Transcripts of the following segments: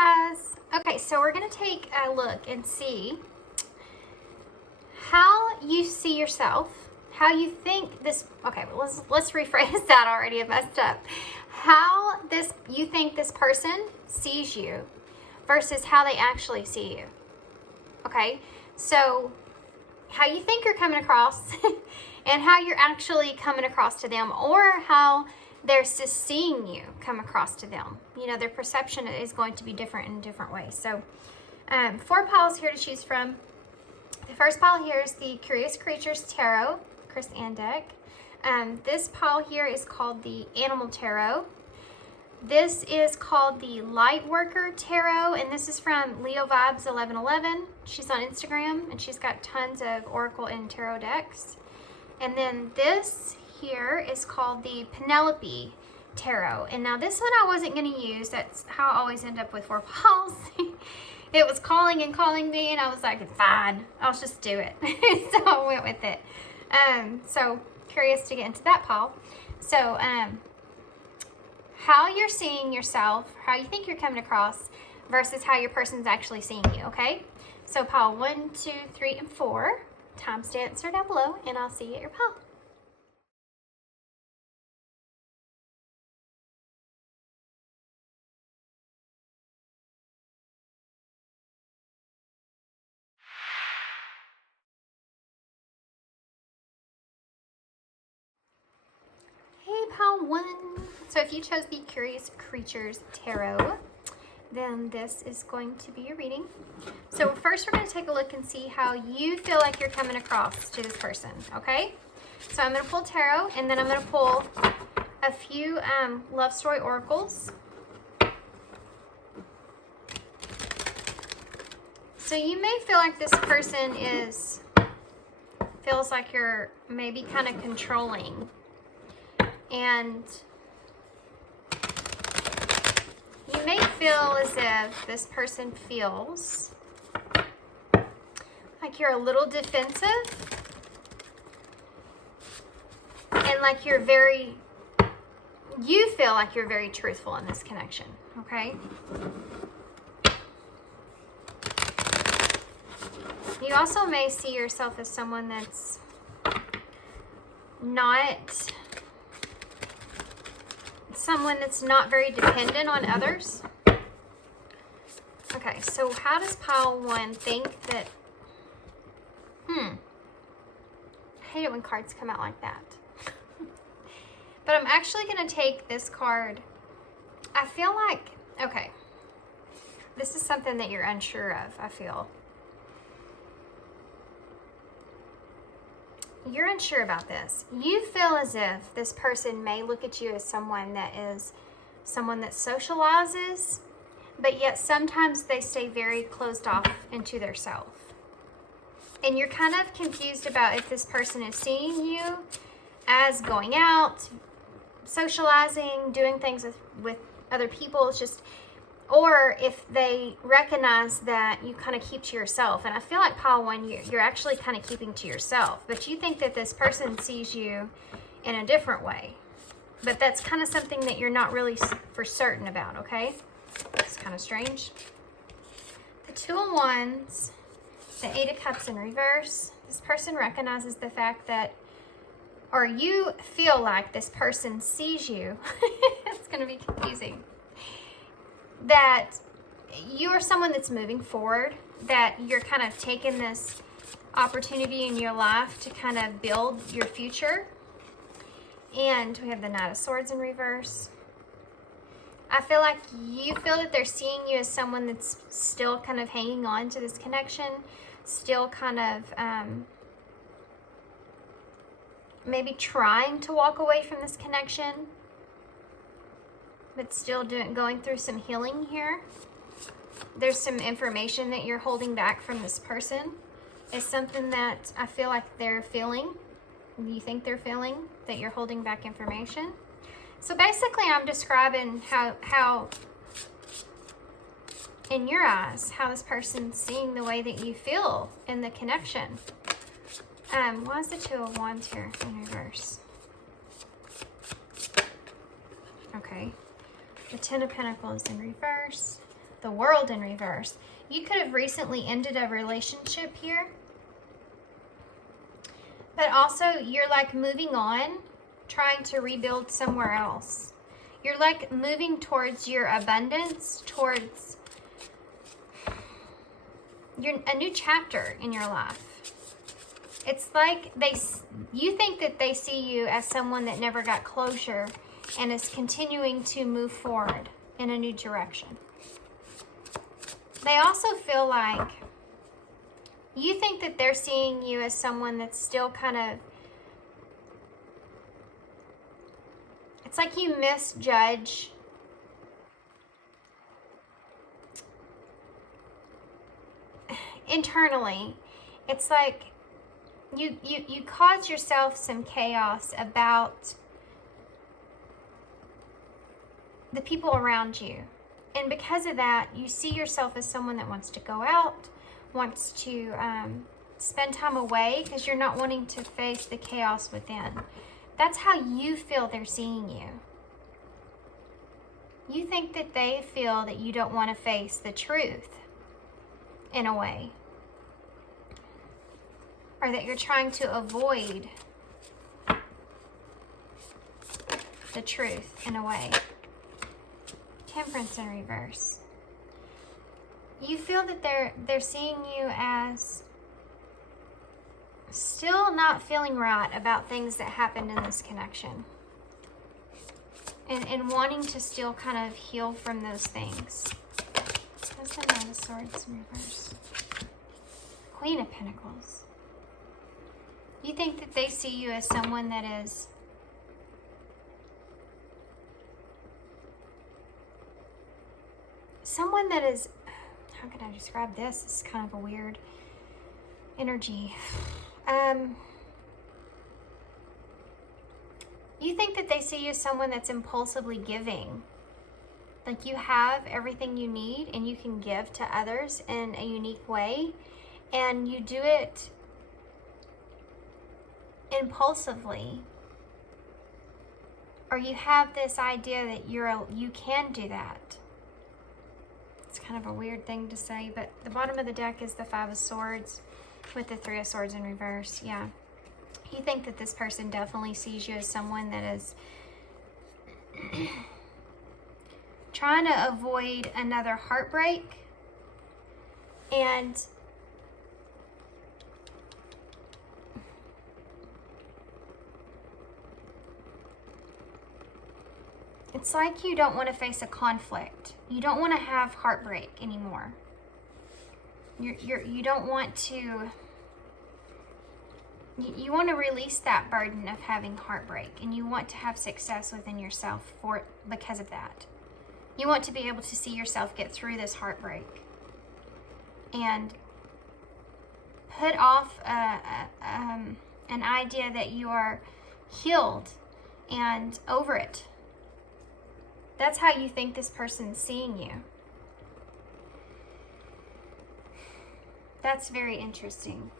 guys. Okay, so we're going to take a look and see how you see yourself, how you think this, okay, let's rephrase that already, I messed up. How you think this person sees you versus how they actually see you. Okay, so how you think you're coming across and how you're actually coming across to them, or how they're just seeing you come across to them. You know, their perception is going to be different in different ways. So 4 piles here to choose from. The first pile here is the Curious Creatures Tarot, Chris Ann deck. This pile here is called the Animal Tarot. This is called the Lightworker Tarot, and this is from 𝒠𝒠𝓉𝓊𝓶𝓁𝓎. She's on Instagram, and she's got tons of Oracle and Tarot decks. And then this here is called the Penelope Tarot. And now this one I wasn't going to use. That's how I always end up with 4 piles. It was calling and calling me, and I was like, fine, I'll just do it. So I went with it. So curious to get into that pile. So how you're seeing yourself, how you think you're coming across versus how your person's actually seeing you, okay? So pile 1, 2, 3, and 4. Timestamps are down below, and I'll see you at your pile. Hey, pile 1. So if you chose the Curious Creatures Tarot, then this is going to be your reading. So first we're going to take a look and see how you feel like you're coming across to this person, okay? So I'm going to pull tarot, and then I'm going to pull a few Lovestory Oracles. So you may feel like this person feels like you're maybe kind of controlling, and you may feel as if this person feels like you're a little defensive and like you feel like you're very truthful in this connection, okay? You also may see yourself as someone that's not very dependent on others. Okay, so how does pile 1 think that, I hate it when cards come out like that. But I'm actually going to take this card. I feel like, okay, this is something that you're unsure of, I feel. You're unsure about this. You feel as if this person may look at you as someone that socializes, but yet sometimes they stay very closed off into their self. And you're kind of confused about if this person is seeing you as going out, socializing, doing things with other people. It's just, or if they recognize that you kind of keep to yourself. And I feel like pile 1, you're actually kind of keeping to yourself, but you think that this person sees you in a different way. But that's kind of something that you're not really for certain about, okay? It's kind of strange. The 2 of Wands, the 8 of Cups in reverse. This person recognizes the fact that, or you feel like this person sees you. It's going to be confusing. That you are someone that's moving forward, that you're kind of taking this opportunity in your life to kind of build your future. And we have the Knight of Swords in reverse. I feel like you feel that they're seeing you as someone that's still kind of hanging on to this connection, still kind of maybe trying to walk away from this connection, but still going through some healing here. There's some information that you're holding back from this person. It's something that I feel like they're feeling. You think they're feeling that you're holding back information. So basically I'm describing how in your eyes, how this person's seeing the way that you feel in the connection. Why is the 2 of Wands here in reverse? Okay. The 10 of Pentacles in reverse. the World in reverse. You could have recently ended a relationship here. But also, you're like moving on, trying to rebuild somewhere else. You're like moving towards your abundance, towards a new chapter in your life. It's like you think that they see you as someone that never got closure and is continuing to move forward in a new direction. They also feel like you think that they're seeing you as someone that's still kind of, it's like you misjudge internally. It's like you cause yourself some chaos about the people around you. And because of that, you see yourself as someone that wants to go out, wants to spend time away because you're not wanting to face the chaos within. That's how you feel they're seeing you. You think that they feel that you don't want to face the truth in a way. Or that you're trying to avoid the truth in a way. Temperance in reverse. You feel that they're seeing you as still not feeling right about things that happened in this connection. And wanting to still kind of heal from those things. What's the Knight of Swords in reverse? Queen of Pentacles. You think that they see you as someone that is how can I describe this? It's kind of a weird energy. You think that they see you as someone that's impulsively giving. Like you have everything you need and you can give to others in a unique way. And you do it impulsively. Or you have this idea that you can do that. It's kind of a weird thing to say, but the bottom of the deck is the Five of Swords with the Three of Swords in reverse. Yeah. You think that this person definitely sees you as someone that is trying to avoid another heartbreak. And it's like you don't want to face a conflict. You don't want to have heartbreak anymore. You don't want to. You want to release that burden of having heartbreak, and you want to have success within yourself because of that. You want to be able to see yourself get through this heartbreak and put off an idea that you are healed and over it. That's how you think this person's seeing you. That's very interesting.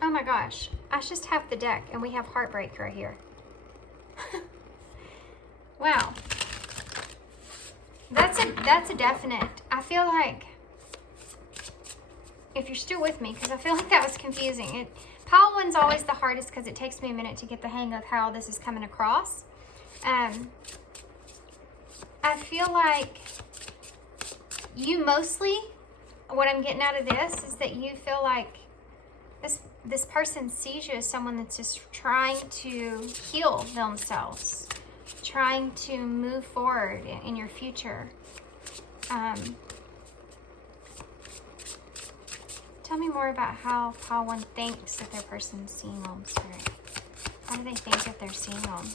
Oh my gosh, that's just half the deck and we have heartbreak right here. Wow. That's a definite. I feel like, if you're still with me, because I feel like that was confusing. Pile one's always the hardest because it takes me a minute to get the hang of how this is coming across. I feel like you mostly, what I'm getting out of this is that you feel like this person sees you as someone that's just trying to heal themselves, trying to move forward in your future. Tell me more about how one thinks that their person's seeing them, Spirit. How do they think that they're seeing them?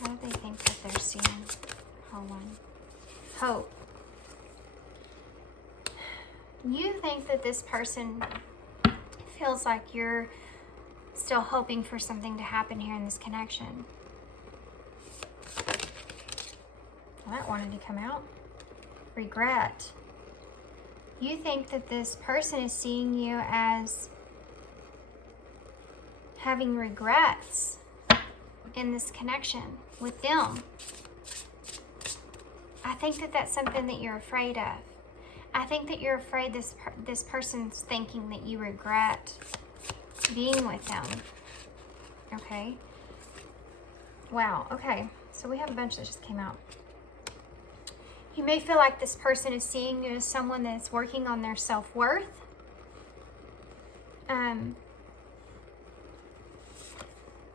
How do they think that they're seeing how one? Hope. You think that this person feels like you're still hoping for something to happen here in this connection. Well, that wanted to come out. Regret. You think that this person is seeing you as having regrets in this connection with them. I think that that's something that you're afraid of. I think that you're afraid this person's thinking that you regret being with them. Okay. Wow. Okay. So we have a bunch that just came out. You may feel like this person is seeing you as someone that's working on their self-worth.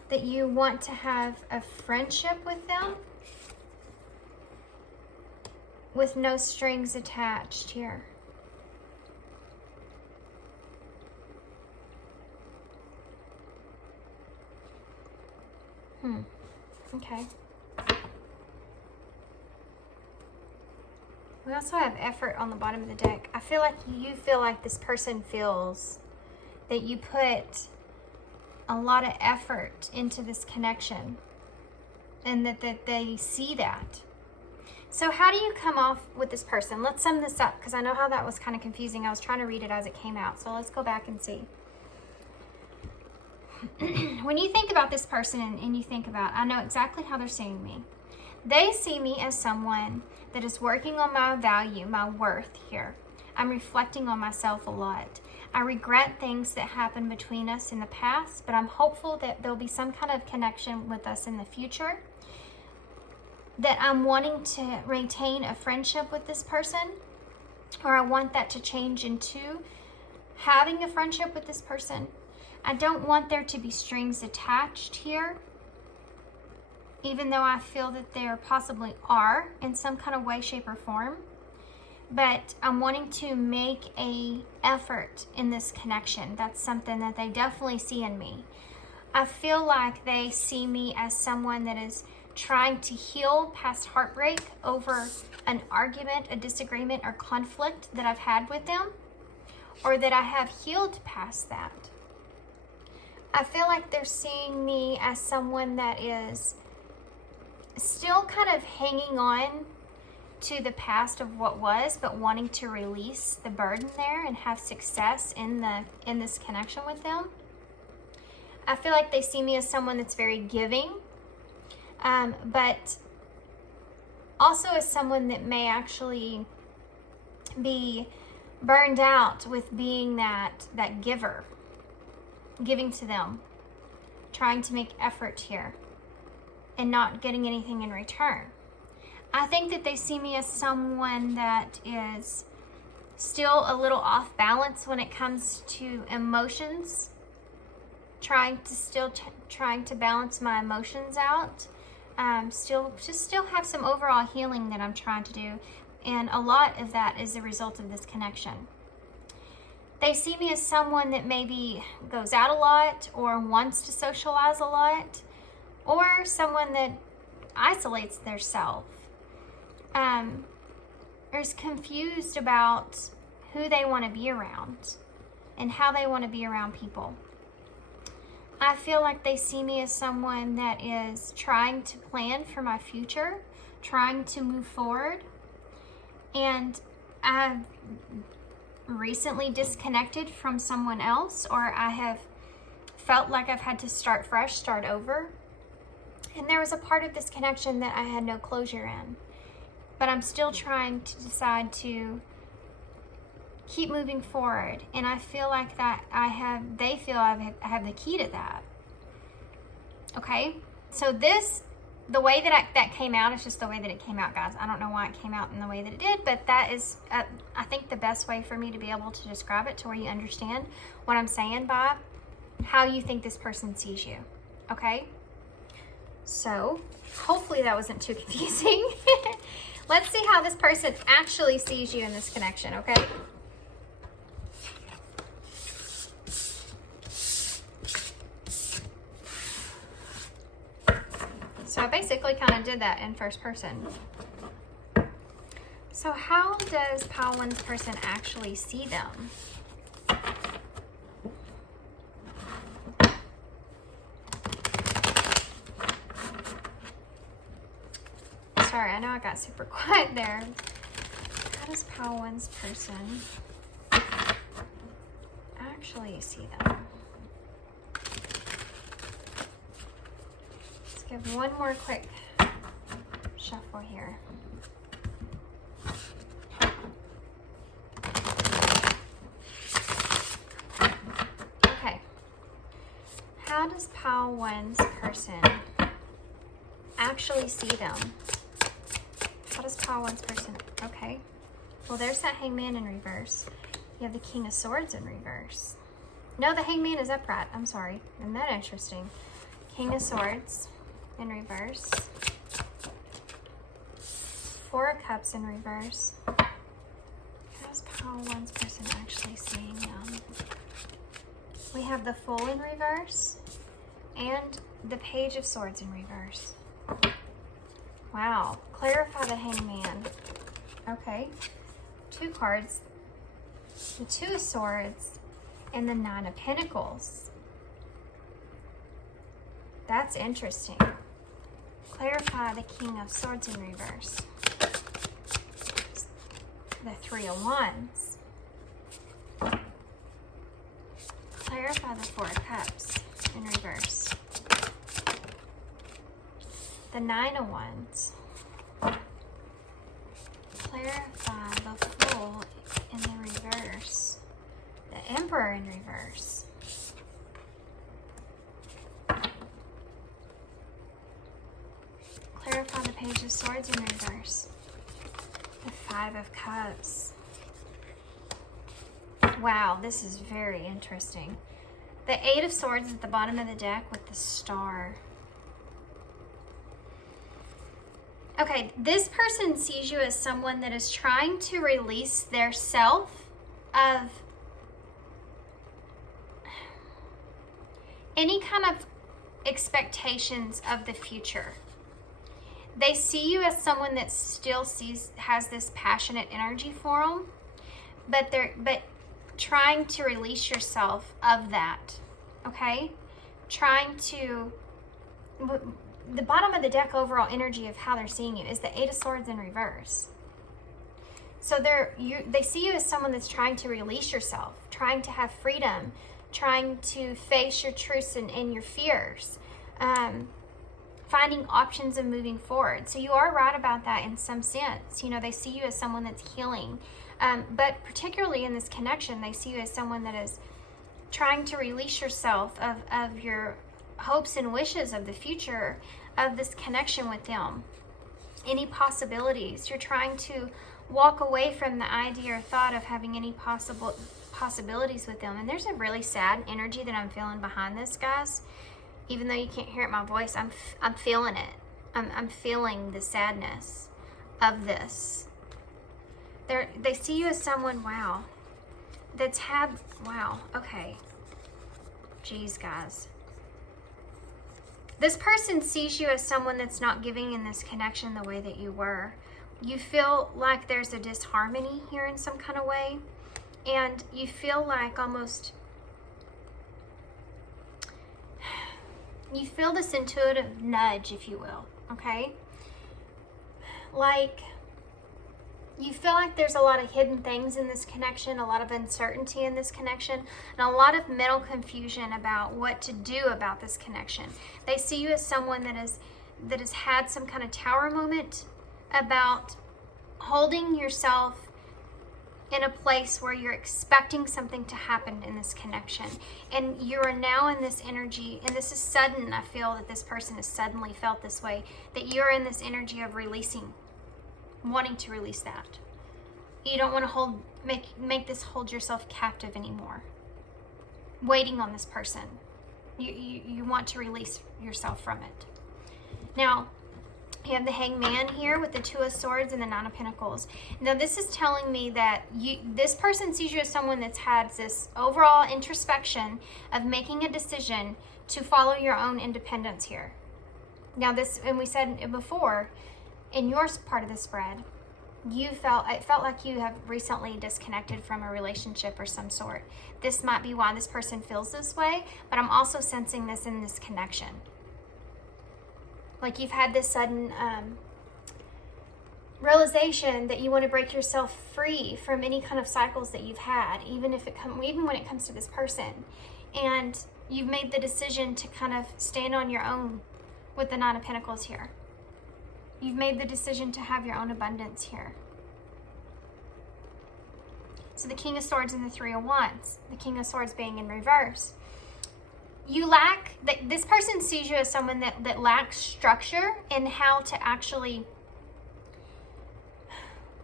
That you want to have a friendship with them with no strings attached here. Okay. We also have effort on the bottom of the deck. I feel like you feel like this person feels that you put a lot of effort into this connection and that they see that. So how do you come off with this person? Let's sum this up because I know how that was kind of confusing. I was trying to read it as it came out. So let's go back and see. When you think about this person and you think about, I know exactly how they're seeing me. They see me as someone that is working on my value, my worth here. I'm reflecting on myself a lot. I regret things that happened between us in the past, but I'm hopeful that there'll be some kind of connection with us in the future. That I'm wanting to retain a friendship with this person, or I want that to change into having a friendship with this person. I don't want there to be strings attached here, even though I feel that there possibly are in some kind of way, shape, or form. But I'm wanting to make an effort in this connection. That's something that they definitely see in me. I feel like they see me as someone that is trying to heal past heartbreak over an argument, a disagreement, or conflict that I've had with them, or that I have healed past that. I feel like they're seeing me as someone that is still kind of hanging on to the past of what was, but wanting to release the burden there and have success in this connection with them. I feel like they see me as someone that's very giving, but also as someone that may actually be burned out with being that giver, giving to them, trying to make effort here and not getting anything in return. I think that they see me as someone that is still a little off balance when it comes to emotions, trying to balance my emotions out. Still have some overall healing that I'm trying to do, and a lot of that is a result of this connection. They see me as someone that maybe goes out a lot or wants to socialize a lot, or someone that isolates their self, or is confused about who they want to be around and how they want to be around people. I feel like they see me as someone that is trying to plan for my future, trying to move forward, and I've recently disconnected from someone else, or I have felt like I've had to start fresh, start over. And there was a part of this connection that I had no closure in, but I'm still trying to decide to keep moving forward. And I feel like that they feel I have the key to that. Okay, so the way that came out is just the way that it came out, guys. I don't know why it came out in the way that it did, but that is, I think, the best way for me to be able to describe it to where you understand what I'm saying by how you think this person sees you. Okay, so hopefully that wasn't too confusing. Let's see how this person actually sees you in this connection, okay? So I basically kind of did that in first person. So how does Pile 1's person actually see them? Sorry, I know I got super quiet there. How does Pile 1's person actually see them? give one more quick shuffle here. Okay. How does pile one's person actually see them? How does pile one's person? Okay. Well, there's that Hangman in reverse. You have the King of Swords in reverse. No, the Hangman is upright. I'm sorry. Isn't that interesting? King of Swords in reverse. Four of Cups in reverse. How's pile one's person actually seeing them? We have the Fool in reverse and the Page of Swords in reverse. Wow. Clarify the Hangman. Okay. Two cards. The Two of Swords and the Nine of Pentacles. That's interesting. Clarify the King of Swords in reverse. The Three of Wands. Clarify the Four of Cups in reverse. The Nine of Wands. Clarify the Fool in the reverse. The Emperor in reverse. Clarify the Page of Swords in reverse. The Five of Cups. Wow, this is very interesting. The Eight of Swords at the bottom of the deck with the Star. Okay, this person sees you as someone that is trying to release their self of any kind of expectations of the future. They see you as someone that still has this passionate energy for them, but trying to release yourself of that, okay? Trying to, the bottom of the deck overall energy of how they're seeing you is the Eight of Swords in reverse. So they see you as someone that's trying to release yourself, trying to have freedom, trying to face your truths and your fears, finding options and moving forward. So you are right about that in some sense. You know, they see you as someone that's healing. But particularly in this connection, they see you as someone that is trying to release yourself of your hopes and wishes of the future, of this connection with them. Any possibilities. You're trying to walk away from the idea or thought of having any possibilities with them. And there's a really sad energy that I'm feeling behind this, guys. Even though you can't hear it in my voice, I'm feeling it. I'm feeling the sadness of this. They see you as someone, wow, that's had, wow, okay. Jeez, guys. This person sees you as someone that's not giving in this connection the way that you were. You feel like there's a disharmony here in some kind of way. And you feel like almost, you feel this intuitive nudge, if you will, okay? Like, you feel like there's a lot of hidden things in this connection, a lot of uncertainty in this connection, and a lot of mental confusion about what to do about this connection. They see you as someone that has had some kind of tower moment about holding yourself in a place where you're expecting something to happen in this connection. And you are now in this energy, and this is sudden. I feel that this person has suddenly felt this way, that you're in this energy of releasing, wanting to release that. You don't want to make this hold yourself captive anymore. Waiting on this person. You want to release yourself from it. Now, you have the Hangman here with the Two of Swords and the Nine of Pentacles. Now, this is telling me that this person sees you as someone that's had this overall introspection of making a decision to follow your own independence here. Now, this, and we said it before, in your part of the spread, it felt like you have recently disconnected from a relationship or some sort. This might be why this person feels this way, but I'm also sensing this in this connection. Like you've had this sudden realization that you want to break yourself free from any kind of cycles that you've had, even when it comes to this person. And you've made the decision to kind of stand on your own with the Nine of Pentacles here. You've made the decision to have your own abundance here. So the King of Swords and the Three of Wands. The King of Swords being in reverse. You lack, this person sees you as someone that lacks structure in how to actually,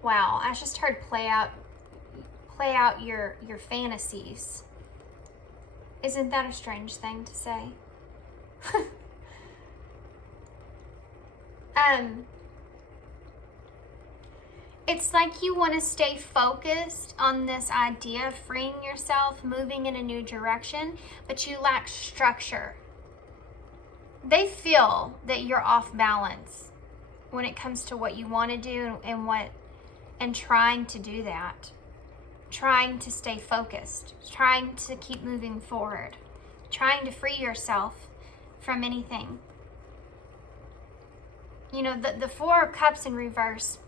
wow, I just heard play out your fantasies. Isn't that a strange thing to say? It's like you want to stay focused on this idea of freeing yourself, moving in a new direction, but you lack structure. They feel that you're off balance when it comes to what you want to do and trying to do that. Trying to stay focused, trying to keep moving forward, trying to free yourself from anything. You know, the Four of Cups in reverse,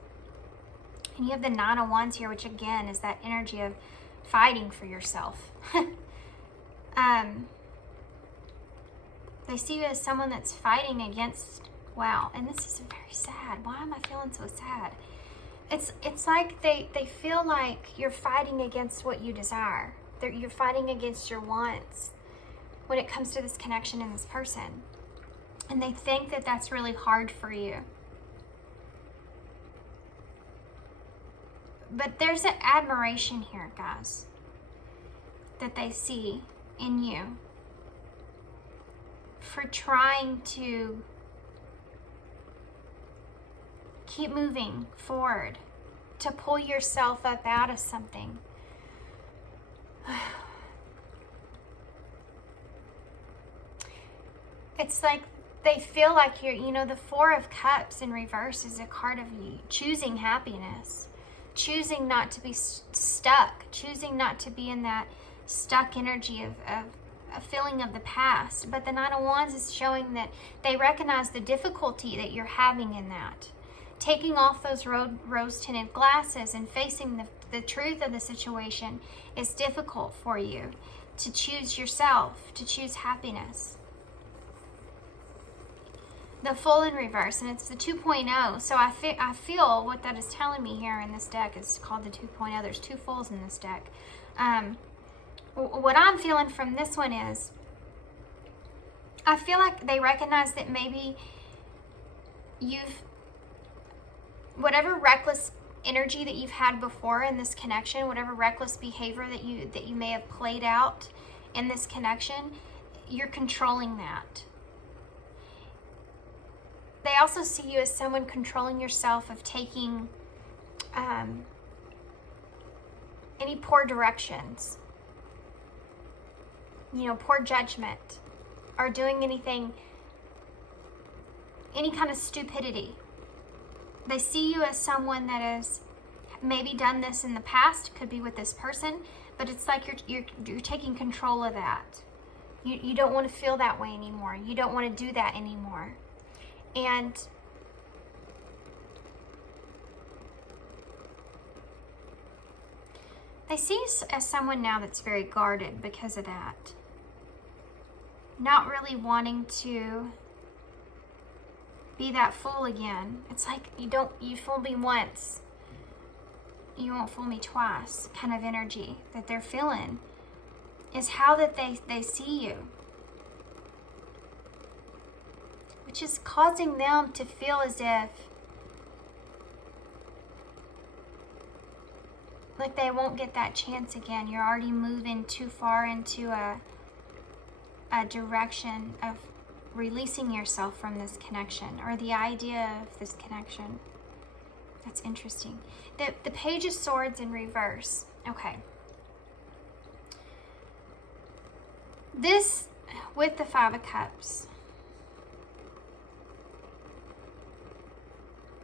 and you have the Nine of Wands here, which again is that energy of fighting for yourself. They see you as someone that's fighting against, wow, and this is very sad. Why am I feeling so sad? It's like they feel like you're fighting against what you desire. You're fighting against your wants when it comes to this connection in this person. And they think that that's really hard for you. But there's an admiration here, guys, that they see in you for trying to keep moving forward, to pull yourself up out of something. It's like they feel like you're, you know, the Four of Cups in reverse is a card of you choosing happiness, choosing not to be stuck, choosing not to be in that stuck energy of a feeling of the past. But the Nine of Wands is showing that they recognize the difficulty that you're having in that. Taking off those rose-tinted glasses and facing the truth of the situation is difficult for you. To choose yourself, to choose happiness. The Fool in reverse, and it's the 2.0. So I feel what that is telling me here in this deck is called the 2.0. There's two Fools in this deck. What I'm feeling from this one is, I feel like they recognize that maybe whatever reckless energy that you've had before in this connection, whatever reckless behavior that you may have played out in this connection, you're controlling that. They also see you as someone controlling yourself of taking any poor directions, you know, poor judgment, or doing anything, any kind of stupidity. They see you as someone that has maybe done this in the past, could be with this person, but it's like you're taking control of that. You don't want to feel that way anymore. You don't want to do that anymore. And they see you as someone now that's very guarded because of that. Not really wanting to be that fool again. It's like you fool me once, you won't fool me twice kind of energy that they're feeling is how that they see you. Which is causing them to feel as if like they won't get that chance again. You're already moving too far into a direction of releasing yourself from this connection, or the idea of this connection. That's interesting. The Page of Swords in reverse. Okay. This with the Five of Cups.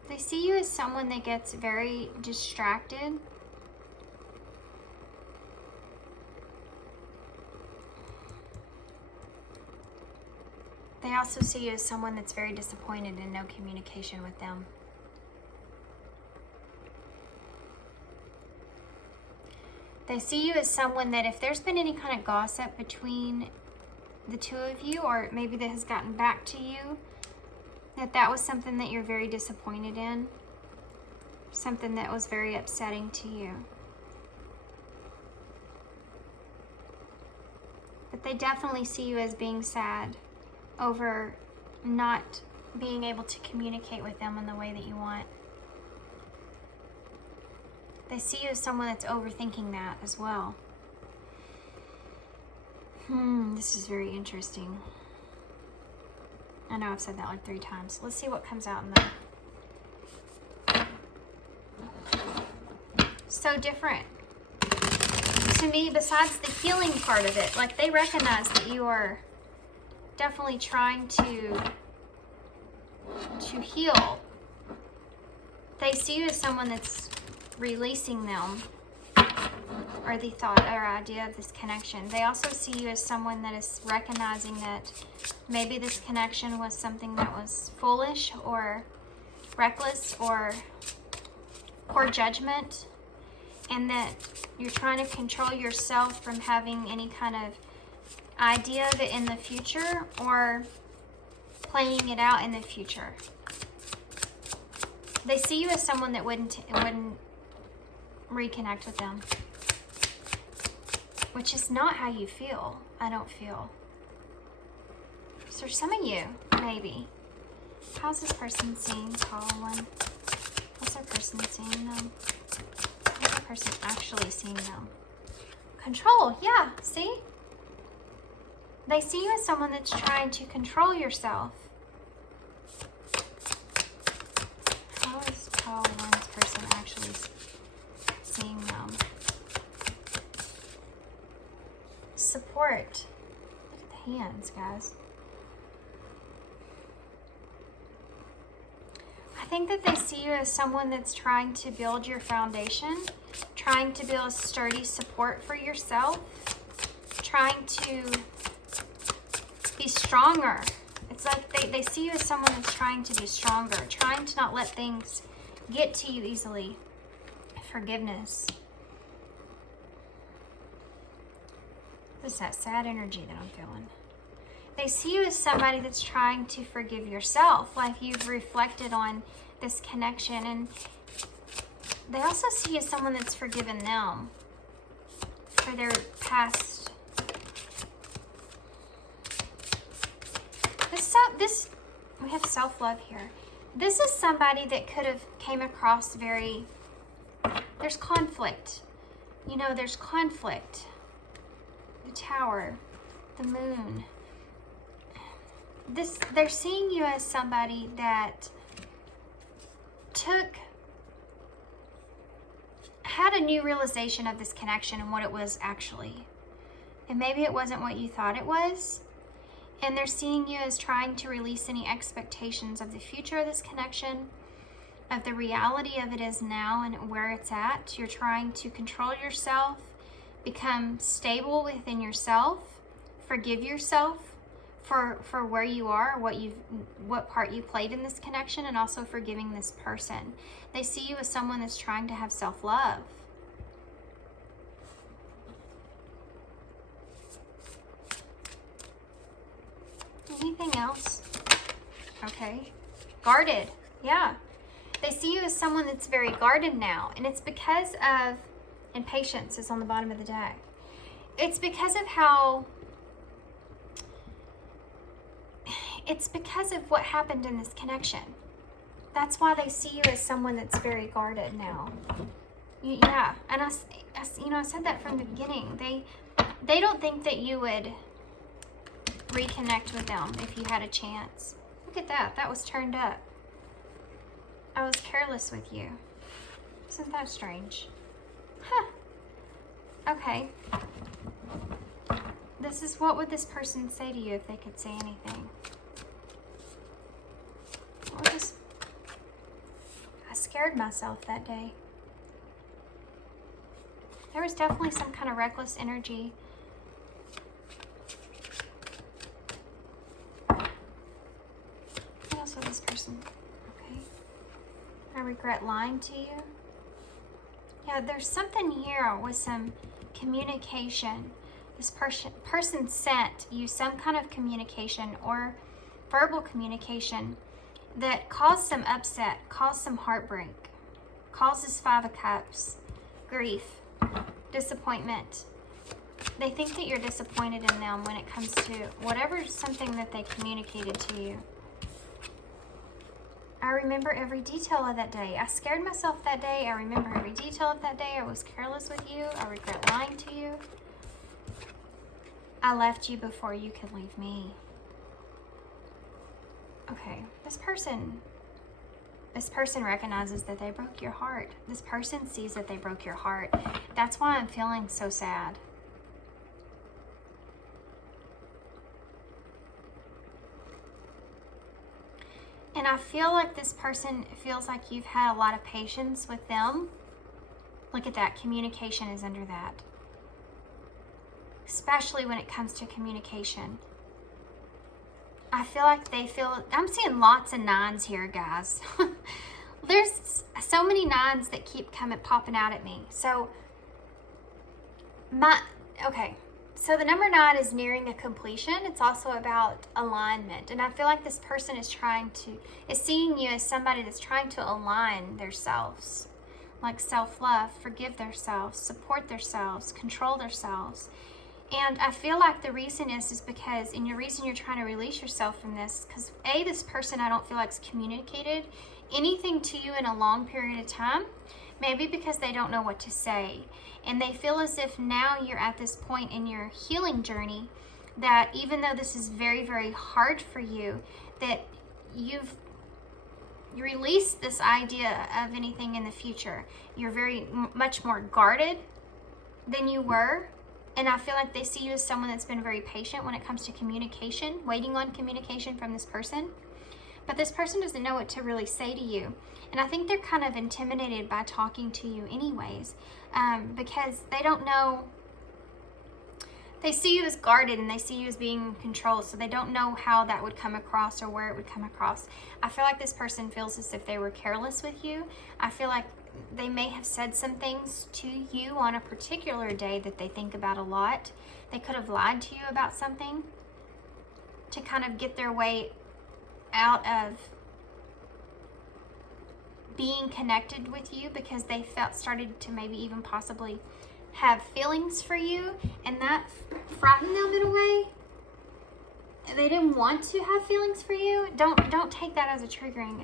They see you as someone that gets very distracted. They also see you as someone that's very disappointed in no communication with them. They see you as someone that if there's been any kind of gossip between the two of you, or maybe that has gotten back to you, that was something that you're very disappointed in, something that was very upsetting to you. But they definitely see you as being sad over not being able to communicate with them in the way that you want. They see you as someone that's overthinking that as well. This is very interesting. I know I've said that like 3 times. Let's see what comes out in the... So different. To me, besides the healing part of it, like they recognize that you are definitely trying to heal. They see you as someone that's releasing them, or the thought or idea of this connection. They also see you as someone that is recognizing that maybe this connection was something that was foolish or reckless or poor judgment, and that you're trying to control yourself from having any kind of idea of it in the future or playing it out in the future. They see you as someone that wouldn't reconnect with them, which is not how you feel. I don't feel. So some of you, maybe. How's this person seeing tall one? What's their person seeing them? How's the person actually seeing them? Control, yeah, see? They see you as someone that's trying to control yourself. How is tall one's person actually seeing them? Support. Look at the hands, guys. I think that they see you as someone that's trying to build your foundation, trying to build a sturdy support for yourself, trying to be stronger. It's like they see you as someone that's trying to be stronger, trying to not let things get to you easily. Forgiveness. This is that sad energy that I'm feeling. They see you as somebody that's trying to forgive yourself, like you've reflected on this connection, and they also see you as someone that's forgiven them for their past. This we have self-love here. This is somebody that could have came across very, there's conflict. You know, there's conflict. The Tower, the Moon. They're seeing you as somebody that had a new realization of this connection and what it was actually. And maybe it wasn't what you thought it was. And they're seeing you as trying to release any expectations of the future of this connection, of the reality of it is now and where it's at. You're trying to control yourself, become stable within yourself, forgive yourself for where you are, what part you played in this connection, and also forgiving this person. They see you as someone that's trying to have self-love. Anything else? Okay. Guarded. Yeah. They see you as someone that's very guarded now. And it's because of, and patience is on the bottom of the deck. It's because of how, it's because of what happened in this connection. That's why they see you as someone that's very guarded now. Yeah. And I said that from the beginning. They don't think that you would reconnect with them if you had a chance. Look at that. That was turned up. I was careless with you. Isn't that strange? Huh. Okay. This is, what would this person say to you if they could say anything? I scared myself that day. There was definitely some kind of reckless energy. What else with this person? Okay. I regret lying to you. Yeah, there's something here with some communication. This person sent you some kind of communication or verbal communication, that caused some upset, caused some heartbreak, causes 5 of Cups, grief, disappointment. They think that you're disappointed in them when it comes to whatever something that they communicated to you. I remember every detail of that day. I scared myself that day. I remember every detail of that day. I was careless with you. I regret lying to you. I left you before you could leave me. Okay, this person recognizes that they broke your heart. This person sees that they broke your heart. That's why I'm feeling so sad. And I feel like this person feels like you've had a lot of patience with them. Look at that. Communication is under that. Especially when it comes to communication. I feel like I'm seeing lots of 9s here, guys. There's so many 9s that keep popping out at me. So, so the number 9 is nearing a completion. It's also about alignment. And I feel like this person is seeing you as somebody that's trying to align themselves. Like self-love, forgive themselves, support themselves, control themselves. And I feel like the reason is because, and the reason you're trying to release yourself from this, because this person I don't feel like's communicated anything to you in a long period of time, maybe because they don't know what to say. And they feel as if now you're at this point in your healing journey that even though this is very, very hard for you, that you release this idea of anything in the future. You're very much more guarded than you were. And I feel like they see you as someone that's been very patient when it comes to communication, waiting on communication from this person. But this person doesn't know what to really say to you. And I think they're kind of intimidated by talking to you anyways, because they don't know. They see you as guarded and they see you as being controlled, so they don't know how that would come across or where it would come across. I feel like this person feels as if they were careless with you. I feel like they may have said some things to you on a particular day that they think about a lot. They could have lied to you about something to kind of get their way out of being connected with you, because they started to maybe even possibly have feelings for you, and that frightened them in a way. They didn't want to have feelings for you. Don't take that as a triggering.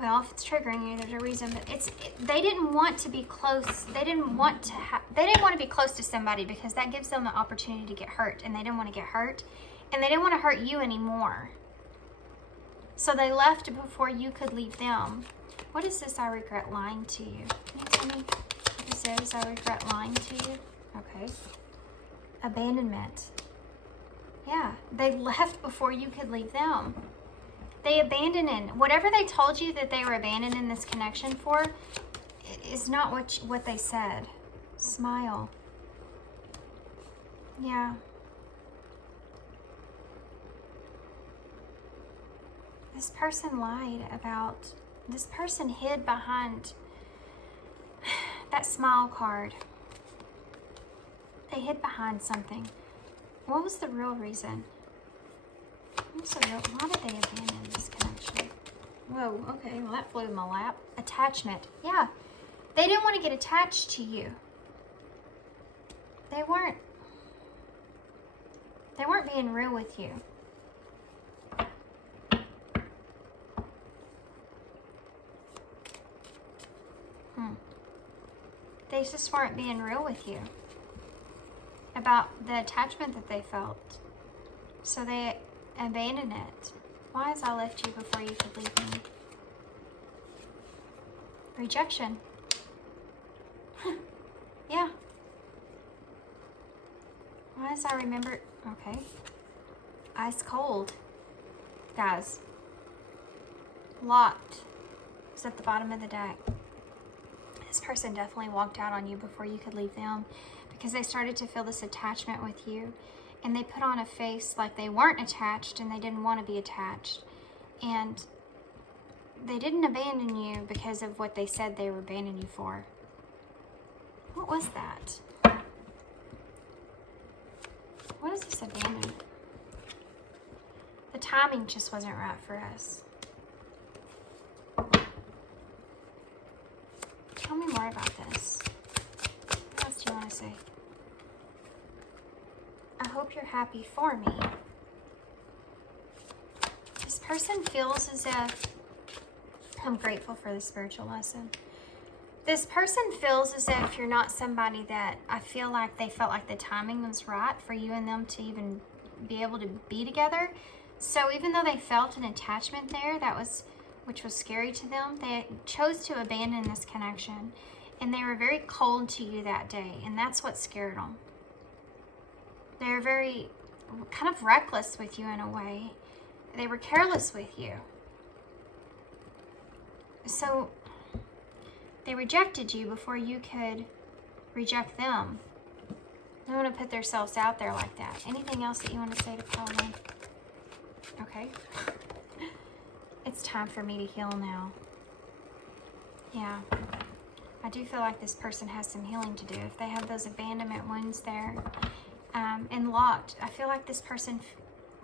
Well, if it's triggering you, there's a reason. But they didn't want to be close. They didn't want to be close to somebody because that gives them the opportunity to get hurt, and they didn't want to get hurt, and they didn't want to hurt you anymore. So they left before you could leave them. What is this? I regret lying to you. Can you tell me what this is? I regret lying to you. Okay. Abandonment. Yeah, they left before you could leave them. They abandoned whatever they told you that they were abandoning this connection for is not what they said. Smile. Yeah. This person lied about, this person hid behind that smile card. They hid behind something. What was the real reason? Why did they abandon this connection? Whoa, okay, well that flew in my lap. Attachment. Yeah, they didn't want to get attached to you. They weren't being real with you. They just weren't being real with you about the attachment that they felt. So they abandoned it. Why has I left you before you could leave me? Rejection. Yeah. Why does I remember? Okay. Ice cold. Guys. Locked. It's at the bottom of the deck. This person definitely walked out on you before you could leave them because they started to feel this attachment with you, and they put on a face like they weren't attached and they didn't want to be attached, and they didn't abandon you because of what they said they were abandoning you for. What was that? What is this abandonment? The timing just wasn't right for us. Tell me more about this. What else do you want to say? I hope you're happy for me. This person feels as if, I'm grateful for the spiritual lesson. This person feels as if you're not somebody that I feel like they felt like the timing was right for you and them to even be able to be together. So even though they felt an attachment there, which was scary to them, they chose to abandon this connection. And they were very cold to you that day, and that's what scared them. They were very kind of reckless with you in a way. They were careless with you. So they rejected you before you could reject them. They want to put themselves out there like that. Anything else that you want to say to Pauline? Okay. It's time for me to heal now. Yeah. I do feel like this person has some healing to do. If they have those abandonment wounds there and locked, I feel like this person,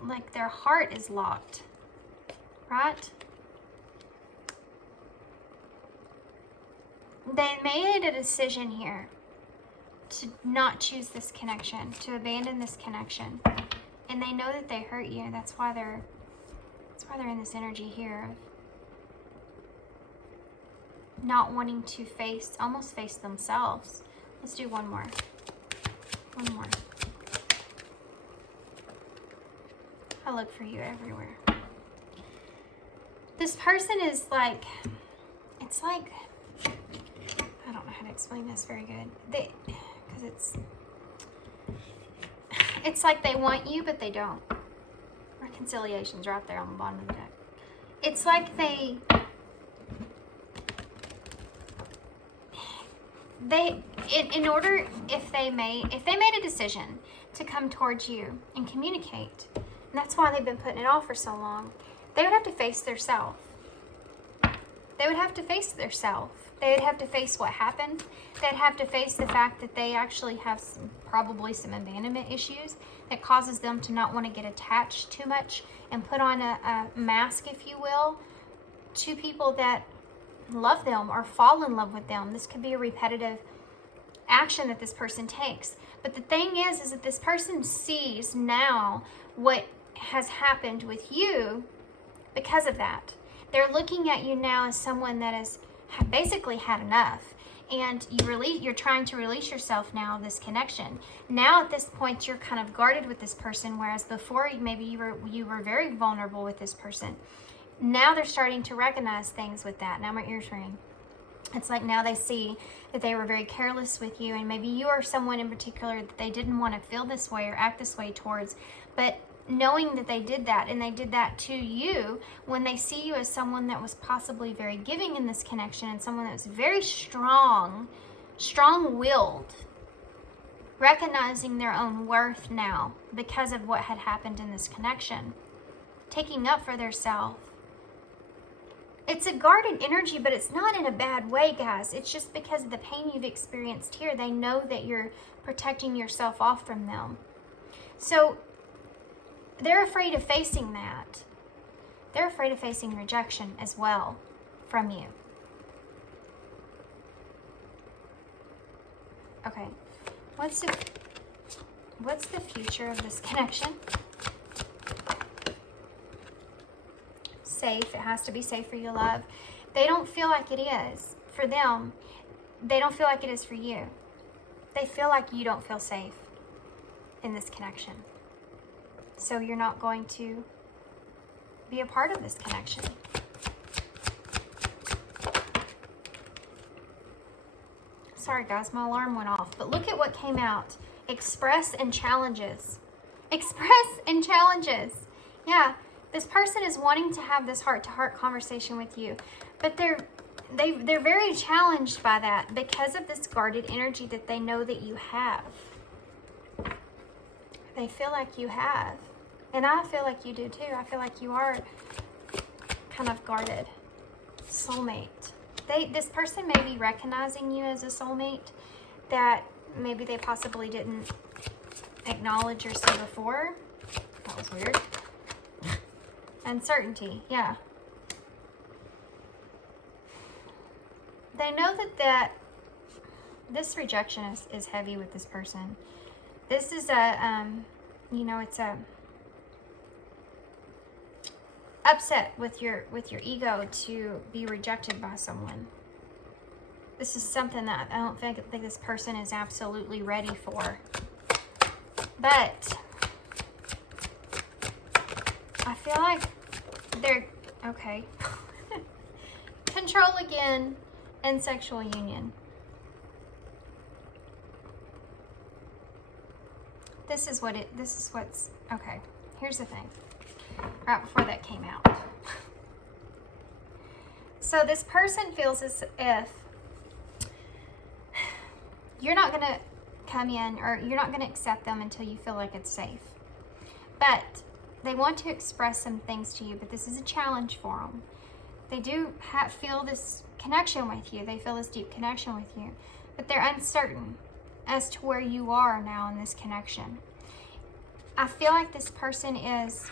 like their heart is locked. Right? They made a decision here to not choose this connection, to abandon this connection. And they know that they hurt you. That's why they're in this energy here of not wanting to almost face themselves. Let's do one more. One more. I look for you everywhere. This person is like, it's like, I don't know how to explain this very good. Because it's like they want you, but they don't. Reconciliation's right there on the bottom of the deck. It's like they in order, if they made a decision to come towards you and communicate, and that's why they've been putting it off for so long, they would have to face their self. They would have to face their self. They would have to face what happened. They'd have to face the fact that they actually have probably some abandonment issues that causes them to not want to get attached too much and put on a mask, if you will, to people that love them or fall in love with them. This could be a repetitive action that this person takes. But the thing is that this person sees now what has happened with you because of that. They're looking at you now as someone that has basically had enough, and you're trying to release yourself now of this connection. Now at this point you're kind of guarded with this person, whereas before maybe you were very vulnerable with this person. Now they're starting to recognize things with that. Now my ears ring. It's like now they see that they were very careless with you, and maybe you are someone in particular that they didn't want to feel this way or act this way towards, but knowing that they did that, and they did that to you, when they see you as someone that was possibly very giving in this connection and someone that was very strong-willed, recognizing their own worth now because of what had happened in this connection, taking up for their self. It's a guarded energy, but it's not in a bad way, guys. It's just because of the pain you've experienced here. They know that you're protecting yourself off from them. So they're afraid of facing that. They're afraid of facing rejection as well from you. Okay. What's the future of this connection? Safe. It has to be safe for you to love. They don't feel like it is for them. They don't feel like it is for you. They feel like you don't feel safe in this connection. So you're not going to be a part of this connection. Sorry guys, my alarm went off. But look at what came out. Express and challenges. Express and challenges. Yeah, this person is wanting to have this heart-to-heart conversation with you. But they're very challenged by that because of this guarded energy that they know that you have. They feel like you have. And I feel like you do too. I feel like you are kind of guarded. Soulmate. This person may be recognizing you as a soulmate that maybe they possibly didn't acknowledge or see before. That was weird. Uncertainty, yeah. They know that this rejection is heavy with this person. This is a, you know, it's a upset with your ego to be rejected by someone. This is something that I don't think this person is absolutely ready for. But I feel like they're, okay. Control again and sexual union. This is what's, okay, here's the thing. Right before that came out. So this person feels as if you're not going to come in, or you're not going to accept them until you feel like it's safe. But they want to express some things to you, but this is a challenge for them. They do feel this connection with you. They feel this deep connection with you, but they're uncertain as to where you are now in this connection. I feel like this person has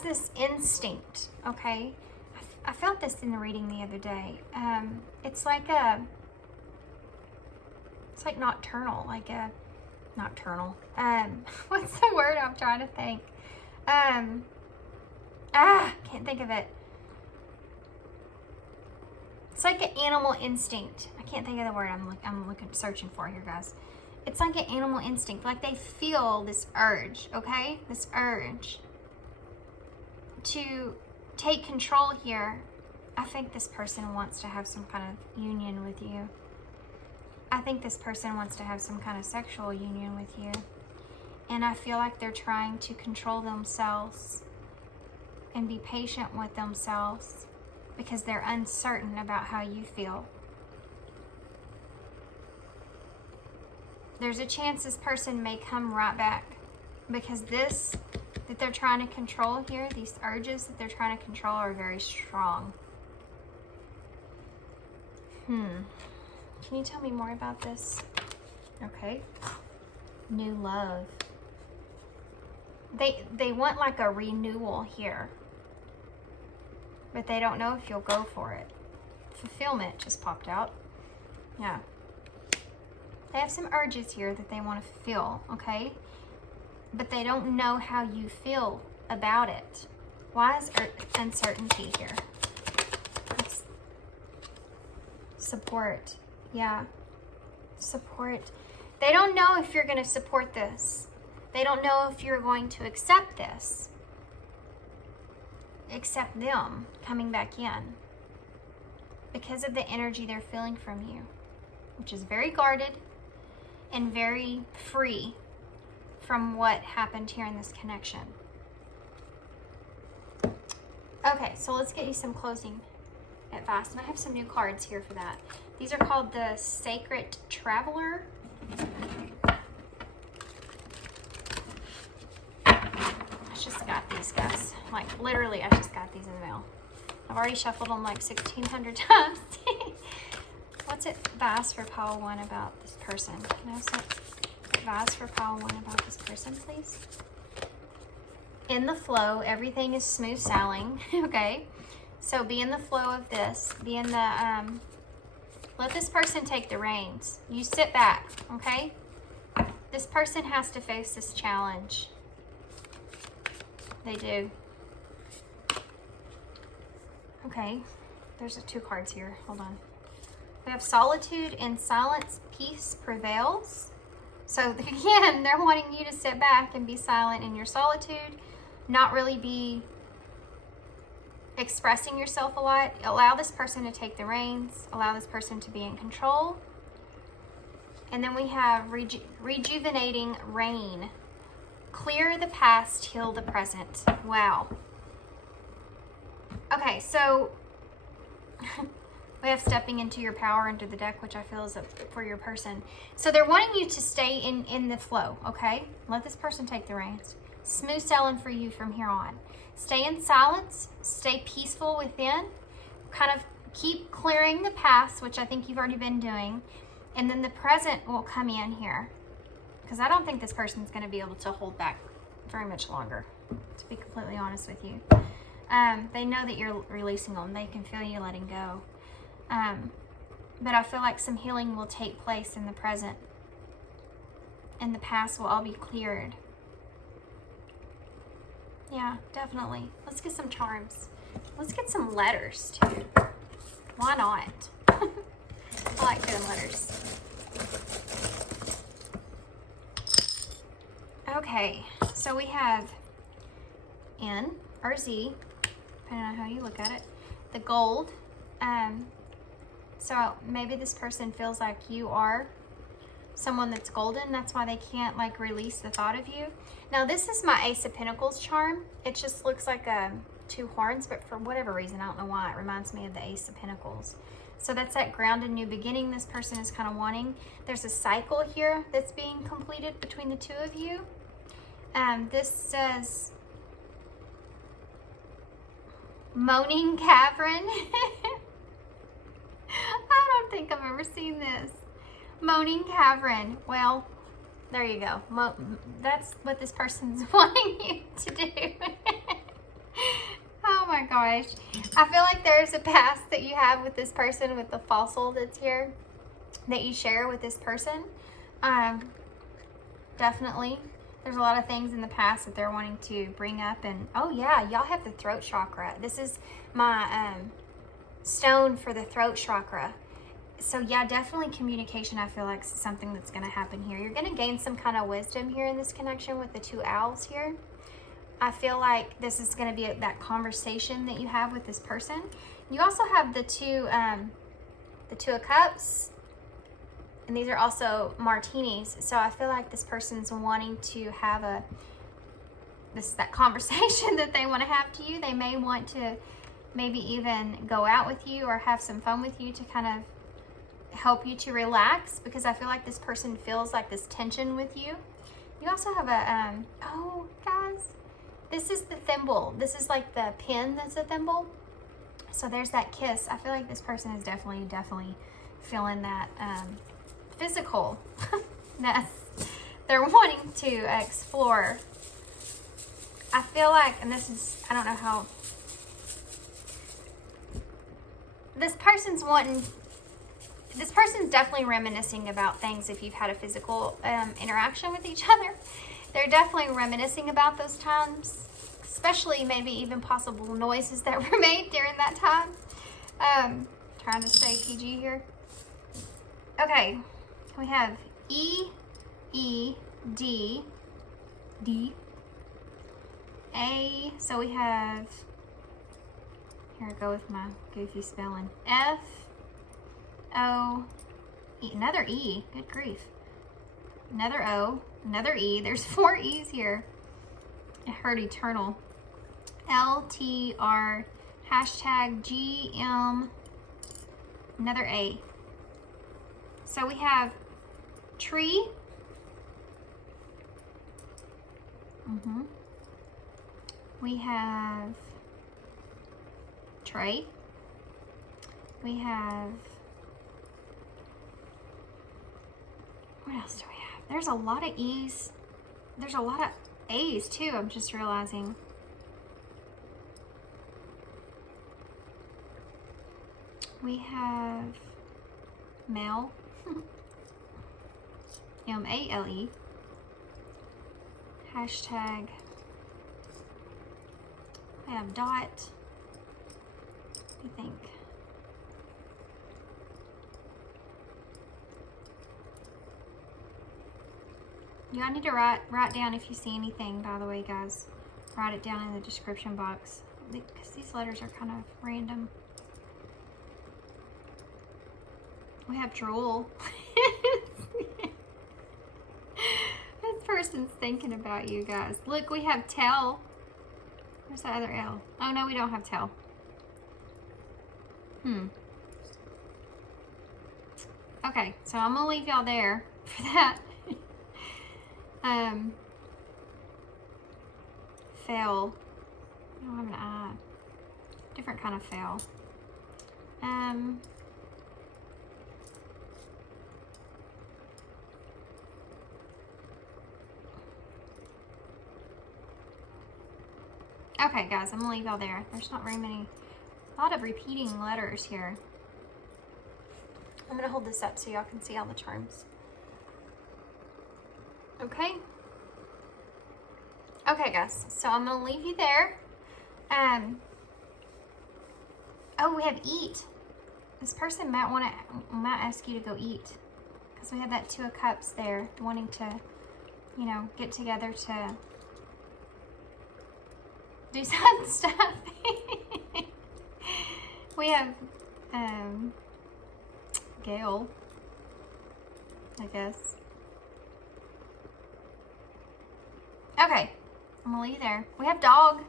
this instinct, okay? I felt this in the reading the other day. It's like nocturnal, nocturnal. What's the word I'm trying to think? Can't think of it. It's like an animal instinct. I can't think of the word I'm searching for here, guys. It's like an animal instinct. Like they feel this urge, okay? This urge to take control here. I think this person wants to have some kind of union with you. I think this person wants to have some kind of sexual union with you. And I feel like they're trying to control themselves and be patient with themselves because they're uncertain about how you feel. There's a chance this person may come right back because this that they're trying to control here, these urges that they're trying to control are very strong. Can you tell me more about this? Okay. New love. They want like a renewal here, but they don't know if you'll go for it. Fulfillment just popped out. Yeah. They have some urges here that they want to fulfill, okay? But they don't know how you feel about it. Why is uncertainty here? Let's support. Yeah. Support. They don't know if you're going to support this. They don't know if you're going to accept this. Accept them coming back in. Because of the energy they're feeling from you. Which is very guarded and very free from what happened here in this connection. Okay, so let's get you some closing advice. And I have some new cards here for that. These are called the Sacred Traveler. I just got these, guys. Like, literally, I just got these in the mail. I've already shuffled them like 1,600 times. What's advice for pile 1 about this person? Can I have some advice for pile 1 about this person, please? In the flow, everything is smooth sailing, okay? So be in the flow of this. Be in the, let this person take the reins. You sit back, okay? This person has to face this challenge. They do. Okay, there's 2 cards here. Hold on. We have solitude and silence, peace prevails. So again, they're wanting you to sit back and be silent in your solitude, not really be expressing yourself a lot. Allow this person to take the reins. Allow this person to be in control. And then we have rejuvenating rain. Clear the past, heal the present. Wow. Okay, so we have stepping into your power into the deck, which I feel is for your person. So they're wanting you to stay in the flow, okay? Let this person take the reins. Smooth sailing for you from here on. Stay in silence. Stay peaceful within. Kind of keep clearing the past, which I think you've already been doing. And then the present will come in here. Because I don't think this person's going to be able to hold back very much longer, to be completely honest with you. They know that you're releasing them. They can feel you letting go. But I feel like some healing will take place in the present. And the past will all be cleared. Yeah, definitely. Let's get some charms. Let's get some letters, too. Why not? I like getting letters. Okay, so we have N or Z, depending on how you look at it. The gold. So maybe this person feels like you are someone that's golden. That's why they can't like release the thought of you. Now this is my Ace of Pentacles charm. It just looks like 2 horns, but for whatever reason, I don't know why, it reminds me of the Ace of Pentacles. So that's that grounded new beginning this person is kind of wanting. There's a cycle here that's being completed between the 2 of you. This says Moaning Cavern. I don't think I've ever seen this. Moaning Cavern. Well, there you go. That's what this person's wanting you to do. Oh my gosh. I feel like there's a past that you have with this person, with the fossil that's here, that you share with this person. Definitely. There's a lot of things in the past that they're wanting to bring up. And oh yeah, y'all have the throat chakra. This is my stone for the throat chakra. So yeah, definitely communication, I feel like, is something that's going to happen here. You're going to gain some kind of wisdom here in this connection with the 2 owls here. I feel like this is going to be that conversation that you have with this person. You also have the 2 of Cups, and these are also martinis. So I feel like this person's wanting to have that conversation that they want to have to you. They may want to maybe even go out with you or have some fun with you to kind of help you to relax, because I feel like this person feels like this tension with you. You also have a, oh guys, this is the thimble. This is like the pin that's a thimble. So there's that kiss. I feel like this person is definitely feeling that physical ness they're wanting to explore. I feel like, and this is, I don't know how, this person's definitely reminiscing about things. If you've had a physical interaction with each other, they're definitely reminiscing about those times, especially maybe even possible noises that were made during that time. Trying to stay PG here. Okay, we have E, E, D, D, A. So we have, here I go with my goofy spelling, F, O, E, another E, good grief, another O, another E, there's 4 E's here, I heard eternal, L, T, R, hashtag, G, M, another A. So we have tree, we have tray, we have, what else do we have? There's a lot of E's. There's a lot of A's too, I'm just realizing. We have male, M-A-L-E, hashtag, I have dot, what do you think? Yeah, I need to write down if you see anything, by the way, guys. Write it down in the description box, because these letters are kind of random. We have drool. This person's thinking about you guys. Look, we have tell. Where's the other L? Oh no, we don't have tell. Okay, so I'm gonna leave y'all there for that. Fail. I don't have an I. Different kind of fail. Okay, guys, I'm gonna leave y'all there. There's not very many, a lot of repeating letters here. I'm gonna hold this up so y'all can see all the charms. Okay. Okay, guys, so I'm gonna leave you there. Oh, we have eat. This person might ask you to go eat, because we had that Two of Cups there, wanting to, you know, get together to do some stuff. We have Gail, I guess. Okay, I'm gonna leave you there. We have dog.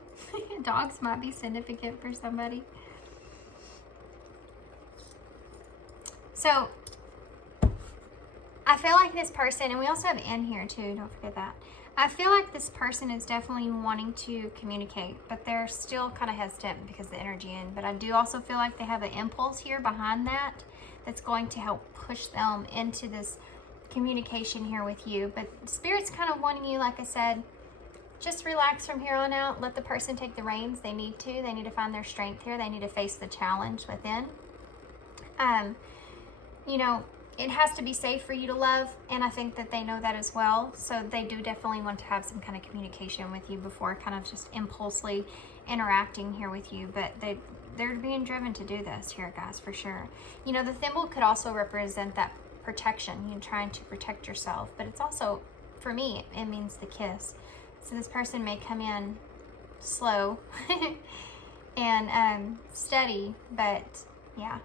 Dogs might be significant for somebody. So I feel like this person, and we also have N here too, don't forget that. I feel like this person is definitely wanting to communicate, but they're still kind of hesitant because of the energy in. But I do also feel like they have an impulse here behind that that's going to help push them into this communication here with you. But Spirit's kind of wanting you, like I said, just relax from here on out. Let the person take the reins. They need to. They need to find their strength here. They need to face the challenge within. You know, it has to be safe for you to love, and I think that they know that as well. So they do definitely want to have some kind of communication with you before kind of just impulsively interacting here with you. But they're being driven to do this here, guys, for sure. You know, the thimble could also represent that protection, you know, trying to protect yourself. But it's also, for me, it means the kiss. So this person may come in slow and steady, but yeah.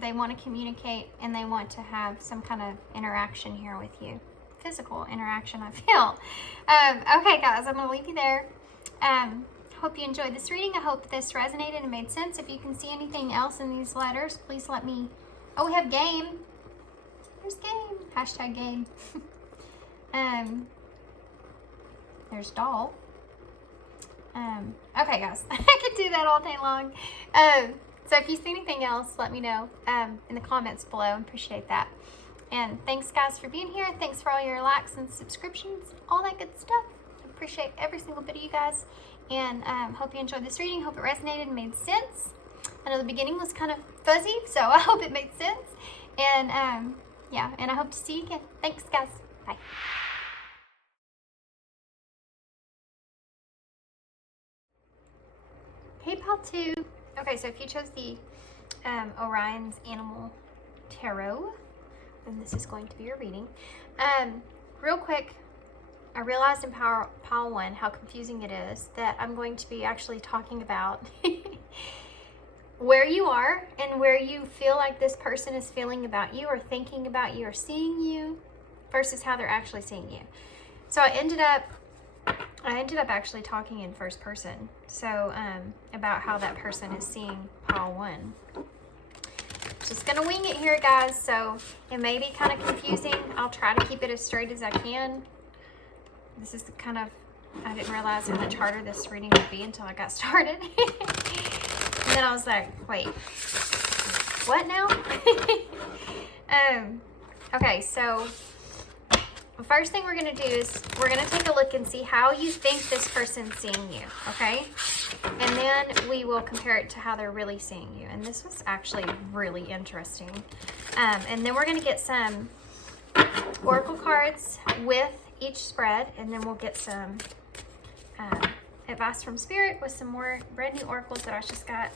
They want to communicate and they want to have some kind of interaction here with you. Physical interaction, I feel. Okay, guys, I'm going to leave you there. Hope you enjoyed this reading. I hope this resonated and made sense. If you can see anything else in these letters, please let me... Oh, we have game. There's game. Hashtag game. There's doll. Okay, guys. I could do that all day long. So if you see anything else, let me know in the comments below. I appreciate that. And thanks, guys, for being here. Thanks for all your likes and subscriptions, all that good stuff. I appreciate every single bit of you guys. And hope you enjoyed this reading. Hope it resonated and made sense. I know the beginning was kind of fuzzy, so I hope it made sense. And yeah, and I hope to see you again. Thanks, guys. Bye. Hey, pal, too. Okay, so if you chose the Orion's Animal Tarot, then this is going to be your reading. Real quick, I realized in Pile 1 how confusing it is that I'm going to be actually talking about where you are and where you feel like this person is feeling about you or thinking about you or seeing you versus how they're actually seeing you. So I ended up actually talking in first person, so about how that person is seeing Pile 1. Just gonna wing it here, guys, so it may be kind of confusing. I'll try to keep it as straight as I can. This is the kind of, I didn't realize how much harder this reading would be until I got started. And then I was like, wait, what now? Okay, so the first thing we're going to do is we're going to take a look and see how you think this person's seeing you, okay? And then we will compare it to how they're really seeing you. And this was actually really interesting. And then we're going to get some oracle cards with each spread, and then we'll get some advice from Spirit with some more brand new oracles that I just got,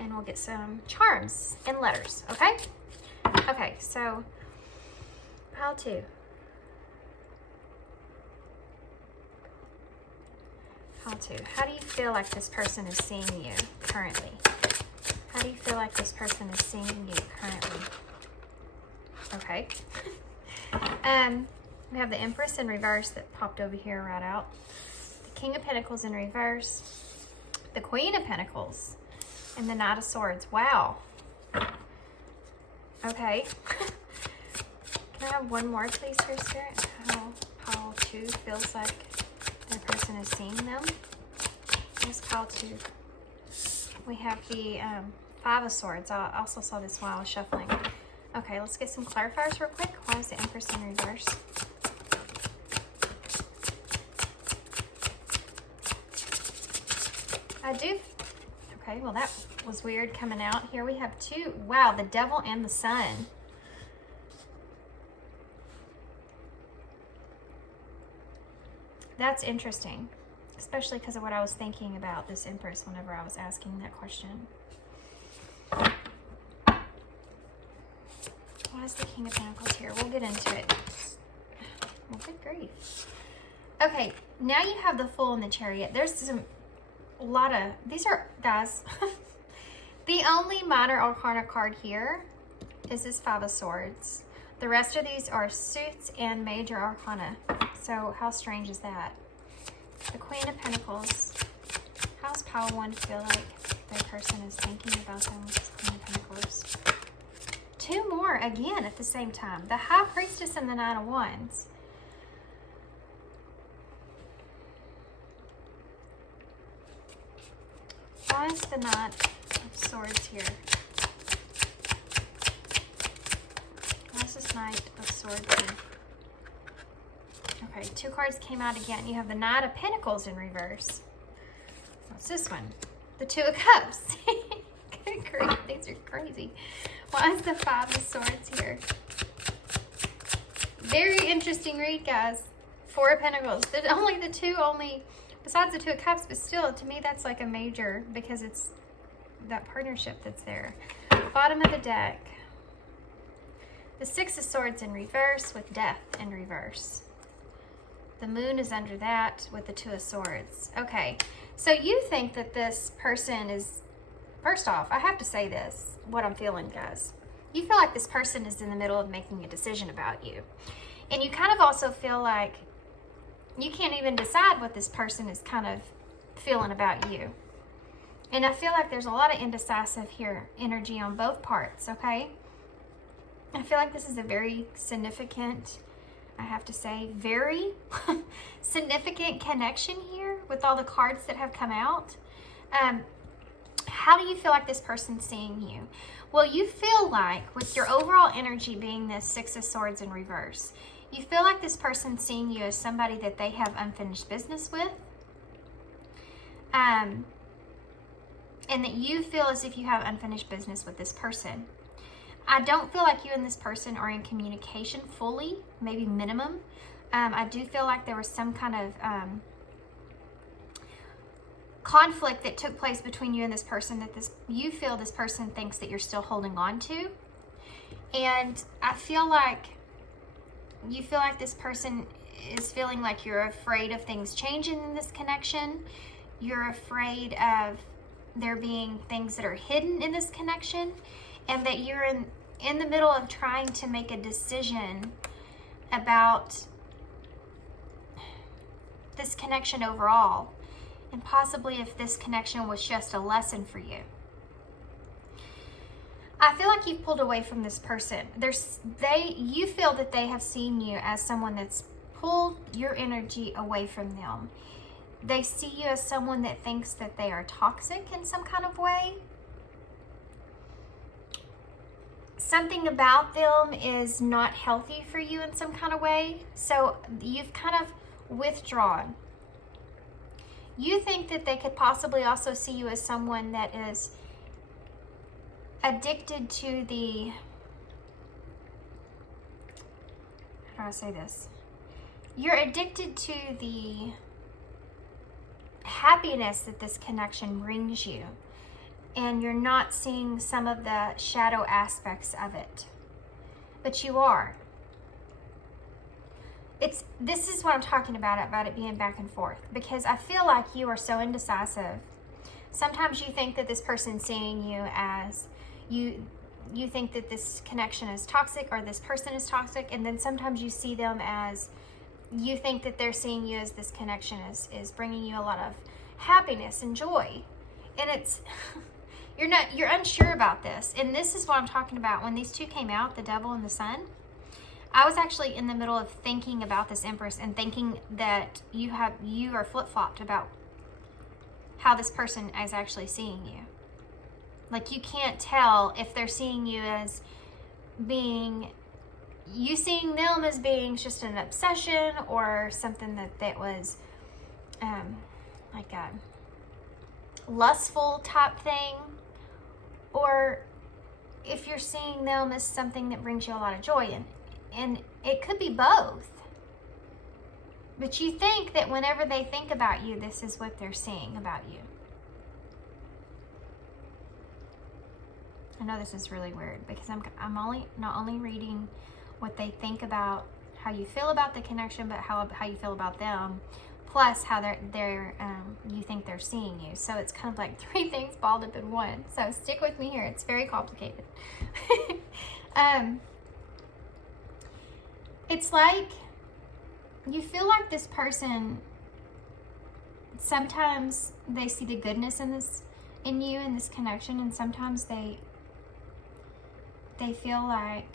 and we'll get some charms and letters, okay? Okay, so Pile 2. Pile 2. How do you feel like this person is seeing you currently? How do you feel like this person is seeing you currently? Okay. We have the Empress in reverse that popped over here right out. The King of Pentacles in reverse. The Queen of Pentacles. And the Knight of Swords. Wow. Okay. Can I have one more, please, here, Spirit? How Pile 2 feels like the person is seeing them. Here's Pile 2. We have the Five of Swords. I also saw this while I was shuffling. Okay, let's get some clarifiers real quick. Why is the Empress in reverse? I do. Okay, well that was weird coming out. Here we have two. Wow, the devil and the sun. That's interesting, especially because of what I was thinking about this Empress whenever I was asking that question. Why is the King of Pentacles here? We'll get into it. Well, good grief. Okay, now you have the Fool and the Chariot. There's a lot of, these are, guys, the only minor arcana card here is this Five of Swords. The rest of these are suits and major arcana. So how strange is that? The Queen of Pentacles. How's Pile 1 feel like the person is thinking about them with this Queen of Pentacles? Two more again at the same time. The High Priestess and the Nine of Wands. Why is the Knight of Swords here? Why is this Knight of Swords here? Okay, two cards came out again. You have the Knight of Pentacles in reverse. What's this one? The Two of Cups. Good grief, these are crazy. Why is the Five of Swords here? Very interesting read, guys. Four of Pentacles. Only the two, besides the Two of Cups, but still, to me, that's like a major because it's that partnership that's there. Bottom of the deck. The Six of Swords in reverse with Death in reverse. The Moon is under that with the Two of Swords. Okay, so you think that this person is, first off, I have to say this, what I'm feeling, guys. You feel like this person is in the middle of making a decision about you. And you kind of also feel like you can't even decide what this person is kind of feeling about you. And I feel like there's a lot of indecisive here energy on both parts, okay? I feel like this is a very significant, I have to say, very significant connection here with all the cards that have come out. How do you feel like this person's seeing you? Well, you feel like with your overall energy being this Six of Swords in reverse, you feel like this person's seeing you as somebody that they have unfinished business with. And that you feel as if you have unfinished business with this person. I don't feel like you and this person are in communication fully, maybe minimum. I do feel like there was some kind of conflict that took place between you and this person that you feel this person thinks that you're still holding on to. And I feel like you feel like this person is feeling like you're afraid of things changing in this connection. You're afraid of there being things that are hidden in this connection, and that you're in the middle of trying to make a decision about this connection overall, and possibly if this connection was just a lesson for you. I feel like you've pulled away from this person. You feel that they have seen you as someone that's pulled your energy away from them. They see you as someone that thinks that they are toxic in some kind of way. Something about them is not healthy for you in some kind of way. So you've kind of withdrawn. You think that they could possibly also see you as someone that is addicted to the, how do I say this? You're addicted to the happiness that this connection brings you, and you're not seeing some of the shadow aspects of it, but you are. This is what I'm talking about it being back and forth, because I feel like you are so indecisive. Sometimes you think that this person's seeing you as you think that this connection is toxic or this person is toxic, and then sometimes you see them as, you think that they're seeing you as this connection is bringing you a lot of happiness and joy. And it's, you're unsure about this. And this is what I'm talking about. When these two came out, the Devil and the Sun, I was actually in the middle of thinking about this Empress and thinking that you are flip-flopped about how this person is actually seeing you. Like, you can't tell if they're seeing you as being, you seeing them as being just an obsession or something that was like lustful type thing, or if you're seeing them as something that brings you a lot of joy. And it could be both. But you think that whenever they think about you, this is what they're seeing about you. I know this is really weird because I'm not only reading what they think about how you feel about the connection, but how you feel about them, plus how you think they're seeing you. So it's kind of like 3 things balled up in one. So stick with me here. It's very complicated. It's like you feel like this person, sometimes they see the goodness in you in this connection, and sometimes they feel like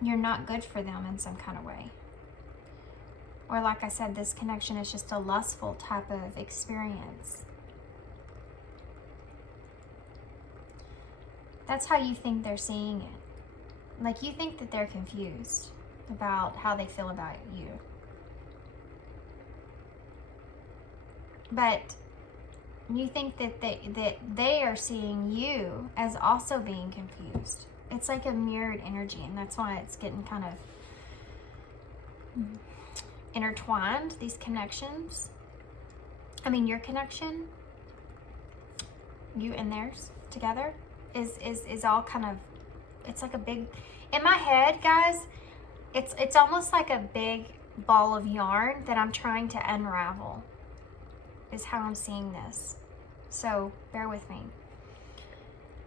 you're not good for them in some kind of way. Or like I said, this connection is just a lustful type of experience. That's how you think they're seeing it. Like you think that they're confused about how they feel about you. But you think that they are seeing you as also being confused. It's like a mirrored energy, and that's why it's getting kind of intertwined, these connections. I mean, your connection, you and theirs together, is all kind of, it's like a big, in my head, guys, it's almost like a big ball of yarn that I'm trying to unravel, is how I'm seeing this. So bear with me.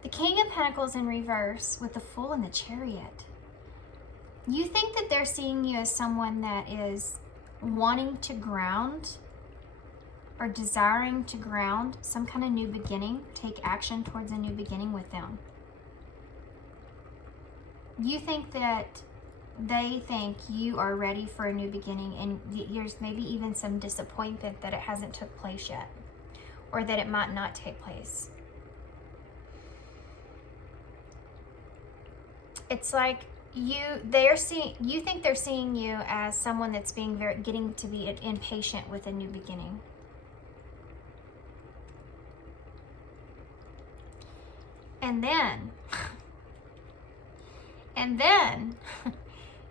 The King of Pentacles in reverse with the Fool and the Chariot. You think that they're seeing you as someone that is wanting to ground or desiring to ground some kind of new beginning, take action towards a new beginning with them. You think that they think you are ready for a new beginning, and there's maybe even some disappointment that it hasn't took place yet, or that it might not take place. It's like you think they're seeing you as someone that's getting to be impatient with a new beginning. And then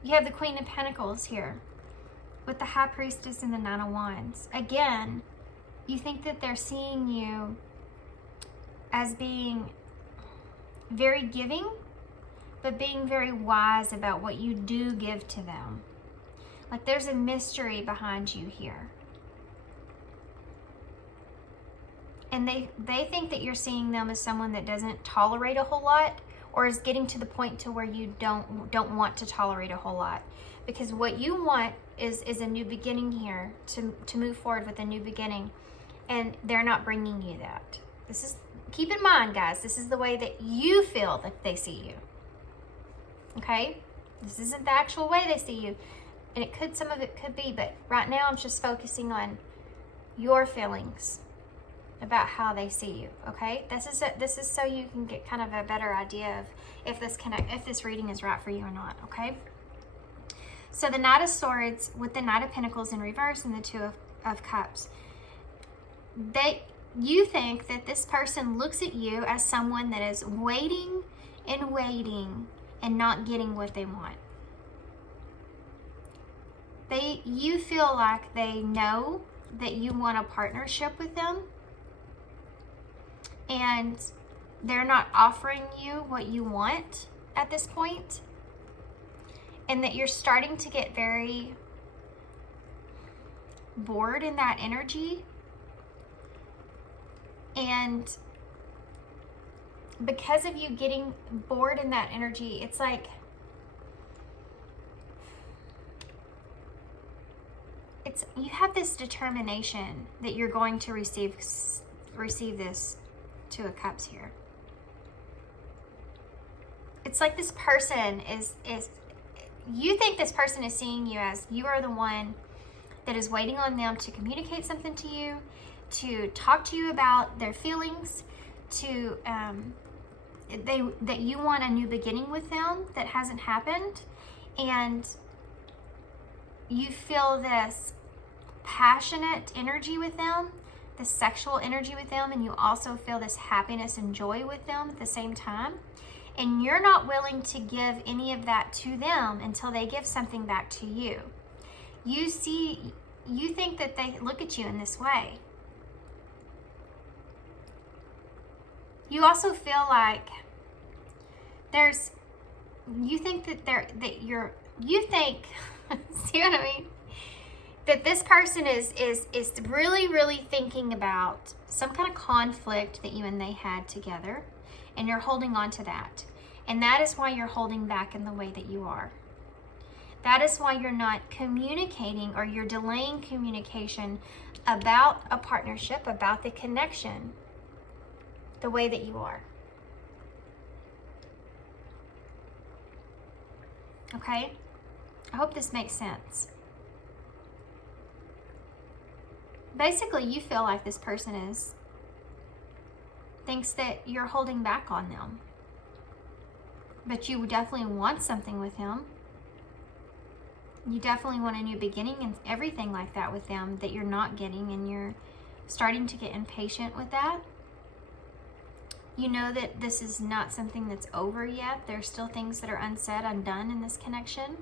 you have the Queen of Pentacles here with the High Priestess and the Nine of Wands. Again, you think that they're seeing you as being very giving, but being very wise about what you do give to them. Like there's a mystery behind you here. And they think that you're seeing them as someone that doesn't tolerate a whole lot, or is getting to the point to where you don't want to tolerate a whole lot. Because what you want is a new beginning here, to move forward with a new beginning. And they're not bringing you that. Keep in mind, guys, this is the way that you feel that they see you. Okay? This isn't the actual way they see you. And some of it could be, but right now I'm just focusing on your feelings about how they see you. Okay? This is so you can get kind of a better idea of if this reading is right for you or not. Okay? So the Knight of Swords with the Knight of Pentacles in reverse and the Two of Cups. You think that this person looks at you as someone that is waiting and not getting what they want. You feel like they know that you want a partnership with them, and they're not offering you what you want at this point, and that you're starting to get very bored in that energy. And because of you getting bored in that energy, it's like you have this determination that you're going to receive this Two of Cups here. It's like this person is you think this person is seeing you as you are the one that is waiting on them to communicate something to you, to talk to you about their feelings, that you want a new beginning with them that hasn't happened, and you feel this passionate energy with them the sexual energy with them, and you also feel this happiness and joy with them at the same time. And you're not willing to give any of that to them until they give something back to you. You think that they look at you in this way. You also feel like you think, see what I mean? That this person is really, really thinking about some kind of conflict that you and they had together, and you're holding on to that. And that is why you're holding back in the way that you are. That is why you're not communicating, or you're delaying communication about a partnership, about the connection, the way that you are. Okay? I hope this makes sense. Basically, you feel like this person thinks that you're holding back on them. But you definitely want something with him. You definitely want a new beginning and everything like that with them that you're not getting, and you're starting to get impatient with that. You know that this is not something that's over yet. There's still things that are unsaid, undone in this connection.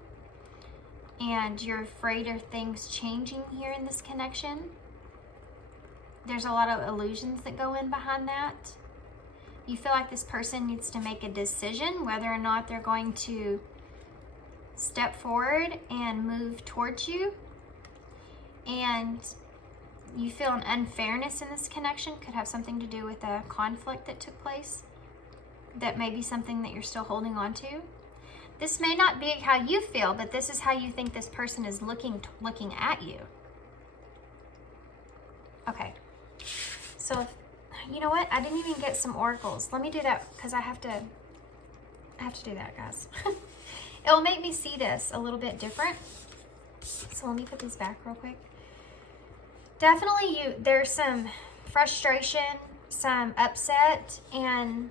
And you're afraid of things changing here in this connection. There's a lot of illusions that go in behind that. You feel like this person needs to make a decision whether or not they're going to step forward and move towards you. And you feel an unfairness in this connection. Could have something to do with a conflict that took place. That may be something that you're still holding on to. This may not be how you feel, but this is how you think this person is looking at you. Okay. So, you know what? I didn't even get some oracles. Let me do that because I have to do that, guys. It will make me see this a little bit different. So let me put these back real quick. Definitely there's some frustration, some upset, and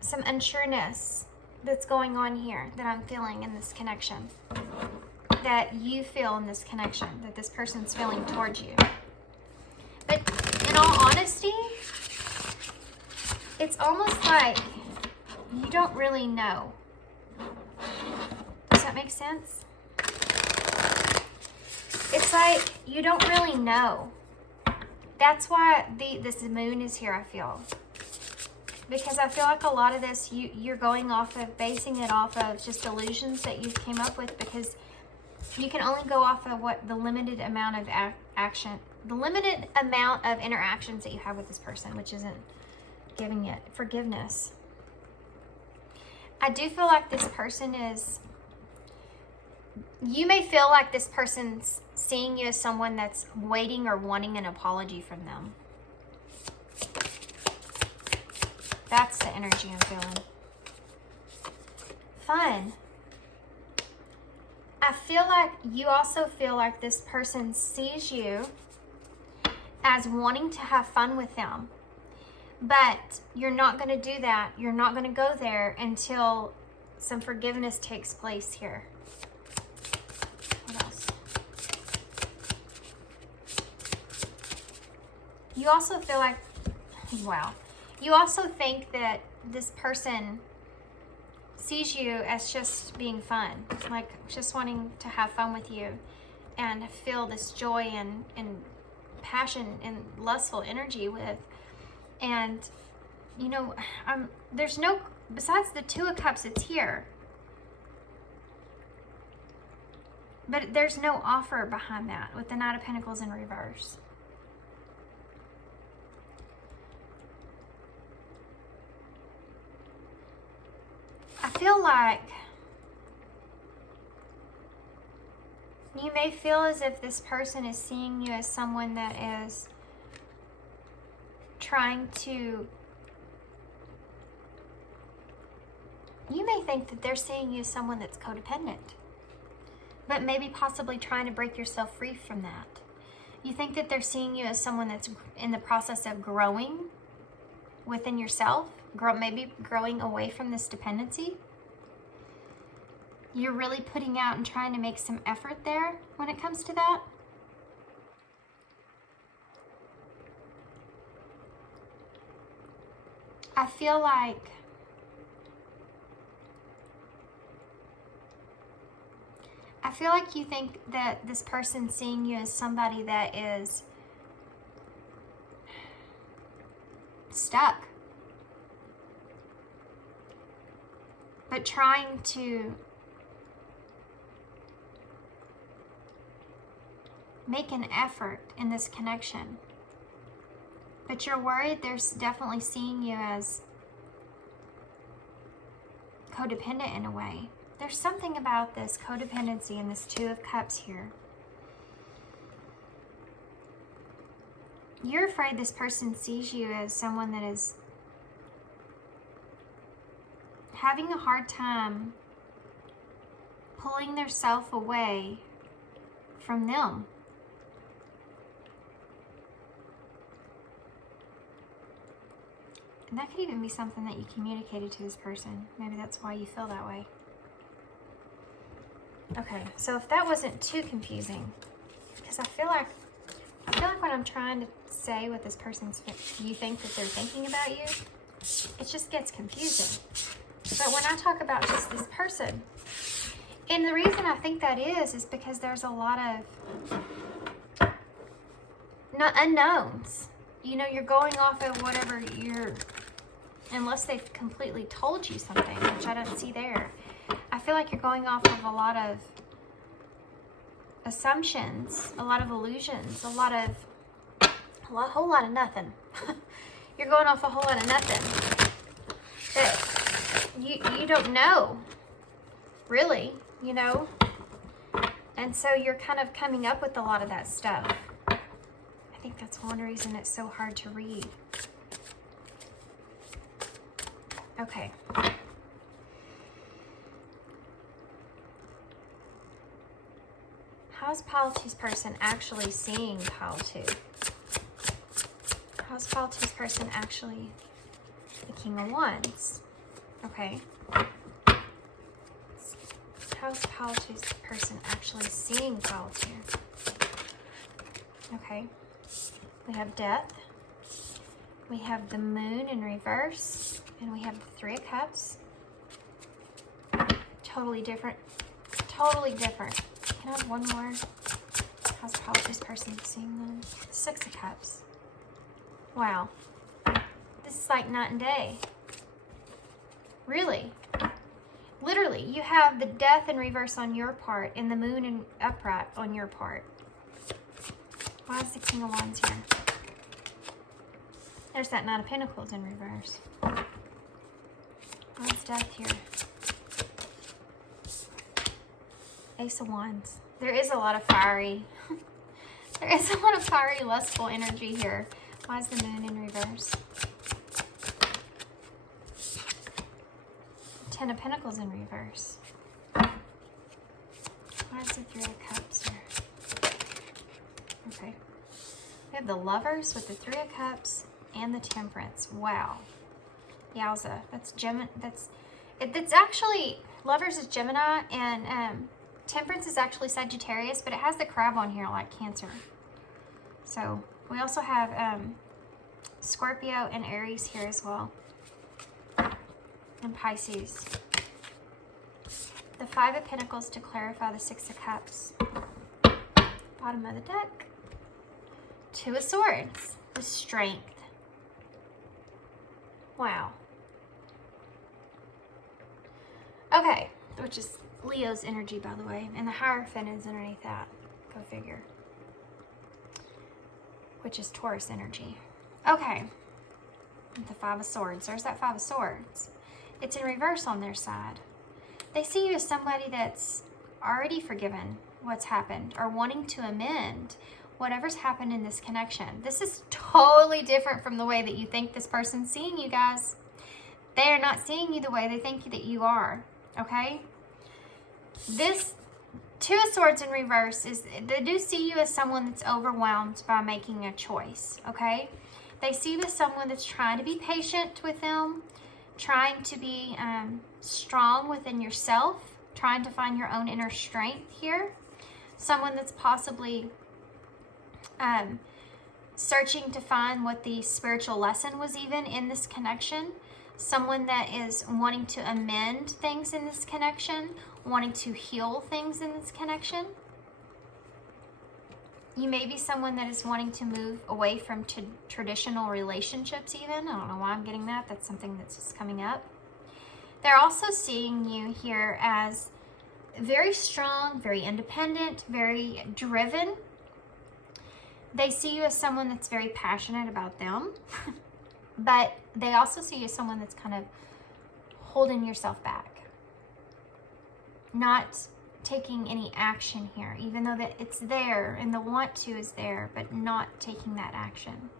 some unsureness that's going on here that I'm feeling in this connection. That you feel in this connection, that this person's feeling towards you. But in all honesty, it's almost like you don't really know. Does that make sense? It's like you don't really know. That's why this moon is here, I feel. Because I feel like a lot of this, you're going off of, basing it off of just illusions that you came up with, because you can only go off of what the limited amount of the limited amount of interactions that you have with this person, which isn't giving it forgiveness. I do feel like this person you may feel like this person's seeing you as someone that's waiting or wanting an apology from them. That's the energy I'm feeling. Fun. I feel like you also feel like this person sees you as wanting to have fun with them. But you're not going to do that. You're not going to go there until some forgiveness takes place here. What else? You also feel like, wow. You also think that this person sees you as just being fun, like just wanting to have fun with you and feel this joy and passion and lustful energy with. And you know, there's no, besides the Two of Cups, it's here, but there's no offer behind that with the Knight of Pentacles in reverse. I feel like you may feel as if this person is seeing you as someone that is trying to, you may think that they're seeing you as someone that's codependent, but maybe possibly trying to break yourself free from that. You think that they're seeing you as someone that's in the process of growing within yourself, maybe growing away from this dependency. You're really putting out and trying to make some effort there when it comes to that. I feel like you think that this person seeing you as somebody that is stuck, but trying to make an effort in this connection. But you're worried there's definitely seeing you as codependent in a way. There's something about this codependency and this Two of Cups here. You're afraid this person sees you as someone that is having a hard time pulling their self away from them. And that could even be something that you communicated to this person. Maybe that's why you feel that way. Okay, so if that wasn't too confusing, because I feel like what I'm trying to say with this person's, you think that they're thinking about you, it just gets confusing. But when I talk about just this person, and the reason I think that is because there's a lot of unknowns. You know, you're going off of whatever unless they've completely told you something, which I don't see there. I feel like you're going off of a lot of assumptions, a lot of illusions, a whole lot of nothing. You're going off a whole lot of nothing that you don't know, really, you know? And so you're kind of coming up with a lot of that stuff. I think that's one reason it's so hard to read. Okay. How's 𝒑𝒫's person actually seeing 𝒑𝒫? How's 𝒑𝒫's person actually the King of Wands? Okay. How's 𝒑𝒫's person actually seeing 𝒑𝒫? Okay. We have Death. We have the Moon in reverse. And we have the Three of Cups. Totally different. Totally different. Can I have one more? How's 𝒑𝒫's person seeing them? Six of Cups. Wow. This is like night and day. Really. Literally, you have the Death in reverse on your part and the Moon in upright on your part. Why is the King of Wands here? There's that Knight of Pentacles in reverse. Why is Death here? Ace of Wands. There is a lot of fiery, lustful energy here. Why is the Moon in reverse? Ten of Pentacles in reverse. Why is the Three of Cups here? Okay. We have the Lovers with the Three of Cups and the Temperance. Wow. Yowza. That's Gemini. That's actually, Lovers is Gemini and Temperance is actually Sagittarius, but it has the crab on here like Cancer. So we also have Scorpio and Aries here as well. And Pisces. The Five of Pentacles to clarify the Six of Cups. Bottom of the deck. Two of Swords. The Strength. Wow. Okay, which is Leo's energy, by the way. And the Hierophant is underneath that. Go figure. Which is Taurus energy. Okay. The Five of Swords. There's that Five of Swords. It's in reverse on their side. They see you as somebody that's already forgiven what's happened or wanting to amend whatever's happened in this connection. This is totally different from the way that you think this person's seeing you guys. They are not seeing you the way they think that you are, okay? This Two of Swords in reverse is, they do see you as someone that's overwhelmed by making a choice, okay? They see you as someone that's trying to be patient with them, trying to be strong within yourself, trying to find your own inner strength here. Someone that's possibly searching to find what the spiritual lesson was even in this connection. someone that is wanting to amend things in this connection, wanting to heal things in this connection. You may be someone that is wanting to move away from traditional relationships even. I don't know why I'm getting that. That's something that's just coming up. They're also seeing you here as very strong, very independent, very driven. They see you as someone that's very passionate about them, but they also see you as someone that's kind of holding yourself back, not taking any action here, even though that it's there and the want to is there, but not taking that action.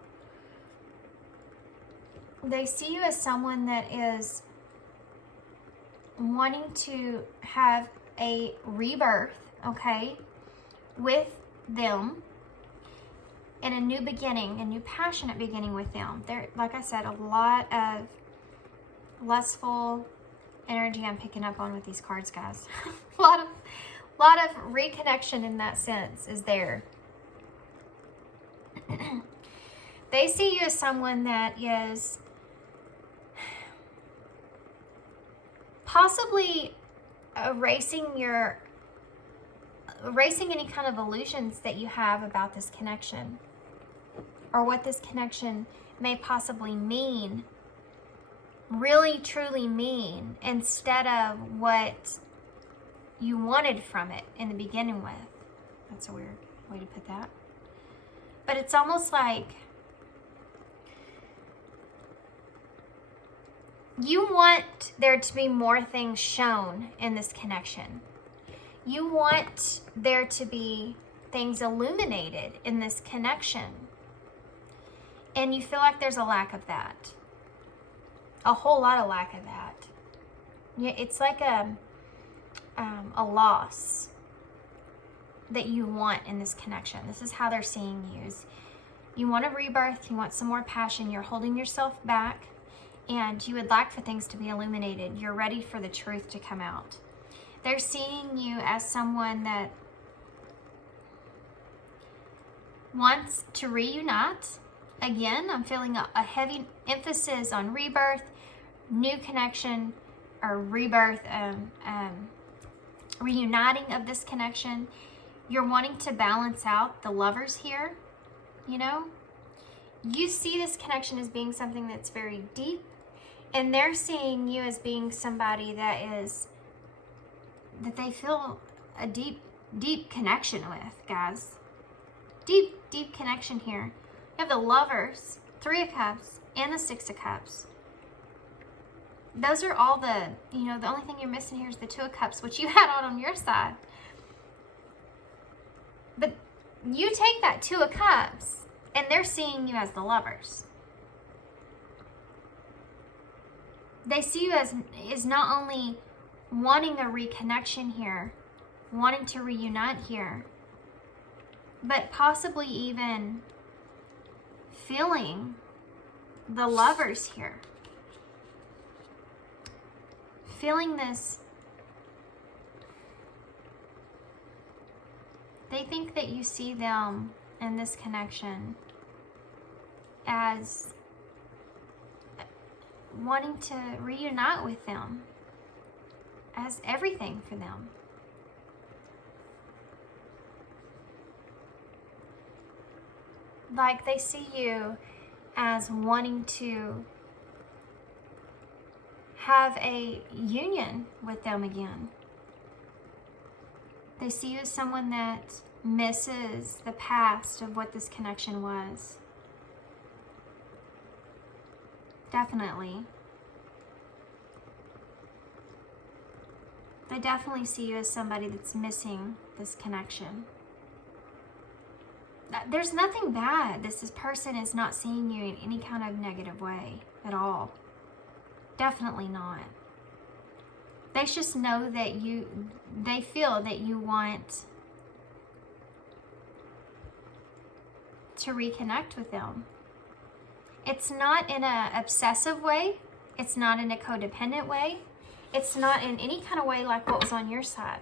They see you as someone that is wanting to have a rebirth, okay, with them, and a new beginning, a new passionate beginning with them. There, like I said, a lot of lustful energy I'm picking up on with these cards, guys. a lot of reconnection in that sense is there. They see you as someone that is possibly erasing any kind of illusions that you have about this connection, or what this connection may possibly mean, really truly mean, instead of what you wanted from it in the beginning with. That's a weird way to put that. But it's almost like you want there to be more things shown in this connection. You want there to be things illuminated in this connection. And you feel like there's a lack of that. A whole lot of lack of that. Yeah, it's like a loss that you want in this connection. This is how they're seeing you. You want a rebirth, you want some more passion, you're holding yourself back, and you would like for things to be illuminated. You're ready for the truth to come out. They're seeing you as someone that wants to reunite. Again, I'm feeling a heavy emphasis on rebirth, new connection, or rebirth, reuniting of this connection. You're wanting to balance out the lovers here, you know? You see this connection as being something that's very deep, and they're seeing you as being somebody that they feel a deep connection with, guys. Deep connection here. You have the Lovers, 3 of Cups, and the 6 of Cups. Those are all the only thing you're missing here is the 2 of Cups, which you had on your side. But you take that 2 of Cups, and they're seeing you as the Lovers. They see you as not only wanting a reconnection here, wanting to reunite here, but possibly even feeling the Lovers here. Feeling this. They think that you see them in this connection as wanting to reunite with them, as everything for them. Like they see you as wanting to have a union with them again. They see you as someone that misses the past of what this connection was. Definitely. They definitely see you as somebody that's missing this connection. There's nothing bad. This person is not seeing you in any kind of negative way at all. Definitely not. They just know that they feel that you want to reconnect with them. It's not in an obsessive way. It's not in a codependent way. It's not in any kind of way like what was on your side.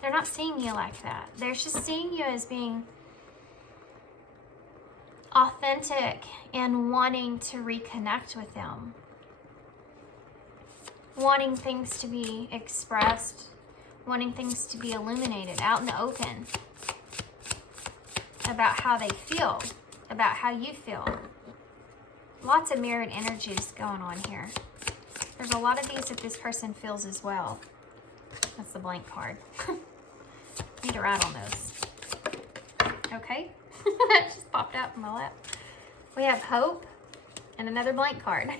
They're not seeing you like that. They're just seeing you as being authentic and wanting to reconnect with them. wanting things to be expressed, wanting things to be illuminated out in the open about how they feel, about how you feel. Lots of mirrored energies going on here. There's a lot of these that this person feels as well. That's the blank card. Need to write on those. Okay. That just popped out in my lap. We have hope and another blank card.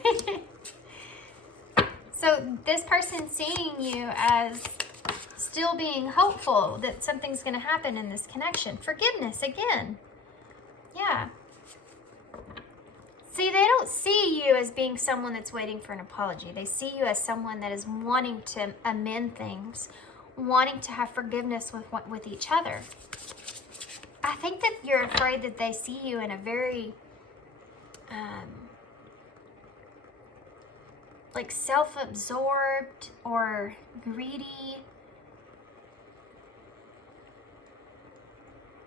So this person's seeing you as still being hopeful that something's going to happen in this connection. Forgiveness again. Yeah. See, they don't see you as being someone that's waiting for an apology. They see you as someone that is wanting to amend things, wanting to have forgiveness with each other. I think that you're afraid that they see you in a very like self-absorbed or greedy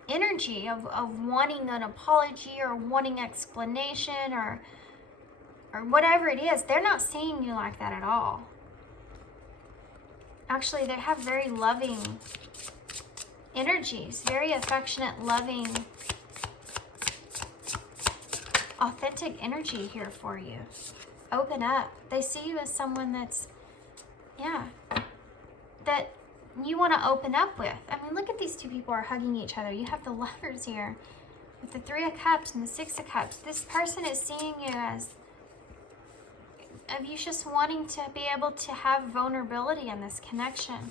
energy of wanting an apology or wanting explanation or whatever it is. They're not seeing you like that at all. Actually, they have very loving energies, very affectionate, loving, authentic energy here for you. Open up. They see you as someone that's, yeah, that you want to open up with. I mean, look at these two people are hugging each other. You have the Lovers here with the Three of Cups and the Six of Cups. This person is seeing you as of you just wanting to be able to have vulnerability in this connection.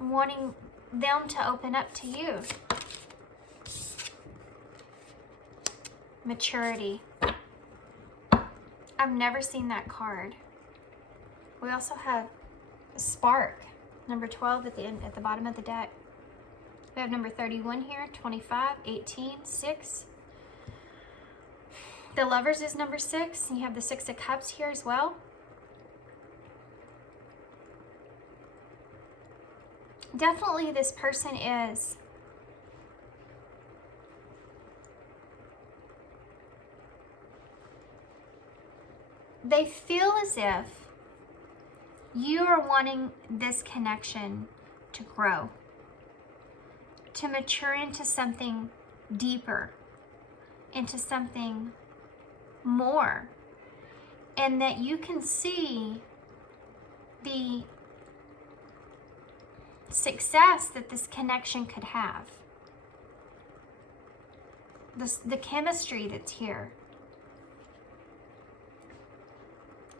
Wanting them to open up to you. Maturity. I've never seen that card. We also have a Spark, number 12 at the bottom of the deck. We have number 31 here, 25, 18, 6. The Lovers is number 6, and you have the Six of Cups here as well. Definitely this person is they feel as if you are wanting this connection to grow, to mature into something deeper, into something more, and that you can see the success that this connection could have, the chemistry that's here.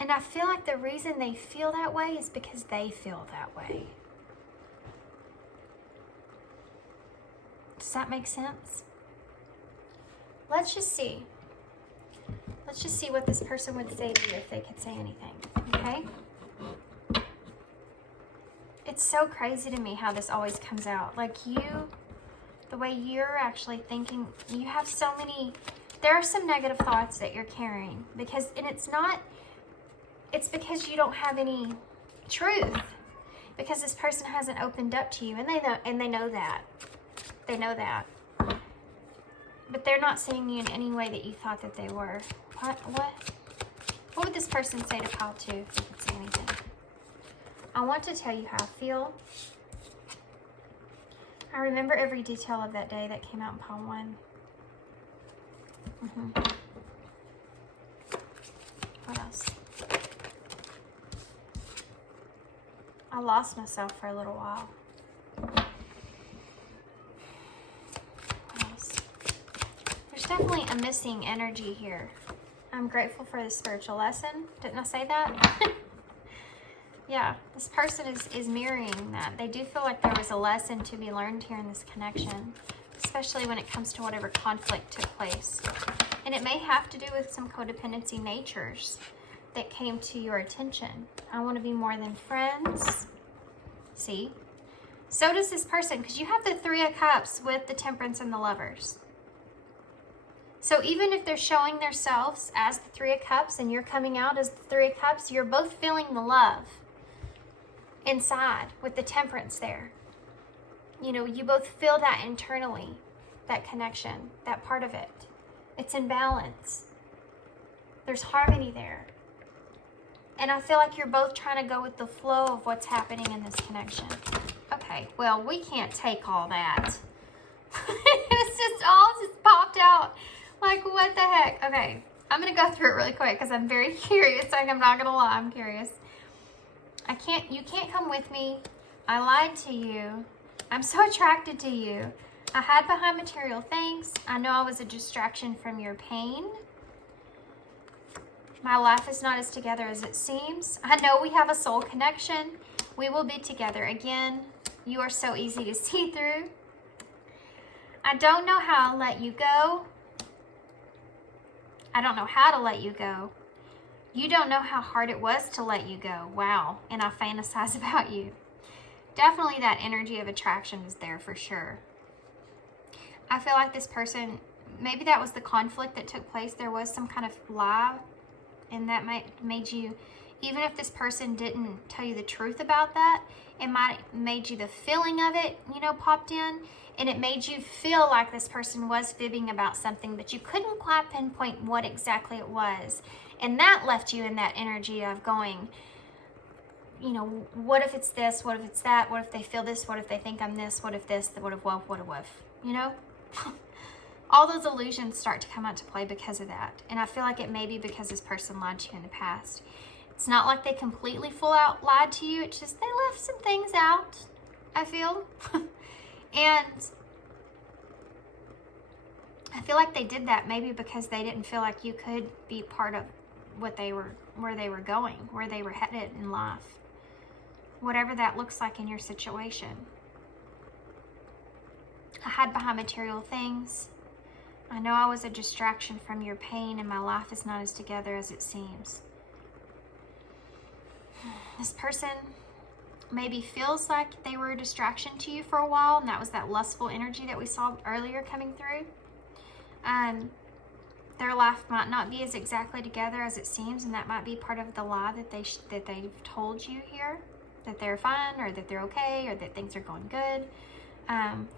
And I feel like the reason they feel that way is because they feel that way. Does that make sense? Let's just see. Let's just see what this person would say to you if they could say anything, okay? It's so crazy to me how this always comes out. Like the way you're actually thinking, you have so many, there are some negative thoughts that you're carrying and it's because you don't have any truth, because this person hasn't opened up to you, and they know that. They know that. But they're not seeing you in any way that you thought that they were. What would this person say to pile 2 if you could say anything? I want to tell you how I feel. I remember every detail of that day that came out in pile 1. What else? I lost myself for a little while. What else? There's definitely a missing energy here. I'm grateful for the spiritual lesson. Didn't I say that? Yeah, this person is mirroring that. They do feel like there was a lesson to be learned here in this connection, especially when it comes to whatever conflict took place. And it may have to do with some codependency natures that came to your attention. I want to be more than friends. See? So does this person, because you have the Three of Cups with the Temperance and the Lovers. So even if they're showing themselves as the Three of Cups and you're coming out as the Three of Cups, you're both feeling the love inside with the Temperance there. You know, you both feel that internally, that connection, that part of it. It's in balance. There's harmony there. And I feel like you're both trying to go with the flow of what's happening in this connection. Okay, well, we can't take all that. It's just all just popped out. Like, what the heck? Okay, I'm going to go through it really quick because I'm very curious. Like, I'm not going to lie, I'm curious. You can't come with me. I lied to you. I'm so attracted to you. I hide behind material things. I know I was a distraction from your pain. My life is not as together as it seems. I know we have a soul connection. We will be together again. You are so easy to see through. I don't know how to let you go. I don't know how to let you go. You don't know how hard it was to let you go. Wow. And I fantasize about you. Definitely that energy of attraction is there for sure. I feel like this person, maybe that was the conflict that took place. There was some kind of lie, and that made you, even if this person didn't tell you the truth about that, it might made you the feeling of it, you know, popped in, and it made you feel like this person was fibbing about something, but you couldn't quite pinpoint what exactly it was. And that left you in that energy of going, you know, what if it's this? What if it's that? What if they feel this? What if they think I'm this? What if this? What if, what if, you know? All those illusions start to come out to play because of that. And I feel like it may be because this person lied to you in the past. It's not like they completely full out lied to you. It's just they left some things out, I feel. And I feel like they did that maybe because they didn't feel like you could be part of what they were, where they were going, where they were headed in life. Whatever that looks like in your situation. I hide behind material things. I know I was a distraction from your pain, and my life is not as together as it seems. This person maybe feels like they were a distraction to you for a while, and that was that lustful energy that we saw earlier coming through. Their life might not be as exactly together as it seems, and that might be part of the lie that they've told you here, that they're fine, or that they're okay, or that things are going good.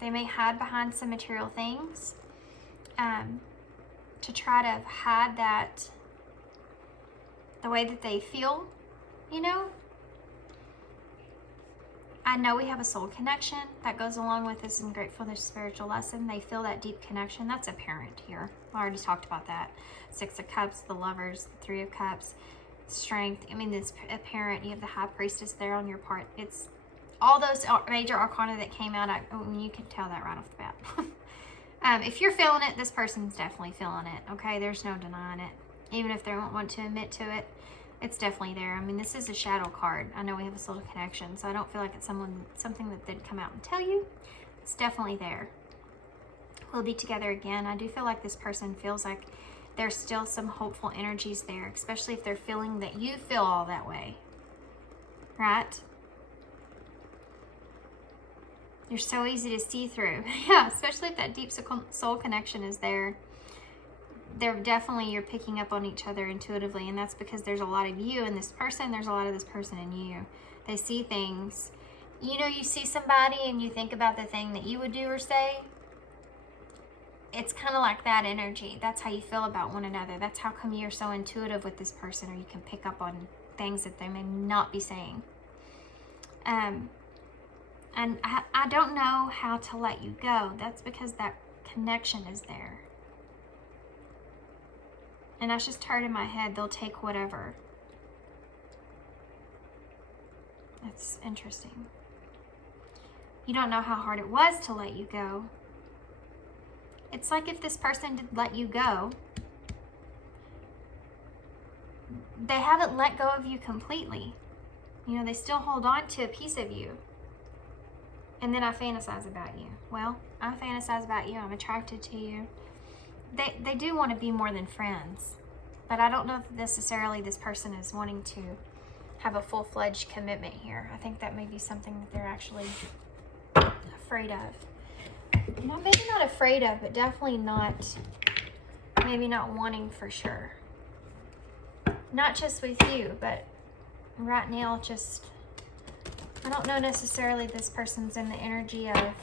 They may hide behind some material things to try to hide that, the way that they feel, you know. I know we have a soul connection that goes along with this and gratefulness spiritual lesson. They feel that deep connection. That's apparent here. I already talked about that. 6 of Cups, the Lovers, the 3 of Cups, strength. I mean, it's apparent. You have the High Priestess there on your part. It's all those major arcana that came out. You can tell that right off the bat. If you're feeling it, this person's definitely feeling it. Okay, there's no denying it. Even if they don't want to admit to it, it's definitely there. I mean, this is a shadow card. I know we have a soul connection, so I don't feel like it's something that they'd come out and tell you. It's definitely there. We'll be together again. I do feel like this person feels like there's still some hopeful energies there, especially if they're feeling that you feel all that way, right? You're so easy to see through. Yeah, especially if that deep soul connection is there. You're picking up on each other intuitively, and that's because there's a lot of you in this person. There's a lot of this person in you. They see things. You know, you see somebody and you think about the thing that you would do or say. It's kind of like that energy. That's how you feel about one another. That's how come you're so intuitive with this person, or you can pick up on things that they may not be saying. And I don't know how to let you go. That's because that connection is there. And that's just heard in my head. They'll take whatever. That's interesting. You don't know how hard it was to let you go. It's like if this person did let you go, they haven't let go of you completely. You know, they still hold on to a piece of you. And then I fantasize about you. Well, I fantasize about you. I'm attracted to you. They do want to be more than friends. But I don't know if necessarily this person is wanting to have a full-fledged commitment here. I think that may be something that they're actually afraid of. No, maybe not afraid of, but definitely not, maybe not wanting for sure. Not just with you, but right now just, I don't know necessarily this person's in the energy of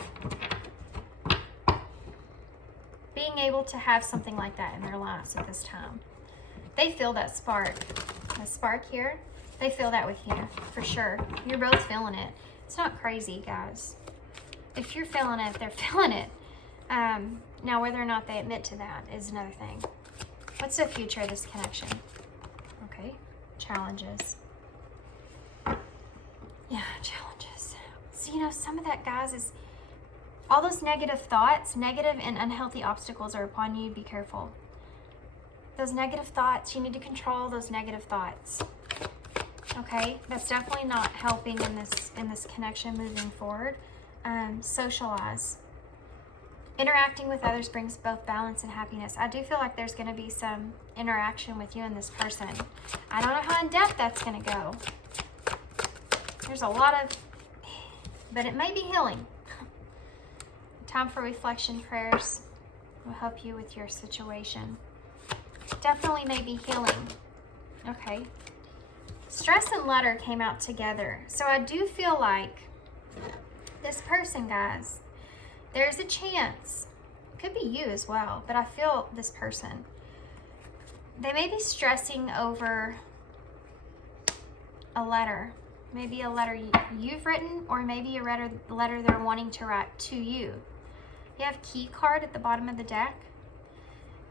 being able to have something like that in their lives at this time. They feel that spark here. They feel that with you, for sure. You're both feeling it. It's not crazy, guys. If you're feeling it, they're feeling it. Now, whether or not they admit to that is another thing. What's the future of this connection? Okay, challenges. Yeah, challenges. So, you know, some of that, guys, is all those negative thoughts, negative and unhealthy obstacles are upon you. Be careful. Those negative thoughts, you need to control those negative thoughts. Okay, that's definitely not helping in this connection moving forward. Socialize. Interacting with others brings both balance and happiness. I do feel like there's going to be some interaction with you and this person. I don't know how in depth that's going to go. There's a lot of, but it may be healing. Time for reflection prayers will help you with your situation. Definitely may be healing. Okay. Stress and letter came out together. So I do feel like this person, guys, there's a chance. It could be you as well, but I feel this person. They may be stressing over a letter. Maybe a letter you've written, or maybe a letter they're wanting to write to you. You have key card at the bottom of the deck.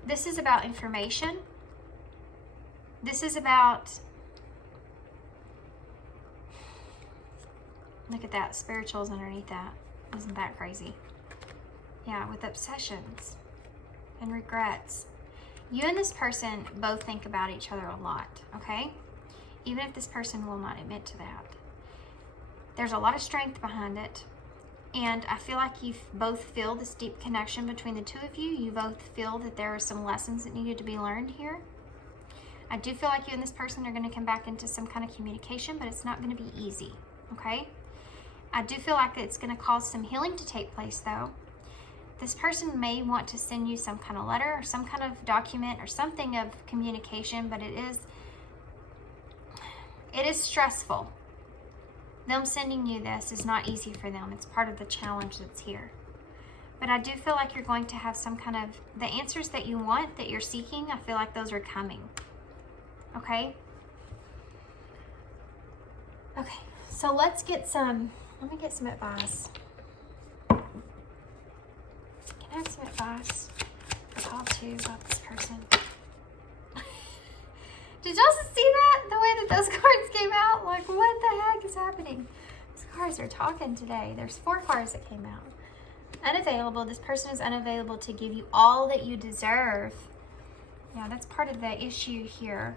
This is about information. This is about, look at that, spirituals underneath that. Isn't that crazy? Yeah, with obsessions and regrets. You and this person both think about each other a lot, okay? Even if this person will not admit to that. There's a lot of strength behind it. And I feel like you both feel this deep connection between the two of you. You both feel that there are some lessons that needed to be learned here. I do feel like you and this person are going to come back into some kind of communication, but it's not going to be easy, okay? I do feel like it's going to cause some healing to take place, though. This person may want to send you some kind of letter or some kind of document or something of communication, but it is stressful. Them sending you this is not easy for them. It's part of the challenge that's here. But I do feel like you're going to have some kind of, the answers that you want, that you're seeking, I feel like those are coming. Okay? Okay, so let me get some advice. Can I have some advice for call 2 about this person? Did y'all see that? The way that those cards came out? Like, what the heck is happening? These cards are talking today. There's 4 cards that came out. Unavailable. This person is unavailable to give you all that you deserve. Yeah, that's part of the issue here.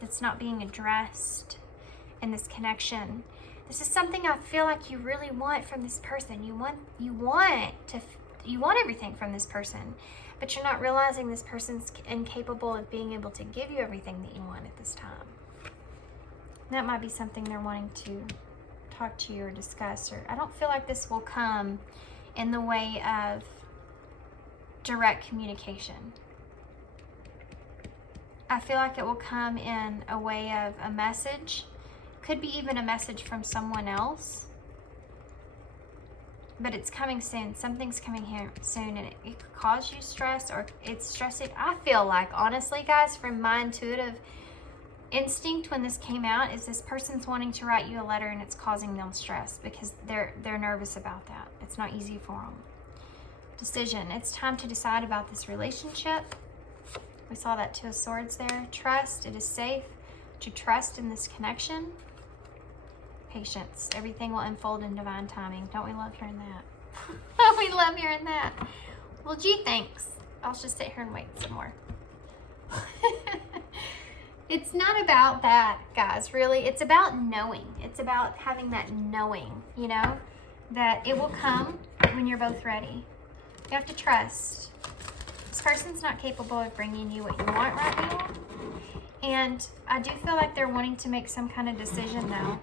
That's not being addressed in this connection. This is something I feel like you really want from this person. You want everything from this person. But you're not realizing this person's incapable of being able to give you everything that you want at this time. That might be something they're wanting to talk to you or discuss. Or I don't feel like this will come in the way of direct communication. I feel like it will come in a way of a message. Could be even a message from someone else. But it's coming soon. Something's coming here soon, and it could cause you stress, or it's stressing. I feel like, honestly, guys, from my intuitive instinct when this came out, is this person's wanting to write you a letter, and it's causing them stress because they're nervous about that. It's not easy for them. Decision. It's time to decide about this relationship. We saw that 2 of Swords there. Trust. It is safe to trust in this connection. Patience. Everything will unfold in divine timing. Don't we love hearing that? We love hearing that. Well, gee, thanks. I'll just sit here and wait some more. It's not about that, guys, really. It's about knowing. It's about having that knowing, you know, that it will come when you're both ready. You have to trust. This person's not capable of bringing you what you want right now. And I do feel like they're wanting to make some kind of decision, though.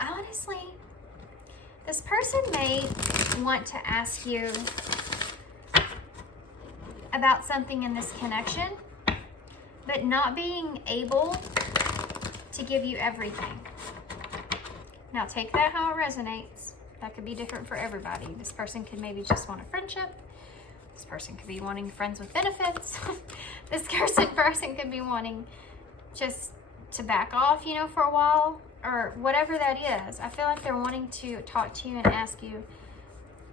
Honestly, this person may want to ask you about something in this connection, but not being able to give you everything. Now, take that how it resonates. That could be different for everybody. This person could maybe just want a friendship. This person could be wanting friends with benefits. This person could be wanting just to back off, you know, for a while, or whatever that is. I feel like they're wanting to talk to you and ask you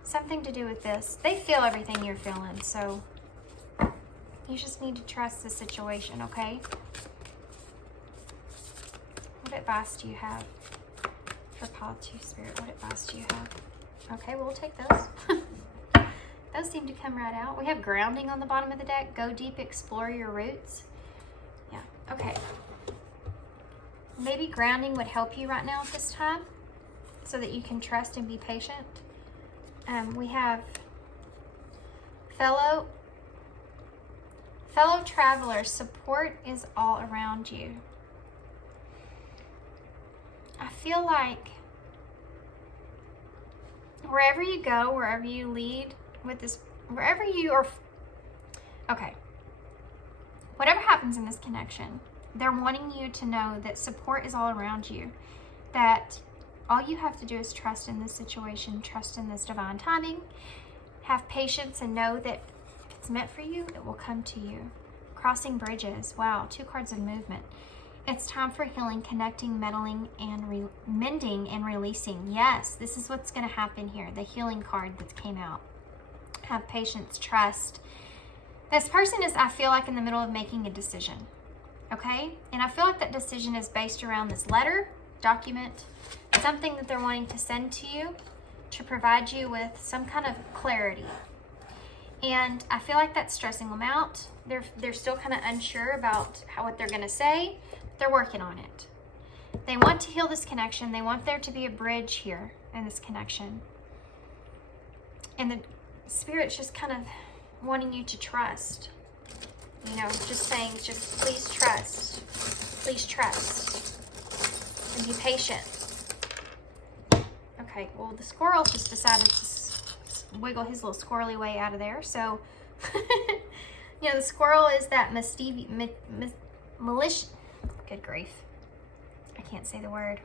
something to do with this. They feel everything you're feeling, so you just need to trust the situation, okay? What advice do you have for Pile 2 Spirit? What advice do you have? Okay, we'll take those. Those seem to come right out. We have grounding on the bottom of the deck. Go deep, explore your roots. Yeah, okay. Maybe grounding would help you right now at this time so that you can trust and be patient. We have fellow travelers. Support is all around you. I feel like wherever you go, wherever you lead with this, wherever you are, okay, whatever happens in this connection, they're wanting you to know that support is all around you, that all you have to do is trust in this situation, trust in this divine timing, have patience, and know that if it's meant for you, it will come to you. Crossing bridges. Wow, 2 cards of movement. It's time for healing, connecting, meddling, and mending and releasing. Yes, this is what's going to happen here. The healing card that came out. Have patience, trust. This person is, I feel like, in the middle of making a decision. Okay? And I feel like that decision is based around this letter, document, something that they're wanting to send to you to provide you with some kind of clarity. And I feel like that's stressing them out. They're still kind of unsure about what they're going to say. They're working on it. They want to heal this connection. They want there to be a bridge here in this connection. And the Spirit's just kind of wanting you to trust. You know, just saying, just please trust. Please trust. And be patient. Okay, well, the squirrel just decided to wiggle his little squirrely way out of there. So, you know, the squirrel is that malicious, good grief, I can't say the word.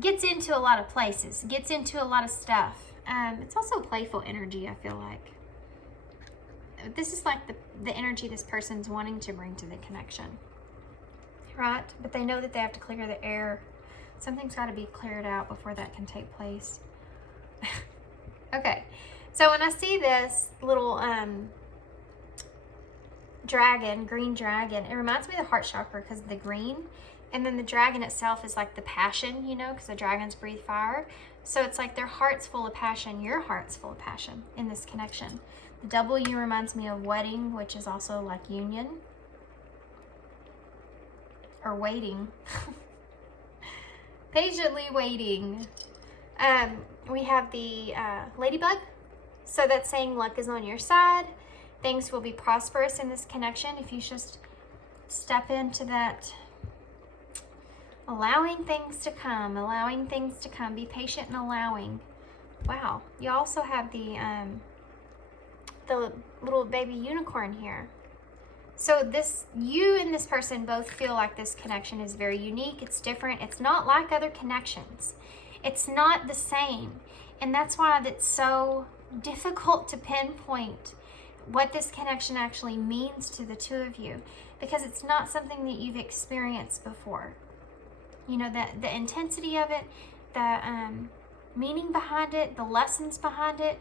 Gets into a lot of places, gets into a lot of stuff. It's also playful energy, I feel like. This is like the energy this person's wanting to bring to the connection, right? But they know that they have to clear the air. Something's got to be cleared out before that can take place. Okay, so when I see this little dragon, green dragon, it reminds me of the heart chakra because of the green. And then the dragon itself is like the passion, you know, because the dragons breathe fire. So it's like their heart's full of passion. Your heart's full of passion in this connection. The W reminds me of wedding, which is also like union. Or waiting. Patiently waiting. We have the ladybug. So that's saying luck is on your side. Things will be prosperous in this connection if you just step into that, allowing things to come, be patient and allowing. Wow, you also have the little baby unicorn here. So this, you and this person both feel like this connection is very unique. It's different. It's not like other connections. It's not the same. And that's why it's so difficult to pinpoint what this connection actually means to the two of you, because it's not something that you've experienced before. You know, the intensity of it, the meaning behind it, the lessons behind it,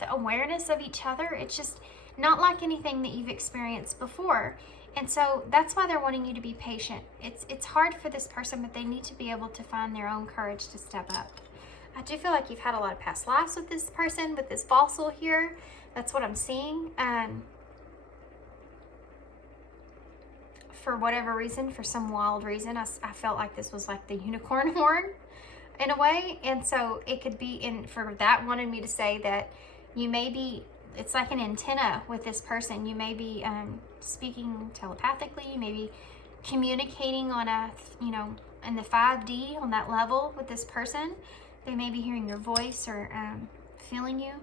the awareness of each other. It's just not like anything that you've experienced before. And so that's why they're wanting you to be patient. It's hard for this person, but they need to be able to find their own courage to step up. I do feel like you've had a lot of past lives with this person, with this fossil here. That's what I'm seeing. For whatever reason, for some wild reason, I felt like this was like the unicorn horn in a way. And so it could be, for that wanted me to say that you may be, it's like an antenna with this person. You may be speaking telepathically, you may be communicating on a, you know, in the 5D on that level with this person. They may be hearing your voice or feeling you.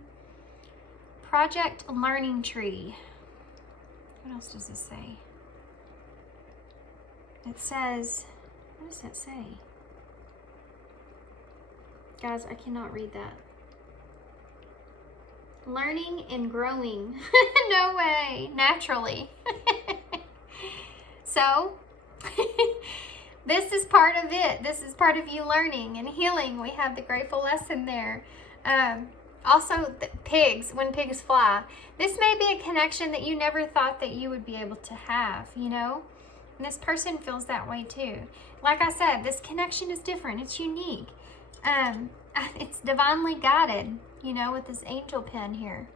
Project Learning Tree. What else does this say? It says, what does that say? Guys, I cannot read that. Learning and growing. No way. Naturally. So, this is part of it. This is part of you learning and healing. We have the grateful lesson there. Also, pigs, when pigs fly. This may be a connection that you never thought that you would be able to have, you know? And this person feels that way too. Like I said, this connection is different. It's unique. It's divinely guided, you know, with this angel pen here.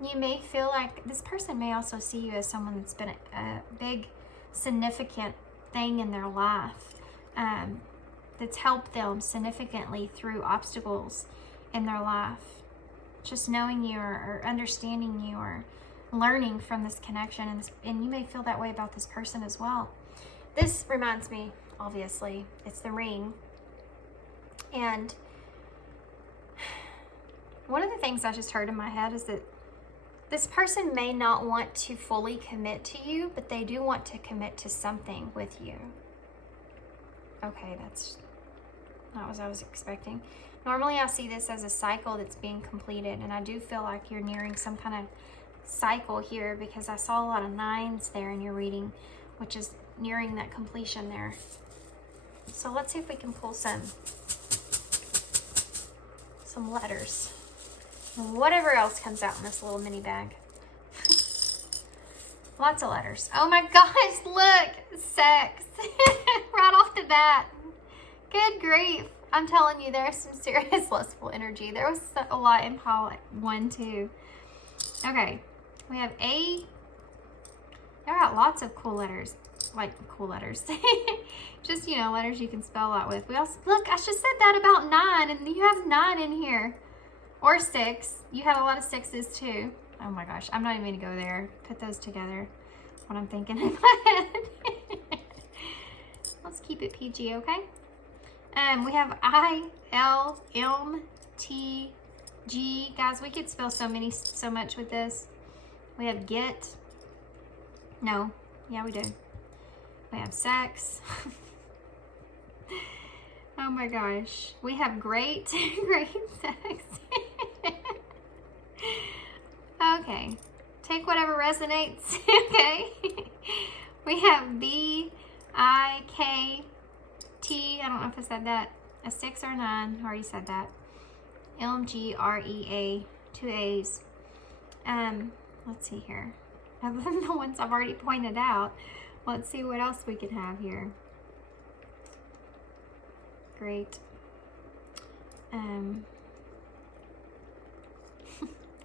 You may feel like this person may also see you as someone that's been a big, significant thing in their life, that's helped them significantly through obstacles in their life. Just knowing you or understanding you or learning from this connection, and you may feel that way about this person as well. This reminds me, obviously, it's the ring. And one of the things I just heard in my head is that this person may not want to fully commit to you, but they do want to commit to something with you. Okay, that's not what I was expecting. Normally I see this as a cycle that's being completed, and I do feel like you're nearing some kind of cycle here because I saw a lot of 9s there in your reading, which is nearing that completion there. So let's see if we can pull some letters. Whatever else comes out in this little mini bag. Lots of letters. Oh my gosh, look, sex. Right off the bat. Good grief. I'm telling you, there's some serious lustful energy. There was a lot in pile 1 too. Okay, we have A. There got lots of cool letters. Like cool letters. Just, you know, letters you can spell a lot with. We also, look, I just said that about 9, and you have 9 in here. Or 6. You had a lot of 6s too. Oh my gosh, I'm not even gonna go there. Put those together. What I'm thinking in my head. Let's keep it PG, okay? We have I-L-M-T-G. Guys, we could spell so much with this. We have get. No. Yeah, we do. We have sex. Oh my gosh. We have great, great sex. Okay. Take whatever resonates. Okay. We have B-I-K-T. I don't know if I said that. A 6 or 9. I already said that. L-M-G-R-E-A. 2 A's. Let's see here. Other than the ones I've already pointed out, let's see what else we can have here. Great.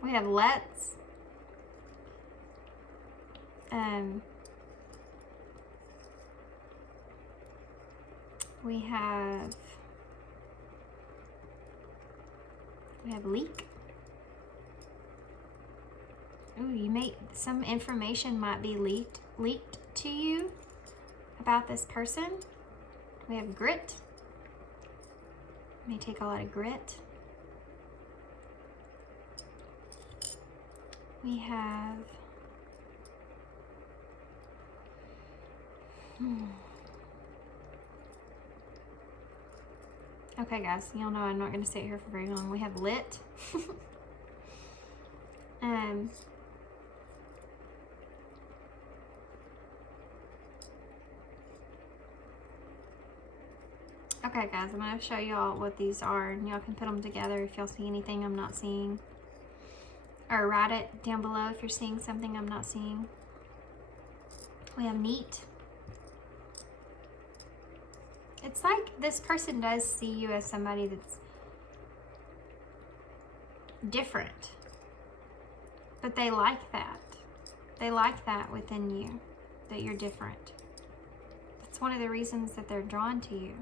We have let's. We have leak. Ooh, some information might be leaked to you about this person. We have grit. May take a lot of grit. We have okay, guys, y'all know I'm not going to sit here for very long. We have lit. Okay, guys, I'm going to show y'all what these are, and y'all can put them together if y'all see anything I'm not seeing. Or write it down below if you're seeing something I'm not seeing. We have neat. It's like this person does see you as somebody that's different. But they like that. They like that within you, that you're different. That's one of the reasons that they're drawn to you.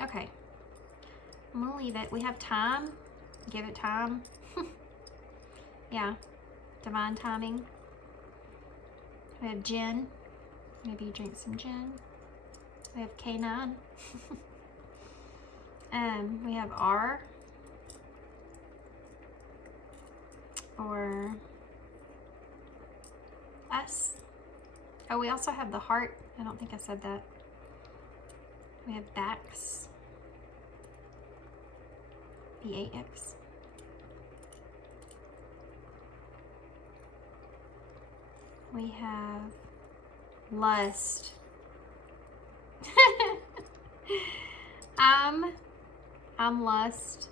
Okay. I'm gonna leave it. We have time. Give it time. Yeah. Divine timing. We have gin. Maybe you drink some gin. We have K9. We have R. Or S. Oh, we also have the heart. I don't think I said that. We have backs. B-A-X. We have lust. I'm lust.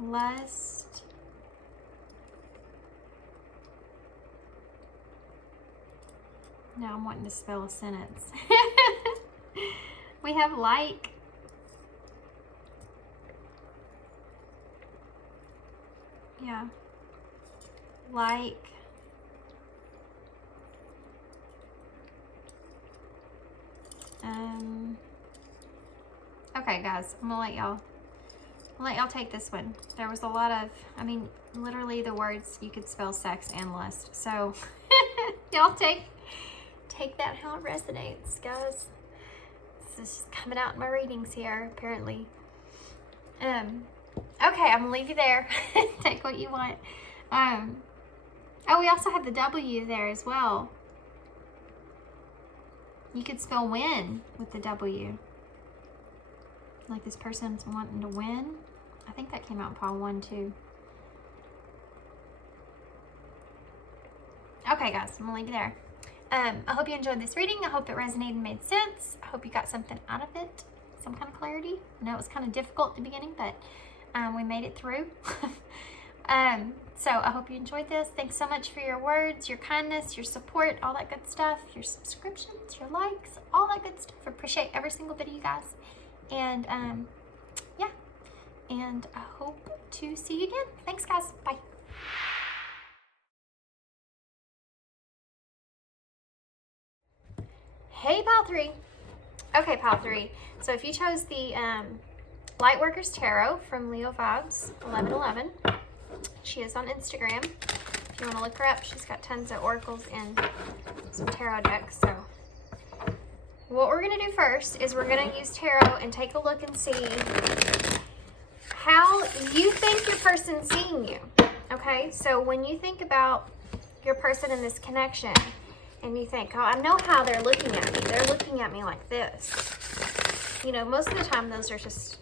Lust. Now I'm wanting to spell a sentence. We have like. Yeah. Like. Okay, guys, I'm gonna let y'all take this one. There was a lot of, I mean, literally the words you could spell sex and lust. So y'all take that how it resonates, guys. This is coming out in my readings here, apparently. Okay, I'm gonna leave you there. Take what you want. Oh, we also have the W there as well. You could spell win with the W. Like this person's wanting to win. I think that came out in pile 1 too. Okay, guys, I'm gonna leave you there. I hope you enjoyed this reading. I hope it resonated and made sense. I hope you got something out of it, some kind of clarity. I know it was kind of difficult at the beginning, but we made it through. So I hope you enjoyed this. Thanks so much for your words, your kindness, your support, all that good stuff, your subscriptions, your likes, all that good stuff. I appreciate every single bit of you guys. And yeah, and I hope to see you again. Thanks, guys. Bye. Hey, pile 3. Okay, pile 3. So if you chose the Lightworkers Tarot from Leo Vibes 1111, she is on Instagram. If you want to look her up, she's got tons of oracles and some tarot decks. So what we're going to do first is we're going to use tarot and take a look and see how you think your person's seeing you. Okay, so when you think about your person in this connection and you think, oh, I know how they're looking at me. They're looking at me like this. You know, most of the time those are just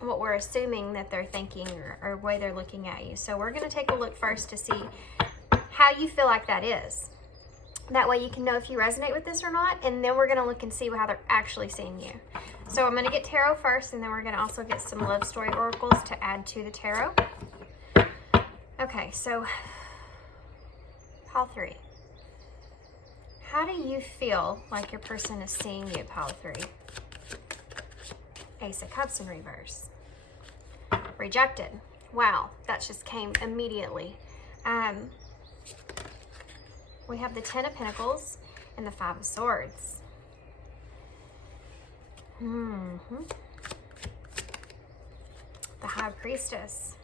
what we're assuming that they're thinking or way they're looking at you. So we're going to take a look first to see how you feel like that is. That way you can know if you resonate with this or not, and then we're going to look and see how they're actually seeing you. So I'm going to get tarot first, and then we're going to also get some Lovestory Oracles to add to the tarot. Okay, so pile 3. How do you feel like your person is seeing you, pile 3? Ace of Cups in reverse. Rejected. Wow, that just came immediately. We have the 10 of Pentacles and the 5 of Swords. The High Priestess.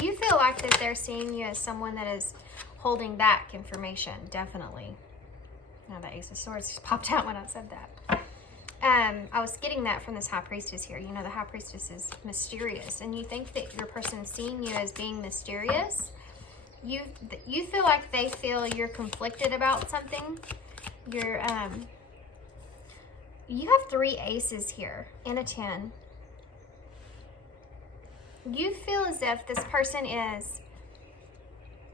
You feel like that they're seeing you as someone that is holding back information, definitely. Now the Ace of Swords just popped out when I said that. I was getting that from this High Priestess here. You know, the High Priestess is mysterious, and you think that your person is seeing you as being mysterious. You feel like they feel you're conflicted about something. You have 3 aces here and a 10. You feel as if this person is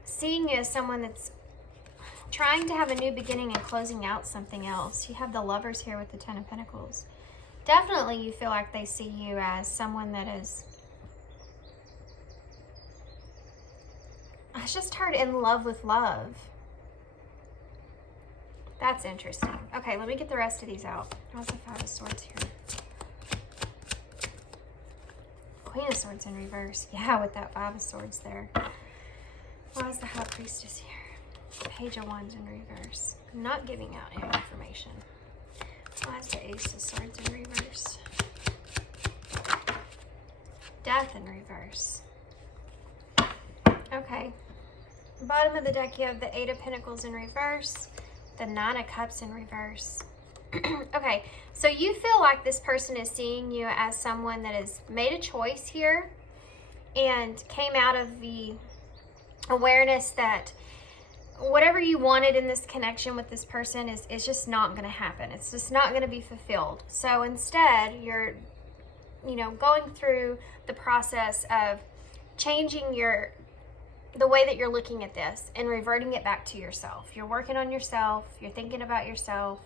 seeing you as someone that's trying to have a new beginning and closing out something else. You have the Lovers here with the 10 of Pentacles. Definitely you feel like they see you as someone that is, I just heard, in love with love. That's interesting. Okay, let me get the rest of these out. How's the 5 of Swords here? Queen of Swords in reverse. Yeah, with that 5 of Swords there. Why is the High Priestess here? Page of Wands in reverse. I'm not giving out any information. Why is the Ace of Swords in reverse? Death in reverse. Okay. Bottom of the deck, you have the 8 of Pentacles in reverse. The 9 of Cups in reverse. Okay, so you feel like this person is seeing you as someone that has made a choice here and came out of the awareness that whatever you wanted in this connection with this person is just not going to happen. It's just not going to be fulfilled. So instead, you're, you know, going through the process of changing the way that you're looking at this and reverting it back to yourself. You're working on yourself. You're thinking about yourself.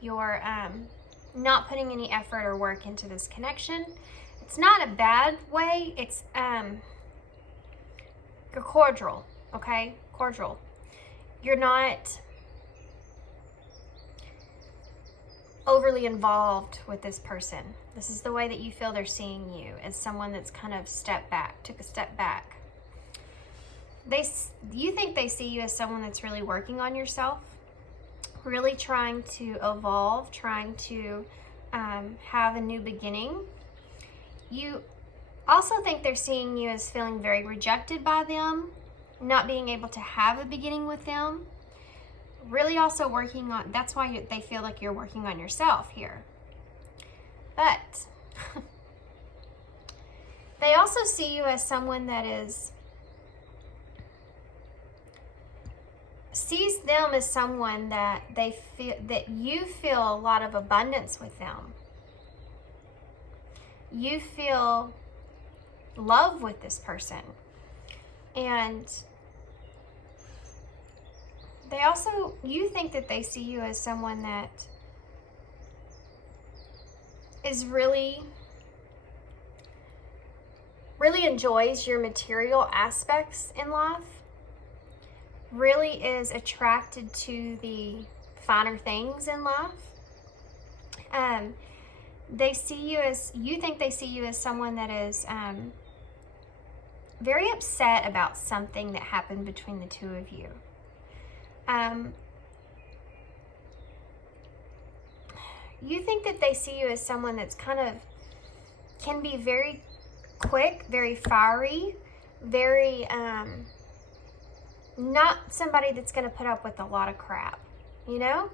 You're not putting any effort or work into this connection. It's not a bad way. It's you're cordial, okay? Cordial. You're not overly involved with this person. This is the way that you feel they're seeing you, as someone that's kind of took a step back. You think they see you as someone that's really working on yourself, really trying to evolve, trying to have a new beginning. You also think they're seeing you as feeling very rejected by them, not being able to have a beginning with them. Really also working on, that's why they feel like you're working on yourself here. But they also see you as someone that sees them as someone that that you feel a lot of abundance with them. You feel love with this person. And you think that they see you as someone that is really enjoys your material aspects in life, really is attracted to the finer things in life. You think they see you as someone that is very upset about something that happened between the two of you. You think that they see you as someone that's can be very quick, very fiery, very, not somebody that's going to put up with a lot of crap, you know?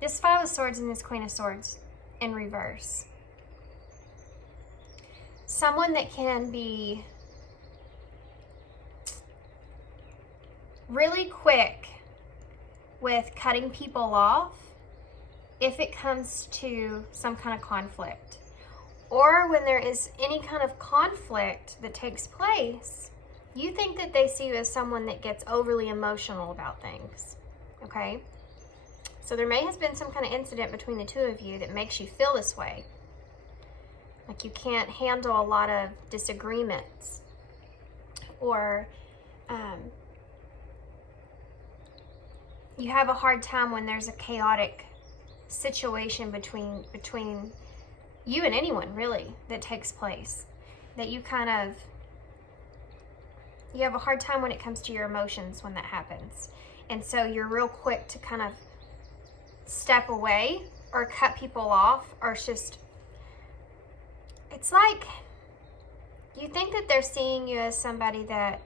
This Five of Swords and this Queen of Swords in reverse. Someone that can be really quick with cutting people off if it comes to some kind of conflict, or when there is any kind of conflict that takes place. You think that they see you as someone that gets overly emotional about things, okay? So there may have been some kind of incident between the two of you that makes you feel this way. Like you can't handle a lot of disagreements, or you have a hard time when there's a chaotic situation between you and anyone really that takes place, that you have a hard time when it comes to your emotions when that happens. And so you're real quick to kind of step away or cut people off, or it's like you think that they're seeing you as somebody that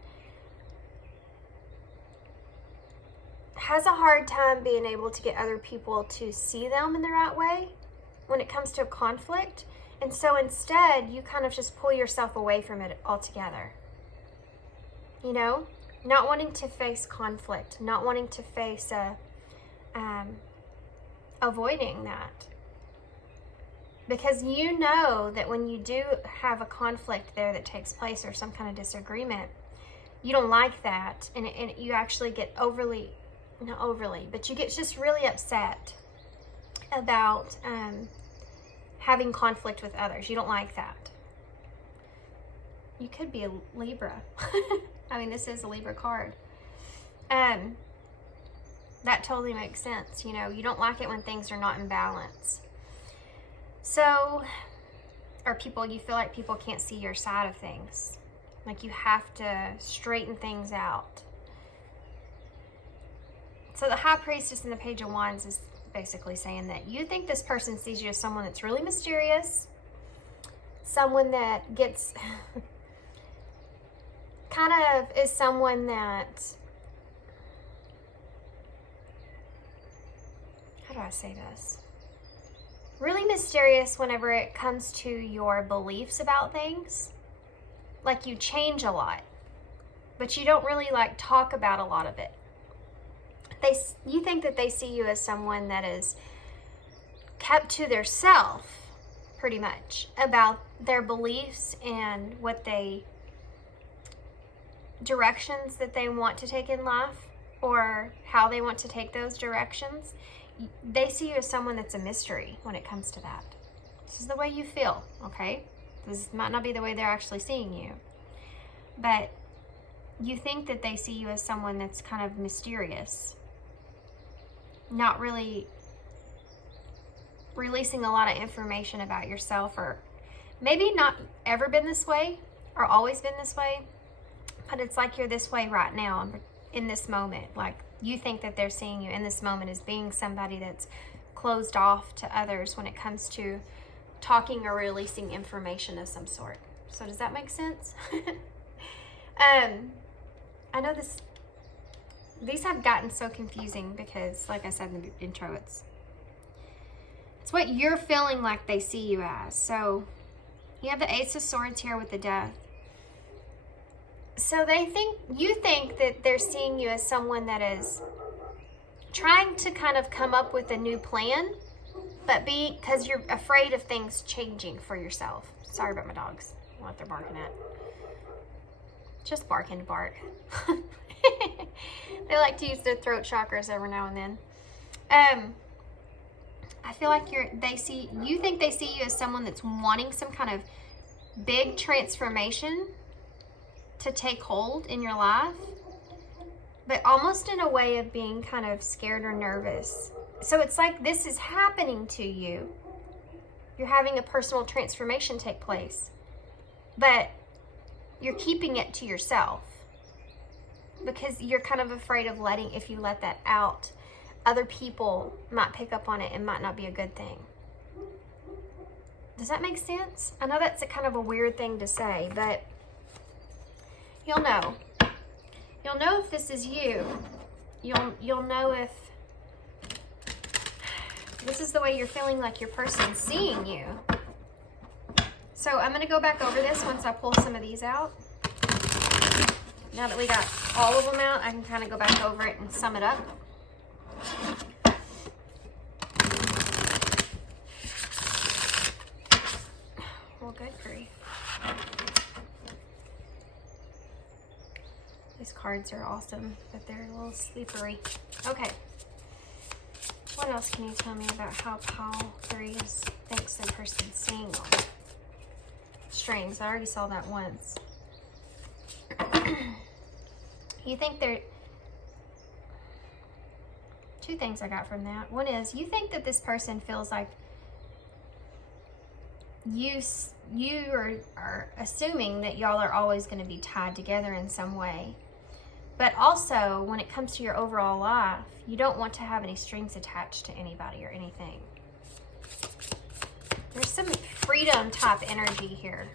has a hard time being able to get other people to see them in the right way when it comes to a conflict. And so instead, you kind of just pull yourself away from it altogether. You know, not wanting to face conflict, not wanting to face avoiding that. Because you know that when you do have a conflict there that takes place, or some kind of disagreement, you don't like that, and you actually get not overly, but you get just really upset about having conflict with others. You don't like that. You could be a Libra. I mean, this is a Libra card. That totally makes sense. You know, you don't like it when things are not in balance. So, or you feel like people can't see your side of things. Like you have to straighten things out. So the High Priestess and the Page of Wands is basically saying that you think this person sees you as someone that's really mysterious, someone that gets kind of is someone that, how do I say this? Really mysterious whenever it comes to your beliefs about things. Like you change a lot, but you don't really talk about a lot of it. You think that they see you as someone that is kept to their self, pretty much, about their beliefs and what they directions that they want to take in life or how they want to take those directions, they see you as someone that's a mystery when it comes to that. This is the way you feel, okay? This might not be the way they're actually seeing you. But you think that they see you as someone that's kind of mysterious. Not really releasing a lot of information about yourself, or maybe not ever been this way or always been this way, but it's like you're this way right now in this moment. Like you think that they're seeing you in this moment as being somebody that's closed off to others when it comes to talking or releasing information of some sort. So does that make sense? I know these have gotten so confusing because, like I said in the intro, it's what you're feeling like they see you as. So you have the Ace of Swords here with the Death. So you think that they're seeing you as someone that is trying to kind of come up with a new plan, but because you're afraid of things changing for yourself. Sorry about my dogs, what they're barking at. Just barking to bark. They like to use their throat chakras every now and then. I feel like you think they see you as someone that's wanting some kind of big transformation to take hold in your life, but almost in a way of being kind of scared or nervous. So it's like this is happening to you. You're having a personal transformation take place, but you're keeping it to yourself because you're kind of afraid of if you let that out, other people might pick up on it and might not be a good thing. Does that make sense? I know that's a kind of a weird thing to say, but you'll know. You'll know if this is you. You'll know if this is the way you're feeling like your person's seeing you. So I'm going to go back over this once I pull some of these out. Now that we got all of them out, I can kind of go back over it and sum it up. Well, good grief. These cards are awesome, but they're a little slippery. Okay. What else can you tell me about how Pile 3 thinks the person's seeing on strings? I already saw that once. You think two things I got from that. One is you think that this person feels like you are assuming that y'all are always going to be tied together in some way. But also, when it comes to your overall life, you don't want to have any strings attached to anybody or anything. There's some freedom type energy here.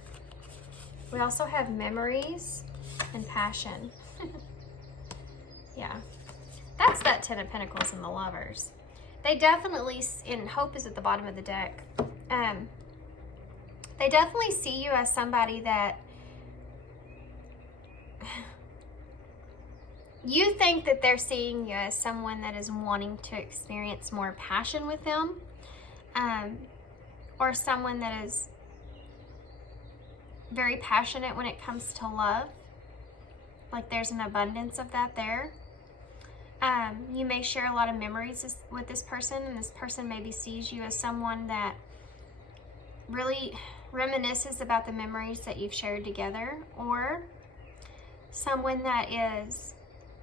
We also have memories and passion. Yeah. That's that 10 of Pentacles and the Lovers. They definitely, and Hope is at the bottom of the deck. They definitely see you as somebody that you think that they're seeing you as someone that is wanting to experience more passion with them, or someone that is very passionate when it comes to love. Like there's an abundance of that there. You may share a lot of memories with this person, and this person maybe sees you as someone that really reminisces about the memories that you've shared together, or someone that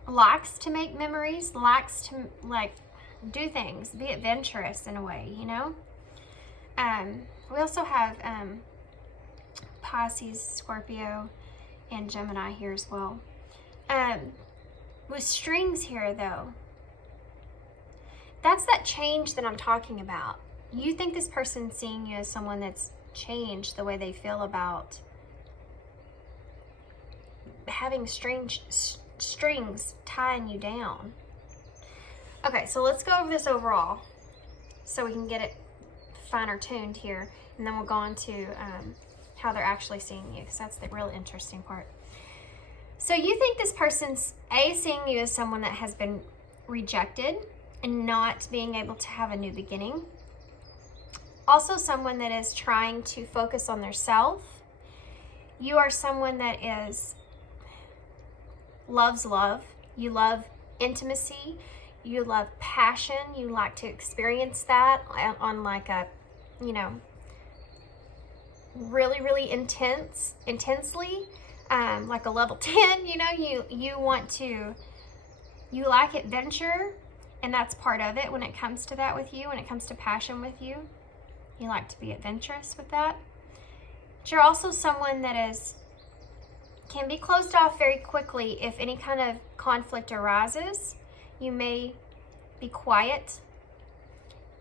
likes to make memories, likes to like do things, be adventurous in a way, you know. We also have Pisces, Scorpio, and Gemini here as well. With strings here though, that's that change that I'm talking about. You think this person's seeing you as someone that's changed the way they feel about having strings tying you down. Okay, so let's go over this overall so we can get it finer tuned here, and then we'll go on to how they're actually seeing you, because that's the real interesting part. So you think this person's seeing you as someone that has been rejected and not being able to have a new beginning. Also someone that is trying to focus on their self. You are someone that is loves love. You love intimacy. You love passion. You like to experience that on like a, you know, really, really intensely, like a level 10, you know, you like adventure, and that's part of it when it comes to that with you, when it comes to passion with you. You like to be adventurous with that. But you're also someone that can be closed off very quickly if any kind of conflict arises. You may be quiet,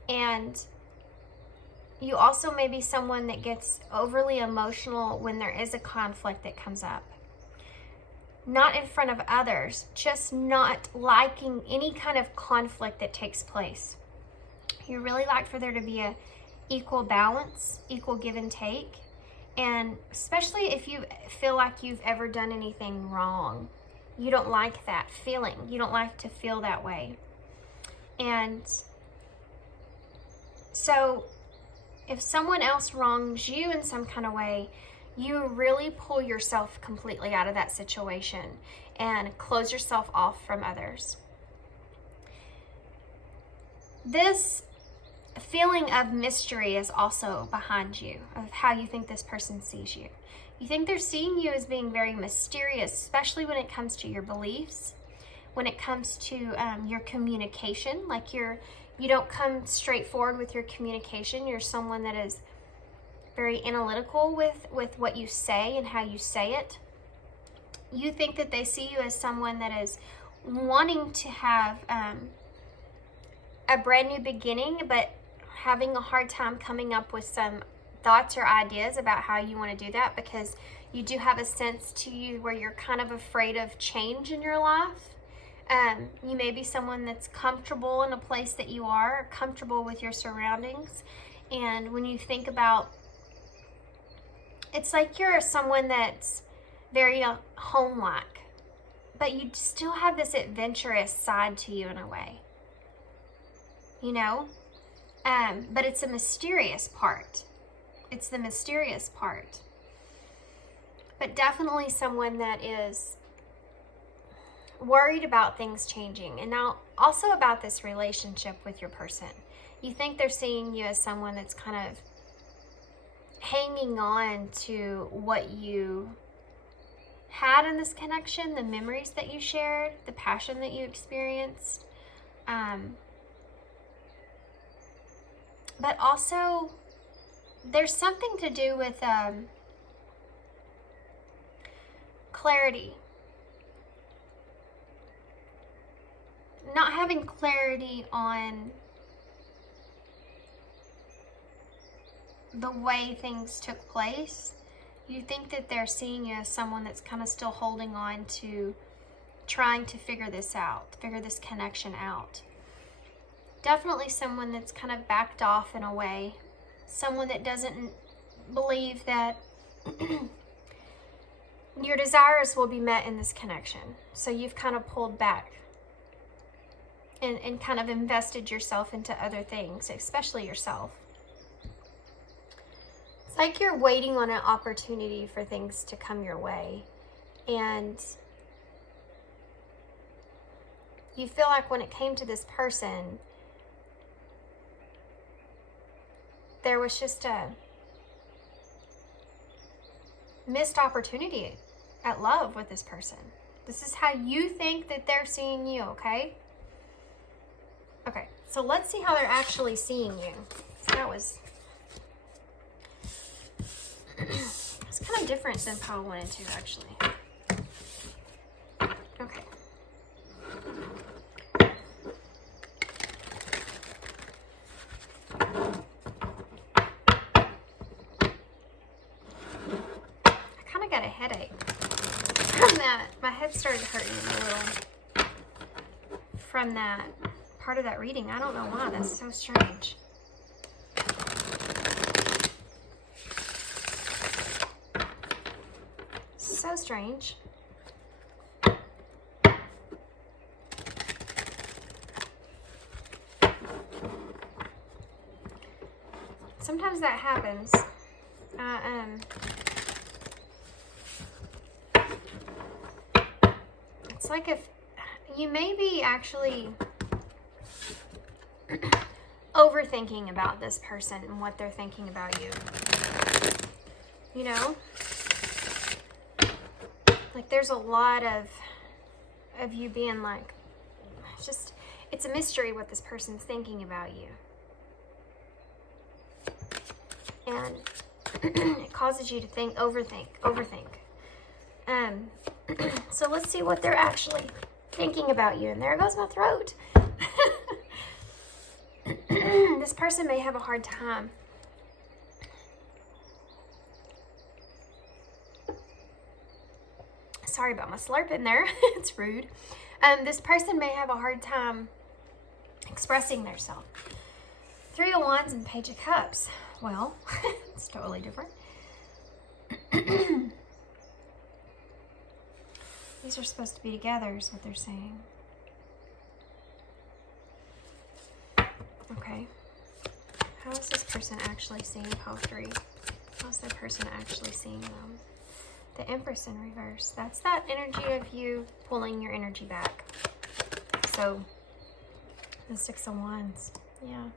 and you also may be someone that gets overly emotional when there is a conflict that comes up. Not in front of others, just not liking any kind of conflict that takes place. You really like for there to be a equal balance, equal give and take. And especially if you feel like you've ever done anything wrong, you don't like that feeling. You don't like to feel that way. And so if someone else wrongs you in some kind of way, you really pull yourself completely out of that situation and close yourself off from others. This feeling of mystery is also behind you, of how you think this person sees you. You think they're seeing you as being very mysterious, especially when it comes to your beliefs, when it comes to your communication. Like you don't come straightforward with your communication. You're someone that is very analytical with what you say and how you say it. You think that they see you as someone that is wanting to have a brand new beginning, but having a hard time coming up with some thoughts or ideas about how you want to do that, because you do have a sense to you where you're kind of afraid of change in your life. You may be someone that's comfortable in a place that you are, comfortable with your surroundings. And when you think about, it's like you're someone that's very home-like, but you still have this adventurous side to you in a way, you know? But it's a mysterious part. It's the mysterious part. But definitely someone that is worried about things changing. And now also about this relationship with your person. You think they're seeing you as someone that's kind of hanging on to what you had in this connection, the memories that you shared, the passion that you experienced. But also, there's something to do with clarity. Not having clarity on the way things took place. You think that they're seeing you as someone that's kind of still holding on to trying to figure this out, figure this connection out. Definitely someone that's kind of backed off in a way. Someone that doesn't believe that your desires will be met in this connection. So you've kind of pulled back and kind of invested yourself into other things, especially yourself. It's like you're waiting on an opportunity for things to come your way. And you feel like when it came to this person, there was just a missed opportunity at love with this person. This is how you think that they're seeing you, okay? Okay, so let's see how they're actually seeing you. So that was it's kind of different than pile 1 and 2, actually. Okay. Got a headache from that. My head started hurting a little from that part of that reading. I don't know why. That's so strange. So strange. Sometimes that happens. It's like if you may be actually overthinking about this person and what they're thinking about you. You know? Like there's a lot of you being like, it's a mystery what this person's thinking about you. And it causes you to overthink. So let's see what they're actually thinking about you. And there goes my throat. This person may have a hard time. Sorry about my slurp in there. It's rude. This person may have a hard time expressing themselves. 3 of Wands and Page of Cups. Well, it's totally different. These are supposed to be together is what they're saying. Okay. How is this person actually seeing pile 3? How's that person actually seeing them? The Empress in reverse. That's that energy of you pulling your energy back. So, the 6 of Wands. Yeah.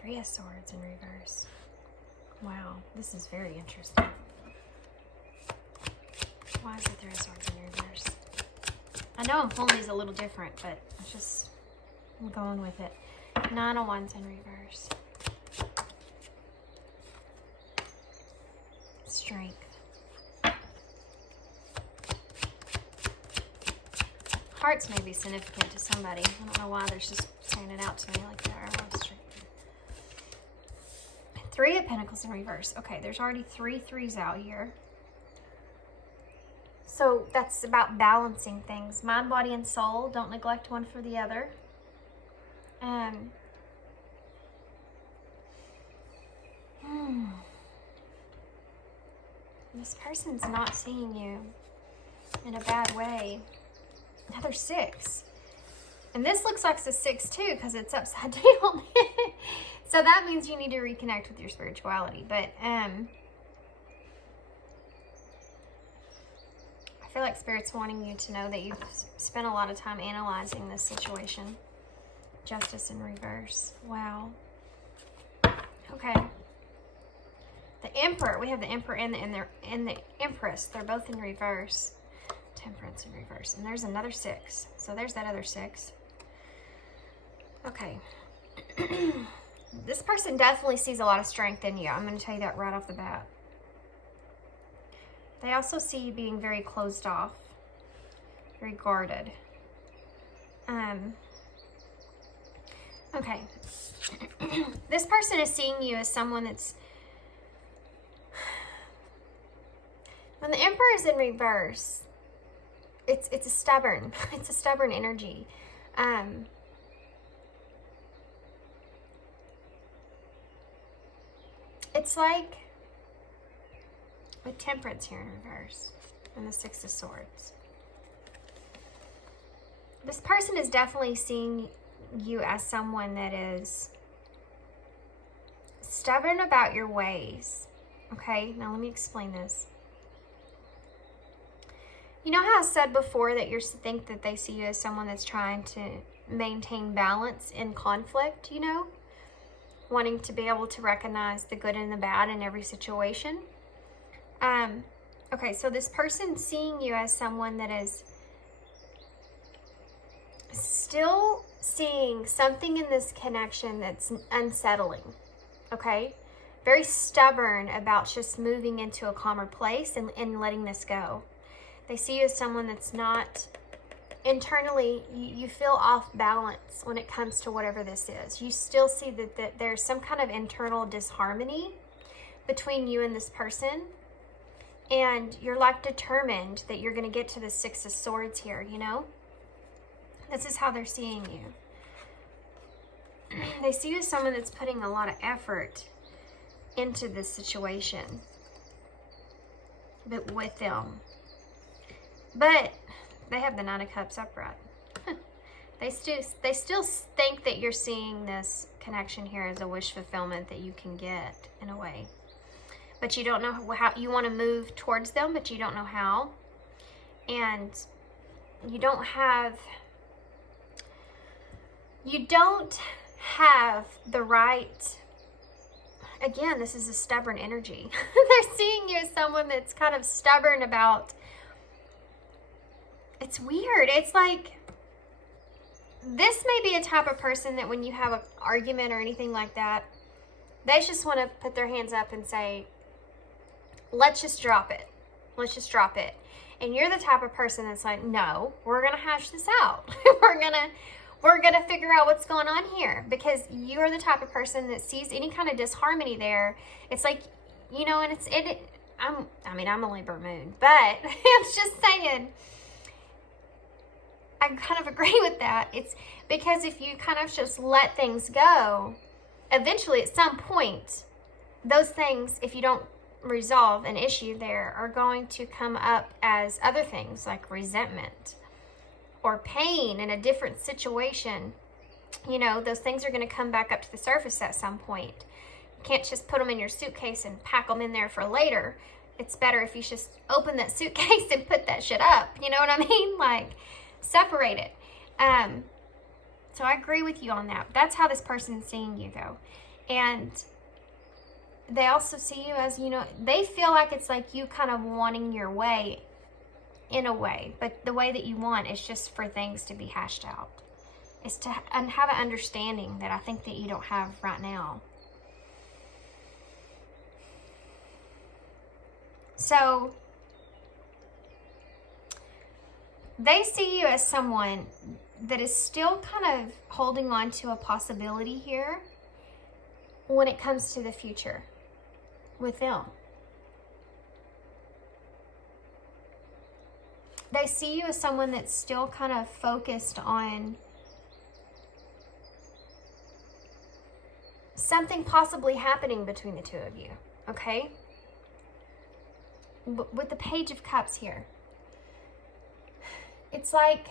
Three of Swords in reverse. Wow, this is very interesting. Why is it 3 of Swords in reverse? I know I'm pulling these a little different, but it's just, I'm going with it. 9 of Wands in reverse. Strength. Hearts may be significant to somebody. I don't know why they're just saying it out to me like that. I love strength. 3 of Pentacles in reverse. Okay, there's already 3 threes out here. So that's about balancing things. Mind, body, and soul. Don't neglect one for the other. This person's not seeing you in a bad way. Another 6. And this looks like a 6 too because it's upside down. So that means you need to reconnect with your spirituality. But I feel like Spirit's wanting you to know that you've spent a lot of time analyzing this situation. Justice in reverse. Wow. Okay. The Emperor. We have the Emperor and the Empress. They're both in reverse. Temperance in reverse. And there's another 6. So there's that other 6. Okay. This person definitely sees a lot of strength in you. I'm going to tell you that right off the bat. They also see you being very closed off. Very guarded. Okay. This person is seeing you as someone that's... When the Emperor is in reverse, it's a stubborn energy. It's like with Temperance here in reverse and the 6 of Swords. This person is definitely seeing you as someone that is stubborn about your ways. Okay, now let me explain this. You know how I said before that you think that they see you as someone that's trying to maintain balance in conflict, you know? Wanting to be able to recognize the good and the bad in every situation. Okay, so this person seeing you as someone that is still seeing something in this connection that's unsettling, okay? Very stubborn about just moving into a calmer place and letting this go. They see you as someone that's not internally, you feel off balance when it comes to whatever this is. You still see that there's some kind of internal disharmony between you and this person. And you're like determined that you're going to get to the 6 of Swords here, you know? This is how they're seeing you. They see you as someone that's putting a lot of effort into this situation. But with them. But they have the 9 of Cups upright. They still think that you're seeing this connection here as a wish fulfillment that you can get in a way. But you don't know how. You want to move towards them, but you don't know how. And you don't have the right. Again, this is a stubborn energy. They're seeing you as someone that's kind of stubborn about. It's weird. It's like, this may be a type of person that when you have an argument or anything like that, they just want to put their hands up and say, let's just drop it. Let's just drop it. And you're the type of person that's like, no, we're going to hash this out. we're going to figure out what's going on here, because you're the type of person that sees any kind of disharmony there. It's like, you know, and I'm a Libra moon, but I'm just saying, I kind of agree with that. It's because if you kind of just let things go, eventually at some point, those things, if you don't resolve an issue there, are going to come up as other things like resentment or pain in a different situation. You know, those things are going to come back up to the surface at some point. You can't just put them in your suitcase and pack them in there for later. It's better if you just open that suitcase and put that shit up. You know what I mean? Like, separate it. So I agree with you on that. That's how this person's seeing you, though. And they also see you as, you know, they feel like it's like you kind of wanting your way in a way, but the way that you want is just for things to be hashed out. It's to have an understanding that I think that you don't have right now. So they see you as someone that is still kind of holding on to a possibility here when it comes to the future with them. They see you as someone that's still kind of focused on something possibly happening between the two of you, okay? With the Page of Cups here, it's like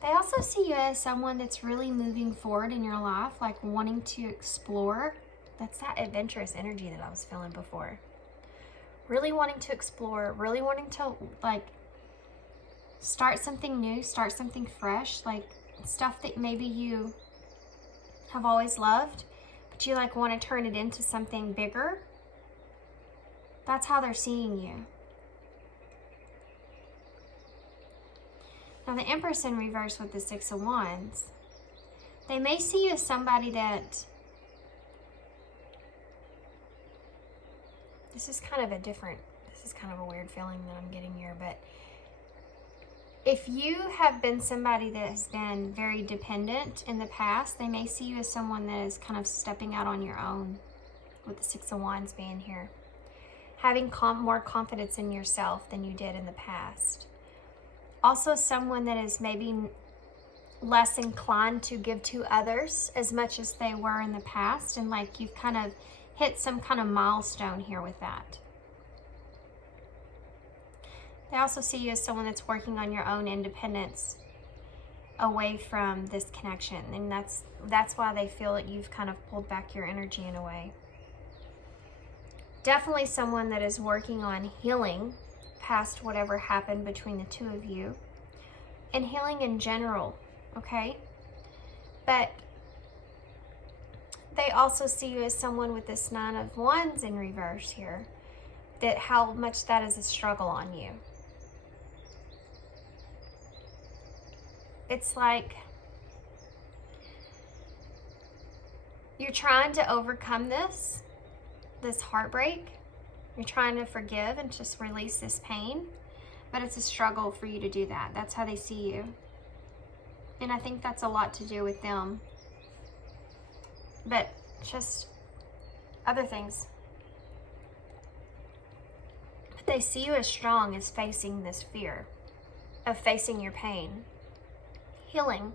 they also see you as someone that's really moving forward in your life, like wanting to explore. That's that adventurous energy that I was feeling before. Really wanting to explore, really wanting to like start something new, start something fresh, like stuff that maybe you have always loved, but you like want to turn it into something bigger. That's how they're seeing you. Now the Empress in reverse with the Six of Wands, they may see you as somebody that, this is kind of a weird feeling that I'm getting here, but if you have been somebody that has been very dependent in the past, they may see you as someone that is kind of stepping out on your own with the Six of Wands being here. Having more confidence in yourself than you did in the past. Also someone that is maybe less inclined to give to others as much as they were in the past, and like you've kind of hit some kind of milestone here with that. They also see you as someone that's working on your own independence away from this connection, and that's why they feel that you've kind of pulled back your energy in a way. Definitely someone that is working on healing past whatever happened between the two of you, and healing in general, okay? But they also see you as someone with this Nine of Wands in reverse here, that how much that is a struggle on you. It's like you're trying to overcome this heartbreak. You're trying to forgive and just release this pain, but it's a struggle for you to do that. That's how they see you. And I think that's a lot to do with them. But just other things. But they see you as strong as facing this fear, of facing your pain. Healing.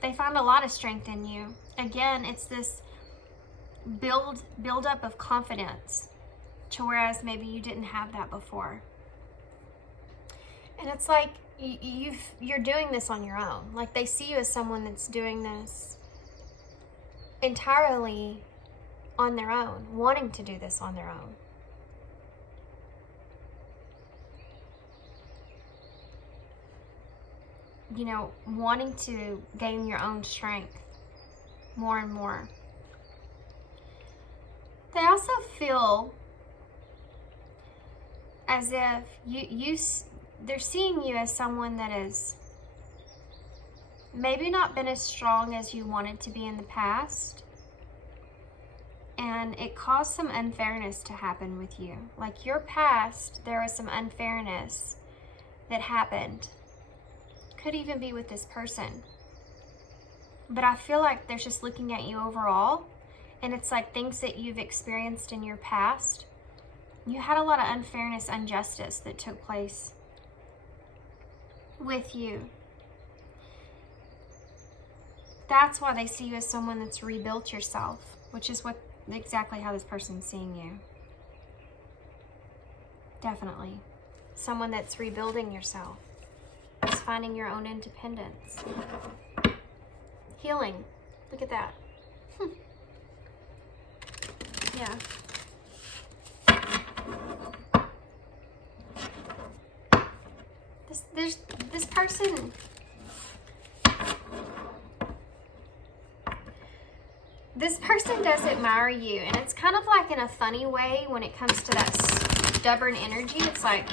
They find a lot of strength in you. Again, it's this build up of confidence, to whereas maybe you didn't have that before. And it's like you're doing this on your own. Like they see you as someone that's doing this entirely on their own, wanting to do this on their own. You know, wanting to gain your own strength more and more. They also feel as if they're seeing you as someone that has maybe not been as strong as you wanted to be in the past, and it caused some unfairness to happen with you. Like your past, there was some unfairness that happened. Could even be with this person. But I feel like they're just looking at you overall, and it's like things that you've experienced in your past. You had a lot of unfairness, injustice that took place with you. That's why they see you as someone that's rebuilt yourself, which is exactly how this person's seeing you. Definitely. Someone that's rebuilding yourself. It's finding your own independence. Healing. Look at that. Yeah. This person. This person does admire you, and it's kind of like in a funny way when it comes to that stubborn energy. It's like,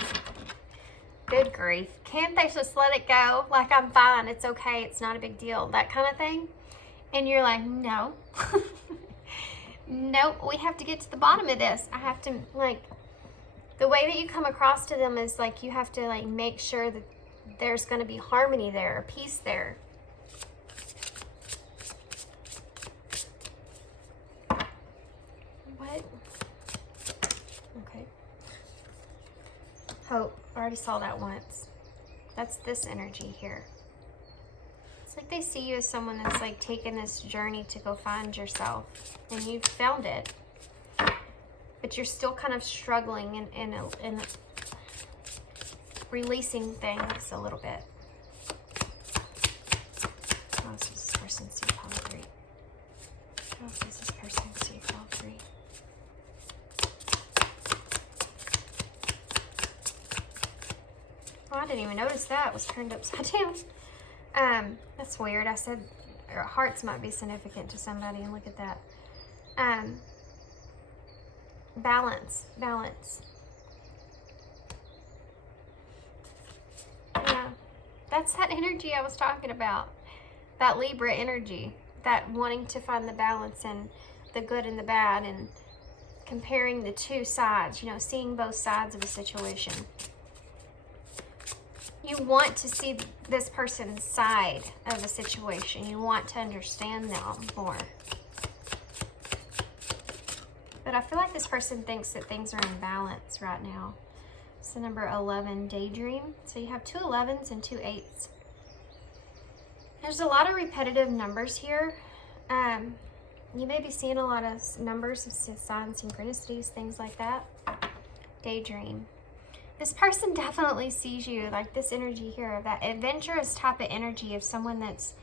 good grief, can't they just let it go? Like, I'm fine, it's okay, it's not a big deal, that kind of thing. And you're like, no. Nope, we have to get to the bottom of this. I have to, like, the way that you come across to them is like you have to like make sure that there's going to be harmony there, peace there. What? Okay. Hope. I already saw that once. That's this energy here. It's like they see you as someone that's like taking this journey to go find yourself, and you've found it. But you're still kind of struggling in releasing things a little bit. How else does this person see Pile 3? How else does this person see Pile 3? Oh, I didn't even notice that. It was turned upside down. That's weird. I said hearts might be significant to somebody, and look at that. Balance. Yeah, that's that energy I was talking about. That Libra energy, that wanting to find the balance in the good and the bad, and comparing the two sides, you know, seeing both sides of a situation. You want to see this person's side of a situation. You want to understand them more. But I feel like this person thinks that things are in balance right now. It's the number 11, Daydream. So you have 2 11s and 2 8s. There's a lot of repetitive numbers here. You may be seeing a lot of numbers, signs, synchronicities, things like that. Daydream. This person definitely sees you, like this energy here, of that adventurous type of energy of someone that's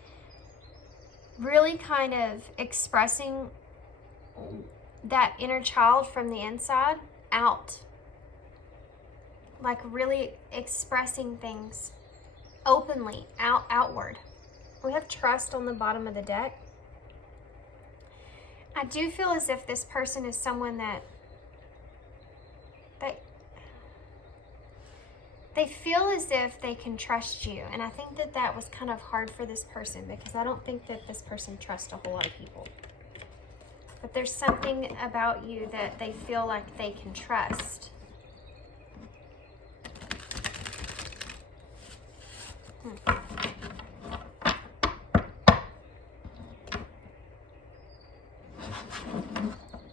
really kind of expressing that inner child from the inside out. Like really expressing things openly, outward. We have trust on the bottom of the deck. I do feel as if this person is someone that they feel as if they can trust you. And I think that that was kind of hard for this person, because I don't think that this person trusts a whole lot of people. But there's something about you that they feel like they can trust.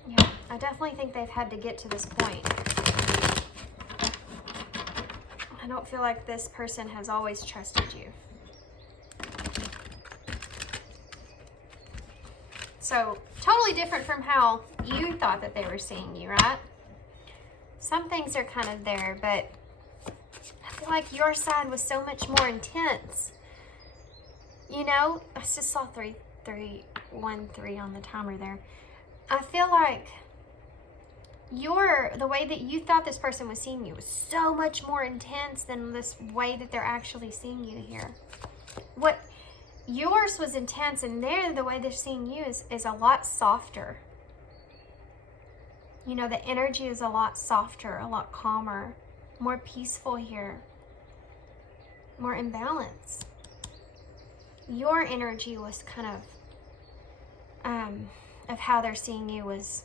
Yeah, I definitely think they've had to get to this point. I don't feel like this person has always trusted you. So, totally different from how you thought that they were seeing you, right? Some things are kind of there, but I feel like your side was so much more intense. You know, I just saw 3313 on the timer there. I feel like the way that you thought this person was seeing you was so much more intense than this way that they're actually seeing you here. What yours was intense, and the way they're seeing you is a lot softer. You know, the energy is a lot softer, a lot calmer, more peaceful here, more in balance. Your energy was kind of how they're seeing you was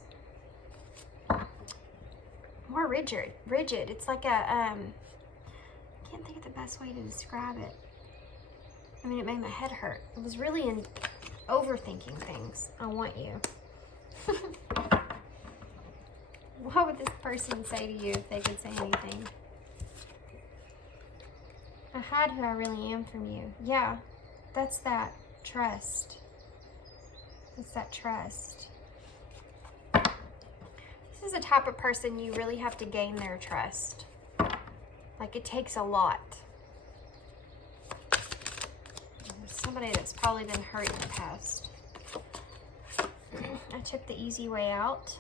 more rigid. It's like a, I can't think of the best way to describe it. I mean, it made my head hurt. It was really in overthinking things. I want you. What would this person say to you if they could say anything? I hide who I really am from you. Yeah, that's that trust. It's that trust. This is the type of person you really have to gain their trust. Like, it takes a lot. Somebody that's probably been hurt in the past. I took the easy way out.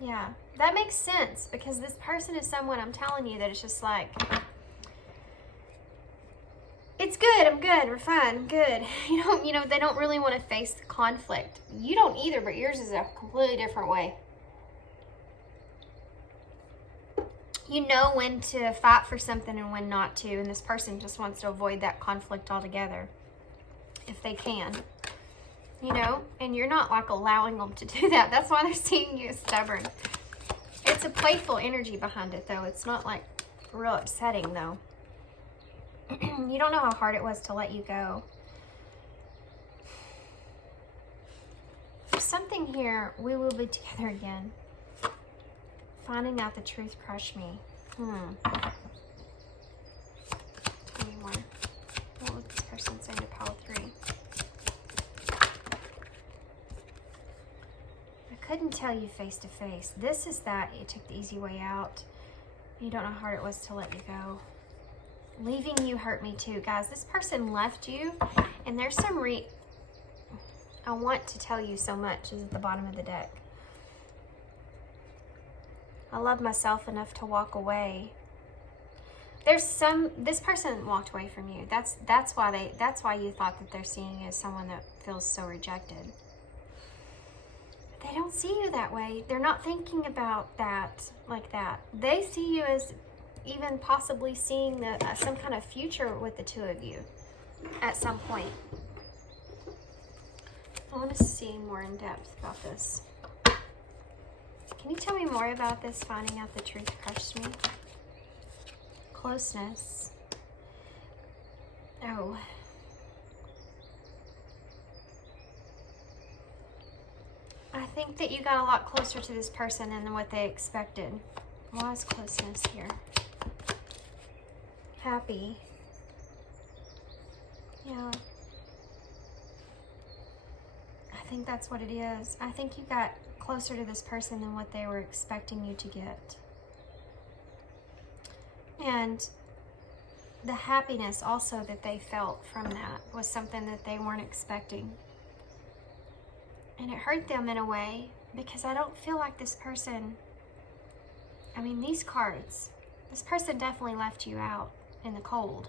Yeah, that makes sense, because this person is someone, I'm telling you, that it's just like, it's good, I'm good, we're fine, I'm good. You know, they don't really want to face the conflict. You don't either, but yours is a completely different way. You know when to fight for something and when not to, and this person just wants to avoid that conflict altogether, if they can. You know, and you're not like allowing them to do that. That's why they're seeing you as stubborn. It's a playful energy behind it, though. It's not like real upsetting, though. You don't know how hard it was to let you go. There's something here. We will be together again. Finding out the truth crushed me. Tell me more. What was this person saying to pile 3? I couldn't tell you face to face. This is that you took the easy way out. You don't know how hard it was to let you go. Leaving you hurt me too. Guys, this person left you, and there's some I want to tell you so much is at the bottom of the deck. I love myself enough to walk away. This person walked away from you. That's why you thought that they're seeing you as someone that feels so rejected. They don't see you that way. They're not thinking about that like that. They see you as even possibly seeing some kind of future with the two of you at some point. I want to see more in depth about this. Can you tell me more about this? Finding out the truth crushed me. Closeness. Oh. I think that you got a lot closer to this person than what they expected. Why is closeness here? Happy. Yeah. I think that's what it is. I think you got closer to this person than what they were expecting you to get. And the happiness also that they felt from that was something that they weren't expecting. And it hurt them in a way, because I don't feel like this person, I mean, these cards, this person definitely left you out in the cold.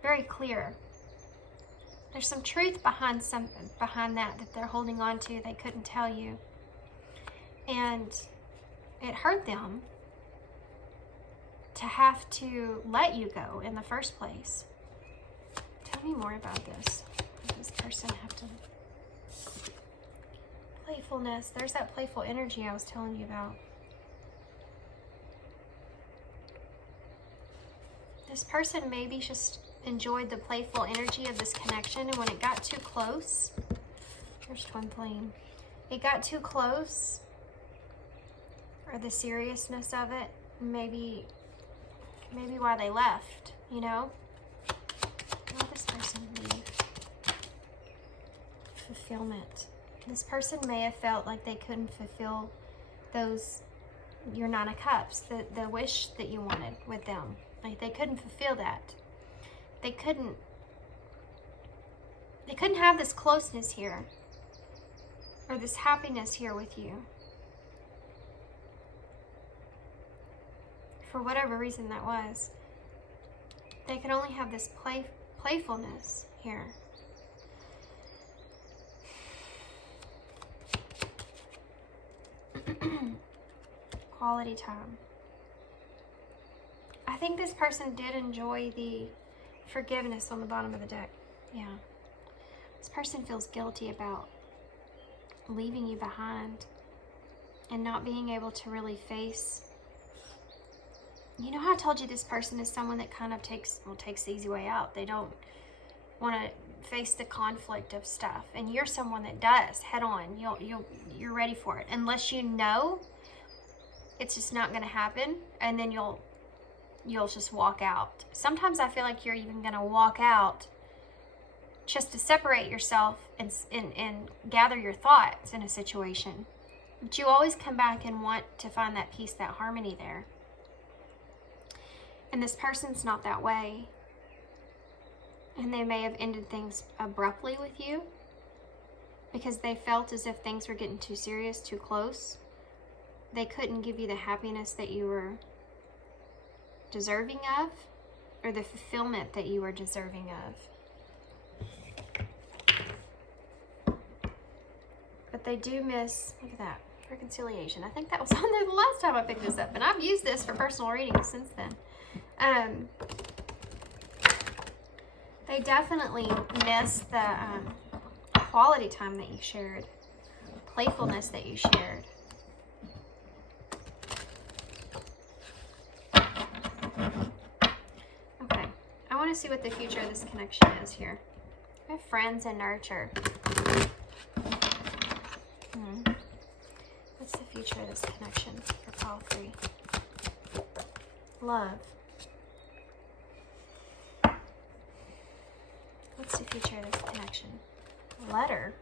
Very clear. There's some truth behind that they're holding on to. They couldn't tell you. And it hurt them to have to let you go in the first place. Tell me more about this. What does this person have to... Playfulness. There's that playful energy I was telling you about. This person maybe just enjoyed the playful energy of this connection, and when it got too close, there's twin flame. It got too close, or the seriousness of it, maybe why they left, you know? Why did this person leave? Fulfillment. This person may have felt like they couldn't fulfill those your Nine of Cups, the wish that you wanted with them. Like, they couldn't fulfill that. They couldn't have this closeness here, or this happiness here with you. For whatever reason that was. They could only have this playfulness here. Quality time. I think this person did enjoy the forgiveness on the bottom of the deck. Yeah. This person feels guilty about leaving you behind and not being able to really face. You know how I told you this person is someone that kind of takes the easy way out. They don't want to face the conflict of stuff. And you're someone that does head on. You're ready for it. Unless you know it's just not going to happen, and then you'll just walk out. Sometimes I feel like you're even going to walk out just to separate yourself and gather your thoughts in a situation. But you always come back and want to find that peace, that harmony there. And this person's not that way. And they may have ended things abruptly with you because they felt as if things were getting too serious, too close. They couldn't give you the happiness that you were deserving of, or the fulfillment that you were deserving of. But they do miss, look at that, reconciliation. I think that was on there the last time I picked this up, and I've used this for personal readings since then. They definitely miss the quality time that you shared, playfulness that you shared. Okay, I want to see what the future of this connection is here. I have friends and nurture. What's the future of this connection for pile 3? Love. What's the future of this connection? Letter.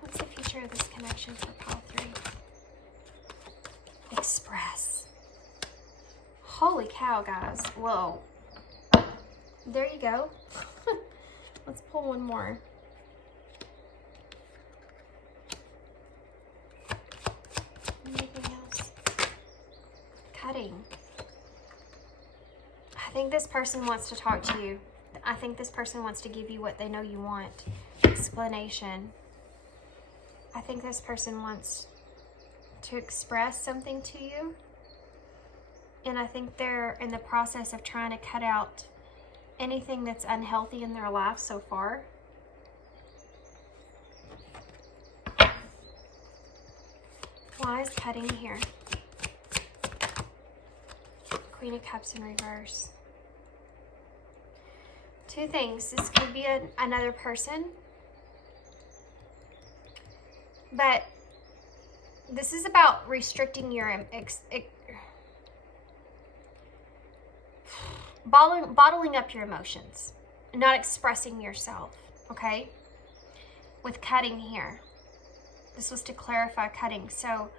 What's the future of this connection for pile 3? Express. Holy cow, guys. Whoa. There you go. Let's pull one more. Anything else? Cutting. I think this person wants to talk to you. I think this person wants to give you what they know you want. Explanation. I think this person wants to express something to you. And I think they're in the process of trying to cut out anything that's unhealthy in their life so far. Why is cutting here? Queen of Cups in reverse. Two things. This could be another person, but this is about restricting your bottling up your emotions, not expressing yourself, okay? With cutting here. This was to clarify cutting. So,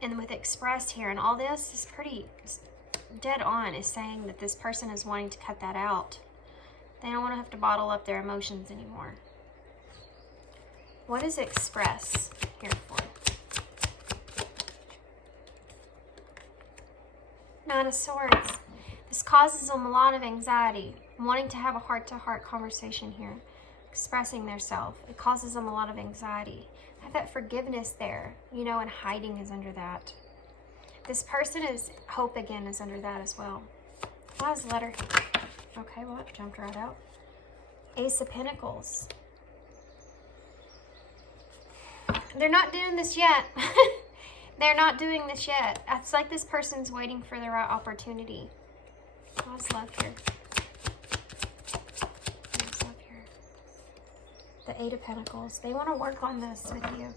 and with express here, and all this is pretty dead on, is saying that this person is wanting to cut that out. They don't want to have to bottle up their emotions anymore. What is express here for? Nine of Swords. This causes them a lot of anxiety, wanting to have a heart-to-heart conversation here, expressing their self. It causes them a lot of anxiety. Have that forgiveness there, you know, and hiding is under that. This person is, hope again is under that as well. Why is the letter? Okay, well, it jumped right out. Ace of Pentacles. They're not doing this yet. They're not doing this yet. It's like this person's waiting for the right opportunity. What's love here? What's love here? The Eight of Pentacles. They want to work on this with you.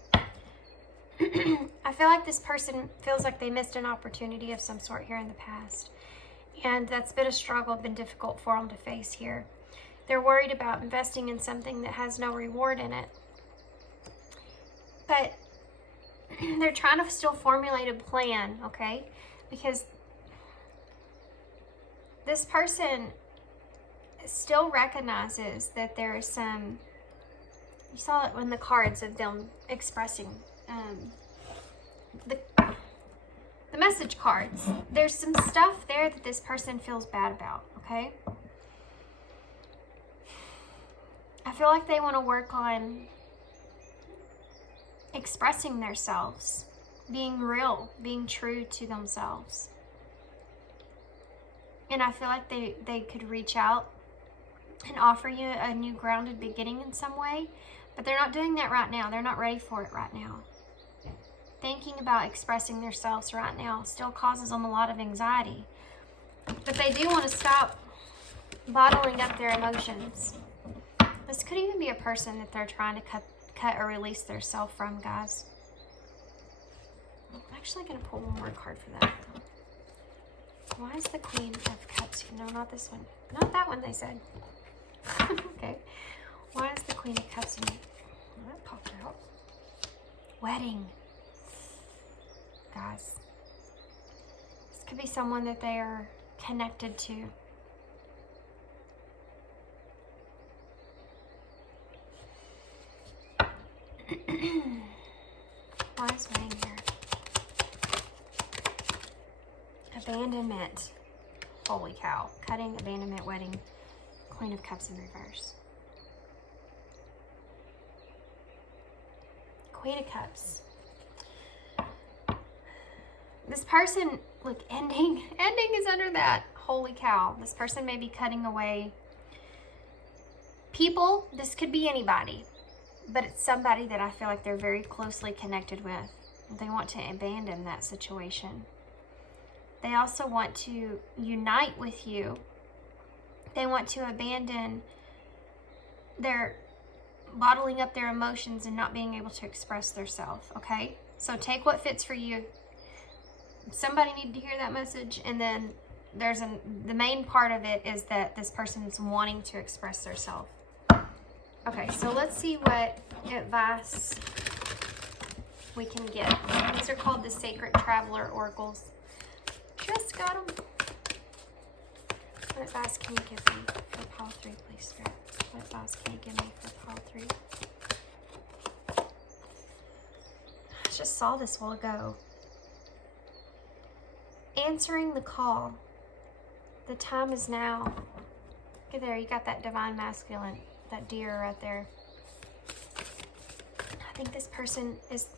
I feel like this person feels like they missed an opportunity of some sort here in the past. And that's been a struggle, been difficult for them to face here. They're worried about investing in something that has no reward in it. But they're trying to still formulate a plan, okay? Because this person still recognizes that there is some, you saw it in the cards of them expressing the message cards. There's some stuff there that this person feels bad about, okay? I feel like they want to work on expressing themselves, being real, being true to themselves. And I feel like they could reach out and offer you a new grounded beginning in some way, but they're not doing that right now. They're not ready for it right now. Thinking about expressing themselves right now still causes them a lot of anxiety. But they do want to stop bottling up their emotions. This could even be a person that they're trying to cut or release their self from, guys. I'm actually going to pull one more card for that. Why is the Queen of Cups here? No, not this one. Not that one, they said. Okay. Why is the Queen of Cups in here? Oh, that popped out. Wedding. Guys. This could be someone that they are connected to. Why is wedding here? Abandonment. Holy cow. Cutting, abandonment, wedding. Queen of Cups in reverse. Queen of Cups. This person, look, ending is under that. Holy cow. This person may be cutting away people. This could be anybody, but it's somebody that I feel like they're very closely connected with. They want to abandon that situation. They also want to unite with you. They want to abandon their bottling up their emotions and not being able to express themselves, okay? So take what fits for you. Somebody needed to hear that message, and then there's the main part of it is that this person is wanting to express themselves. Okay, so let's see what advice we can get. These are called the Sacred Traveler Oracles. Just got them. What advice can you give me for pile 3, please, Spirit? What advice can you give me for pile 3? I just saw this a while ago. Answering the call. The time is now. Look there, you got that divine masculine, that deer right there. I think this person is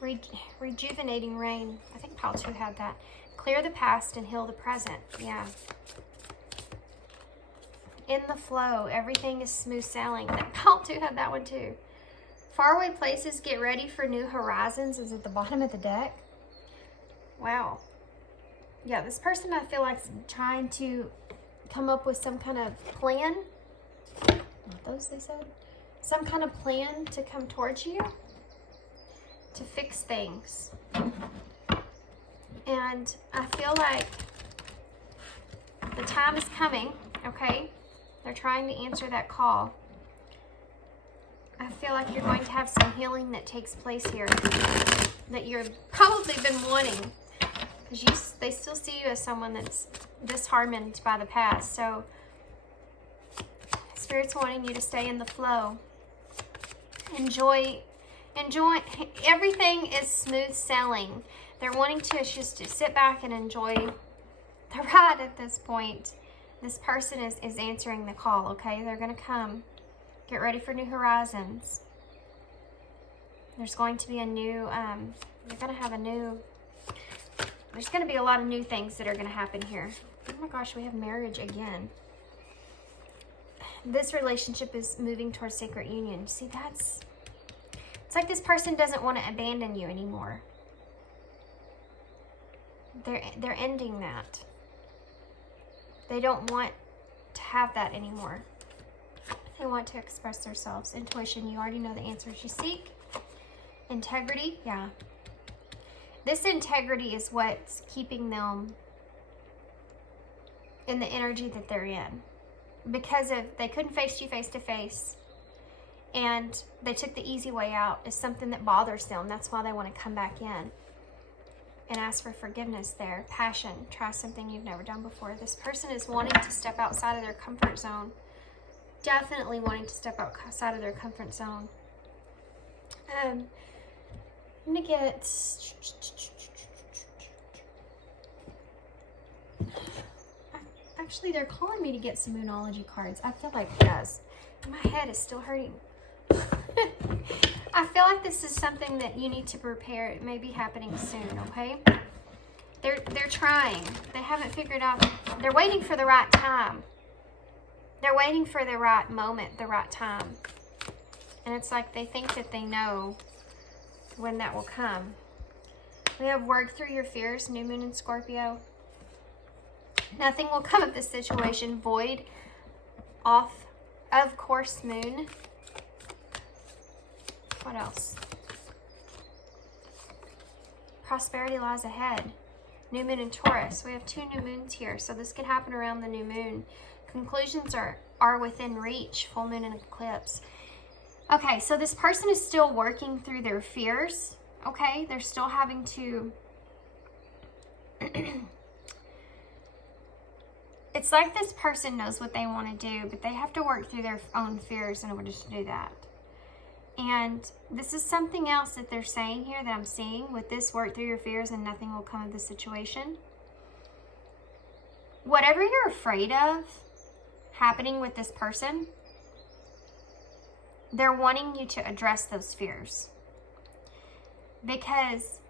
rejuvenating rain. I think pile 2 had that. Clear the past and heal the present. Yeah. In the flow, everything is smooth sailing. That pile 2 had that one too. Faraway places, get ready for new horizons is at the bottom of the deck. Wow. Yeah, this person I feel like is trying to come up with some kind of plan. Not those they said. Some kind of plan to come towards you to fix things. And I feel like the time is coming, okay? They're trying to answer that call. I feel like you're going to have some healing that takes place here that you've probably been wanting, because they still see you as someone that's disharmoned by the past. So Spirit's wanting you to stay in the flow. Enjoy. Everything is smooth sailing. They're wanting to just to sit back and enjoy the ride at this point. This person is answering the call, okay? They're going to come. Get ready for new horizons. There's going to be a new, you're going to have a new, there's going to be a lot of new things that are going to happen here. Oh my gosh, we have marriage again. This relationship is moving towards sacred union. See, it's like this person doesn't want to abandon you anymore. They're ending that. They don't want to have that anymore. They want to express themselves. Intuition, you already know the answers you seek. Integrity, yeah. This integrity is what's keeping them in the energy that they're in. Because they couldn't face you face to face. and they took the easy way out. Is something that bothers them. That's why they want to come back in and ask for forgiveness there. Passion. Try something you've never done before. This person is wanting to step outside of their comfort zone. Definitely wanting to step outside of their comfort zone. I'm going to get... Actually, they're calling me to get some Moonology cards. I feel like, guys, my head is still hurting. I feel like this is something that you need to prepare. It may be happening soon, okay? They're trying. They haven't figured out. They're waiting for the right time. They're waiting for the right moment, the right time. And it's like they think that they know when that will come. We have work through your fears, new moon in Scorpio. Nothing will come of this situation. Void, off, of course, moon. What else? Prosperity lies ahead. New moon in Taurus. We have 2 new moons here, so this could happen around the new moon. Conclusions are within reach. Full moon and eclipse. Okay, so this person is still working through their fears. Okay, they're still having to... It's like this person knows what they want to do, but they have to work through their own fears in order to do that. And this is something else that they're saying here that I'm seeing with this: work through your fears and nothing will come of the situation. Whatever you're afraid of happening with this person, they're wanting you to address those fears. Because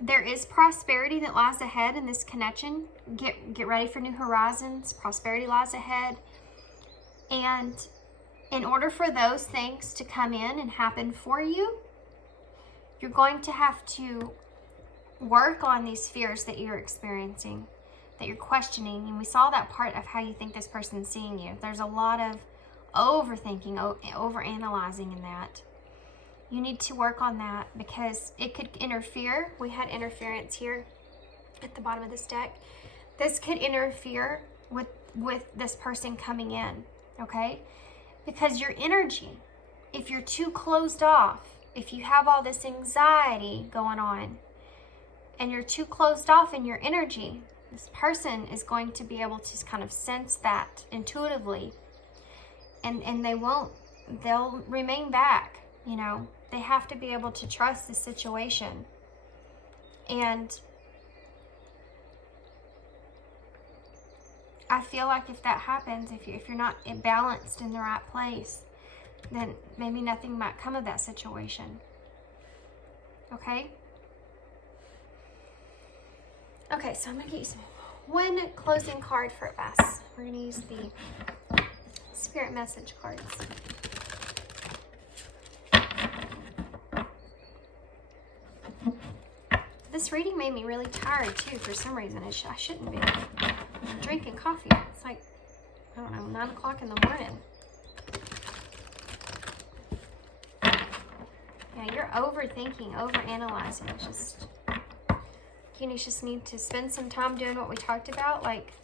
there is prosperity that lies ahead in this connection. Get ready for new horizons. Prosperity lies ahead. And in order for those things to come in and happen for you, you're going to have to work on these fears that you're experiencing, that you're questioning. And we saw that part of how you think this person's seeing you. There's a lot of overthinking, overanalyzing in that. You need to work on that because it could interfere. We had interference here at the bottom of this deck. This could interfere with this person coming in, okay? Because your energy, if you're too closed off, if you have all this anxiety going on and you're too closed off in your energy, this person is going to be able to kind of sense that intuitively, and they'll remain back, you know. They have to be able to trust the situation. And I feel like if that happens, if you're not balanced in the right place, then maybe nothing might come of that situation. Okay? Okay, so I'm going to get you one closing card for us. We're going to use the Spirit Message cards. This reading made me really tired too for some reason. I shouldn't be drinking coffee. It's like, I don't know, 9 o'clock in the morning. Yeah, you're overthinking, overanalyzing. You just need to spend some time doing what we talked about. Like,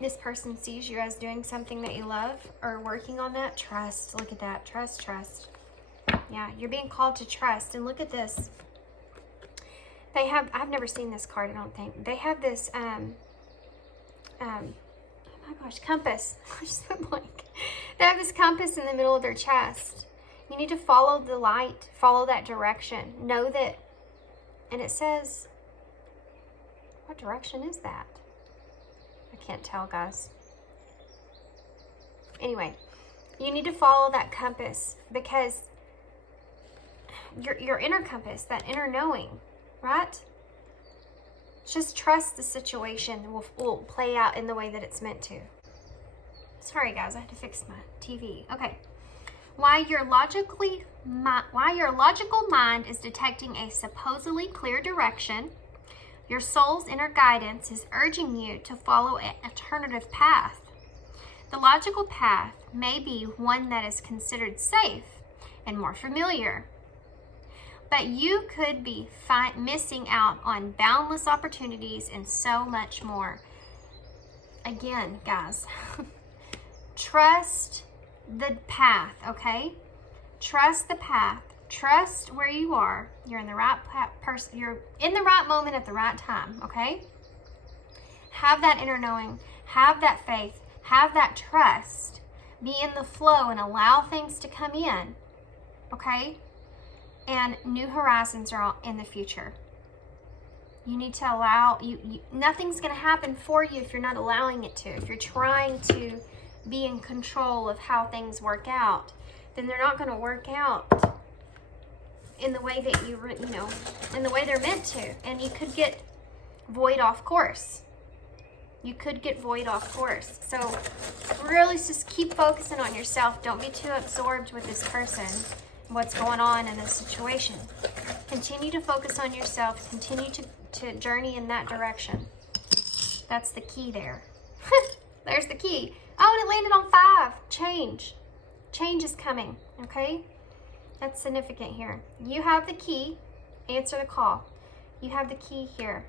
this person sees you as doing something that you love or working on that. Trust. Look at that. Trust. Yeah, you're being called to trust. And look at this. They have, I've never seen this card, I don't think. They have this, oh my gosh, compass. I just went blank. They have this compass in the middle of their chest. You need to follow the light, follow that direction. Know that, and it says, what direction is that? I can't tell, guys. Anyway, you need to follow that compass because your inner compass, that inner knowing, right? Just trust the situation will play out in the way that it's meant to. Sorry guys, I had to fix my TV. Okay. Why your logical mind is detecting a supposedly clear direction, your soul's inner guidance is urging you to follow an alternative path. The logical path may be one that is considered safe and more familiar, but you could be missing out on boundless opportunities and so much more. Again, guys, trust the path, okay? Trust the path. Trust where you are. You're in the right person. You're in the right moment at the right time, okay? Have that inner knowing. Have that faith. Have that trust. Be in the flow and allow things to come in, okay? And new horizons are in the future. You need to allow, nothing's going to happen for you if you're not allowing it to. If you're trying to be in control of how things work out, then they're not going to work out in the way that in the way they're meant to. And you could get void off course. You could get void off course. So really just keep focusing on yourself. Don't be too absorbed with this person, what's going on in this situation. Continue to focus on yourself. Continue to journey in that direction. That's the key there. There's the key. Oh, and it landed on 5. Change. Change is coming, okay? That's significant here. You have the key. Answer the call. You have the key here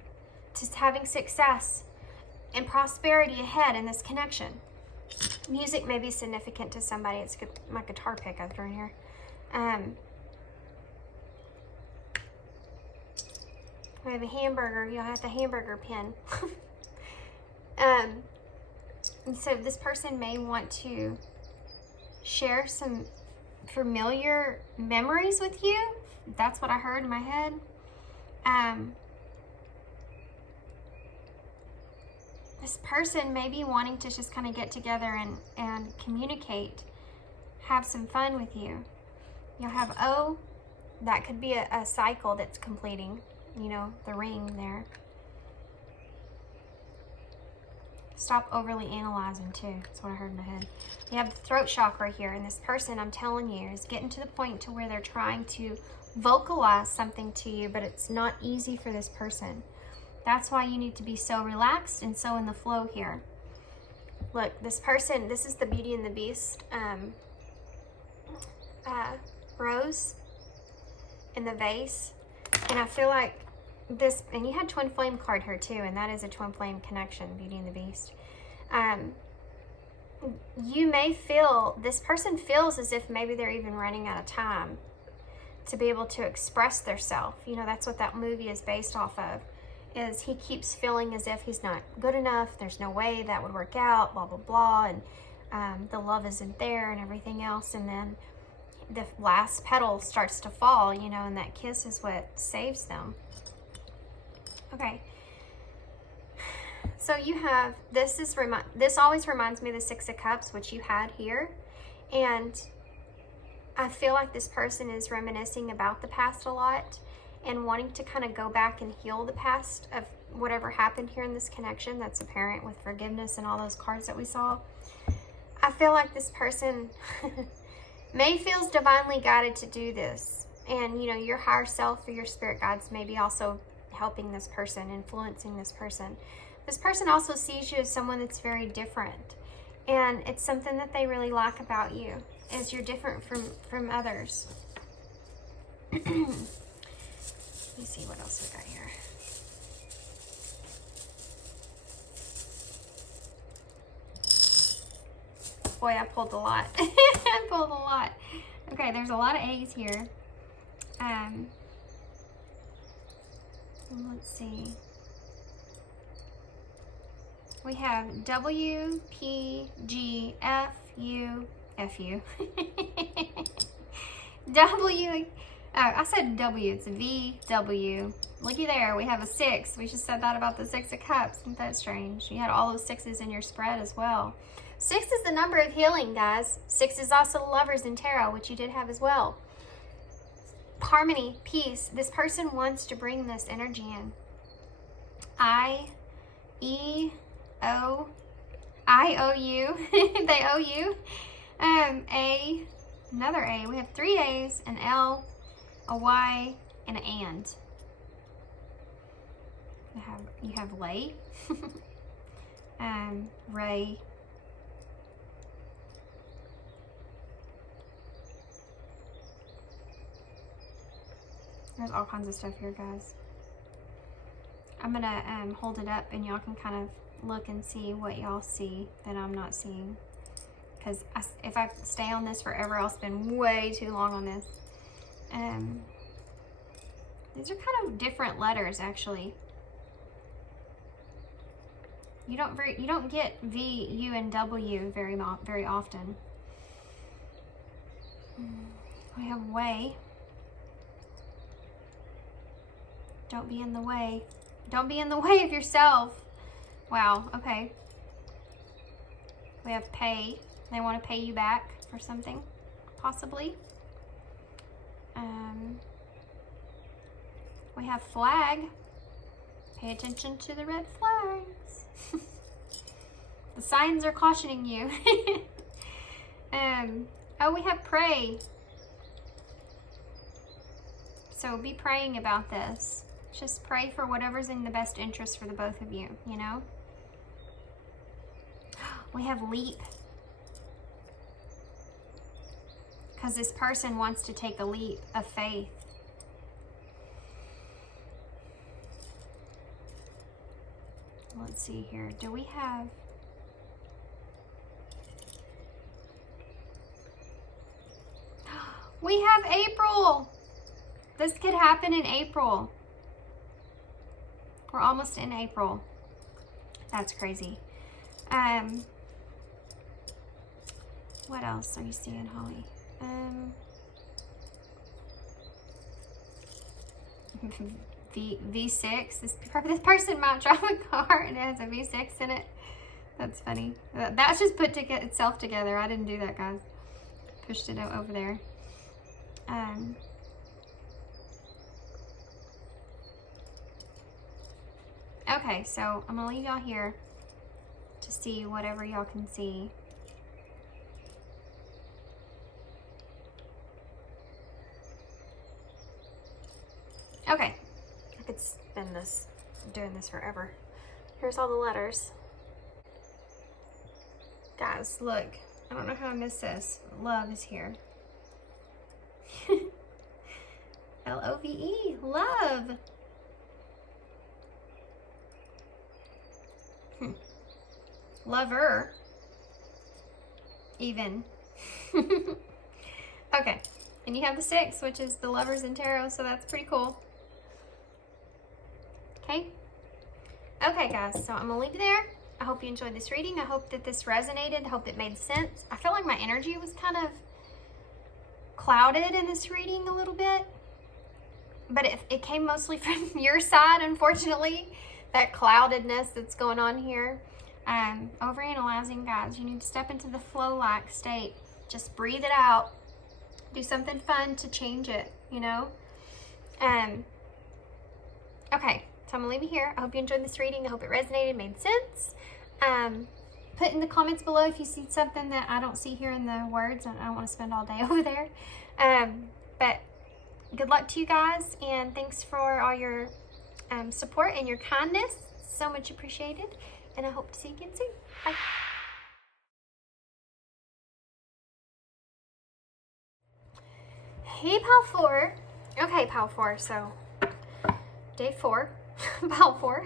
to having success and prosperity ahead in this connection. Music may be significant to somebody. It's good, my guitar pick I threw in here. We have a hamburger. You'll have the hamburger pin. And so this person may want to share some familiar memories with you. That's what I heard in my head. This person may be wanting to just kind of get together and communicate, have some fun with you. You'll have O. That could be a cycle that's completing, the ring there. Stop overly analyzing too. That's what I heard in my head. You have the throat chakra here, and this person, I'm telling you, is getting to the point to where they're trying to vocalize something to you, but it's not easy for this person. That's why you need to be so relaxed and so in the flow here. Look, this person, this is the Beauty and the Beast rose in the vase. And I feel like this, and you had twin flame card here too, and that is a twin flame connection, Beauty and the Beast. You may feel, this person feels as if maybe they're even running out of time to be able to express their self. That's what that movie is based off of, is he keeps feeling as if he's not good enough, there's no way that would work out, blah, blah, blah, and the love isn't there and everything else, and then the last petal starts to fall, and that kiss is what saves them. Okay, so you have, this always reminds me of the 6 of Cups, which you had here, and I feel like this person is reminiscing about the past a lot and wanting to kind of go back and heal the past of whatever happened here in this connection. That's apparent with forgiveness and all those cards that we saw. I feel like this person may feels divinely guided to do this, and your higher self or your spirit guides may be also helping this person, influencing this person. This person also sees you as someone that's very different, and it's something that they really like about you, is you're different from others. Let me see what else we got here. Boy, I pulled a lot. I pulled a lot. Okay, there's a lot of A's here. Let's see. We have W, P, G, F, U, F, U. W, I said W, it's V, W. Looky there, we have a 6. We just said that about the 6 of Cups. Isn't that strange? You had all those 6s in your spread as well. 6 is the number of healing, guys. 6 is also the Lovers in Tarot, which you did have as well. Harmony, peace. This person wants to bring this energy in. I, E, O, I owe you. They owe you. A, another A. We have 3 A's, an L, a Y, and an and. You have lay, Ray. There's all kinds of stuff here, guys. I'm gonna hold it up and y'all can kind of look and see what y'all see that I'm not seeing. because if I stay on this forever, I'll spend way too long on this. These are kind of different letters, actually. You don't get V, U, and W very often. We have way. Don't be in the way. Don't be in the way of yourself. Wow, okay. We have pay. They want to pay you back for something, possibly. We have flag. Pay attention to the red flags. The signs are cautioning you. Oh, we have pray. So be praying about this. Just pray for whatever's in the best interest for the both of you, you know? We have leap. Because this person wants to take a leap of faith. Let's see here. Do we have... We have April. This could happen in April. We're almost in April. That's crazy. What else are you seeing, Holly? V6. This person might drive a car and it has a V6 in it. That's funny. That's just put itself together. I didn't do that, guys. Pushed it over there. Okay, so I'm gonna leave y'all here to see whatever y'all can see. Okay, I could spend doing this forever. Here's all the letters. Guys, look, I don't know how I missed this. Love is here. L-O-V-E, love. Lover, even. Okay, and you have the 6, which is the lovers in tarot, so that's pretty cool. Okay, guys, so I'm gonna leave you there. I hope you enjoyed this reading. I hope that this resonated. I hope it made sense. I feel like my energy was kind of clouded in this reading a little bit, but it came mostly from your side, unfortunately. That cloudedness that's going on here. Overanalyzing, guys. You need to step into the flow-like state. Just breathe it out. Do something fun to change it, you know? Okay, so I'm gonna leave you here. I hope you enjoyed this reading. I hope it resonated, made sense. Put in the comments below if you see something that I don't see here in the words. I don't want to spend all day over there. But good luck to you guys, and thanks for all your support and your kindness. So much appreciated, and I hope to see you again soon. Bye. Hey, Pile 4. Okay, Pile 4, so day 4, Pile 4.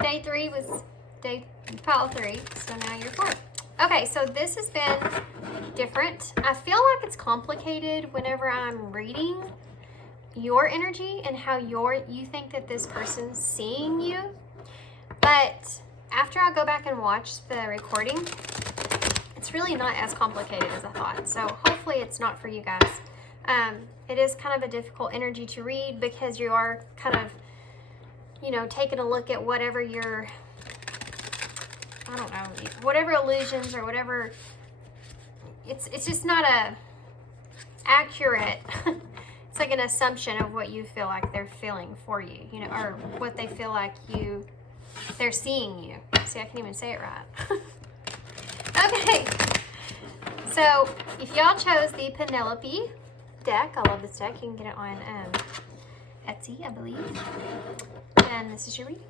Day 3 was Pile 3, so now you're 4. Okay, so this has been different. I feel like it's complicated whenever I'm reading your energy and how you think that this person's seeing you. But after I go back and watch the recording, it's really not as complicated as I thought. So hopefully it's not for you guys. It is kind of a difficult energy to read because you are kind of, you know, taking a look at whatever your, I don't know, whatever illusions or whatever, it's just not a accurate, it's like an assumption of what you feel like they're feeling for you, you know, or what they feel like they're seeing you. See, I can't even say it right. Okay, so if y'all chose the Penelope deck, I love this deck. You can get it on Etsy, I believe. And this is your reading.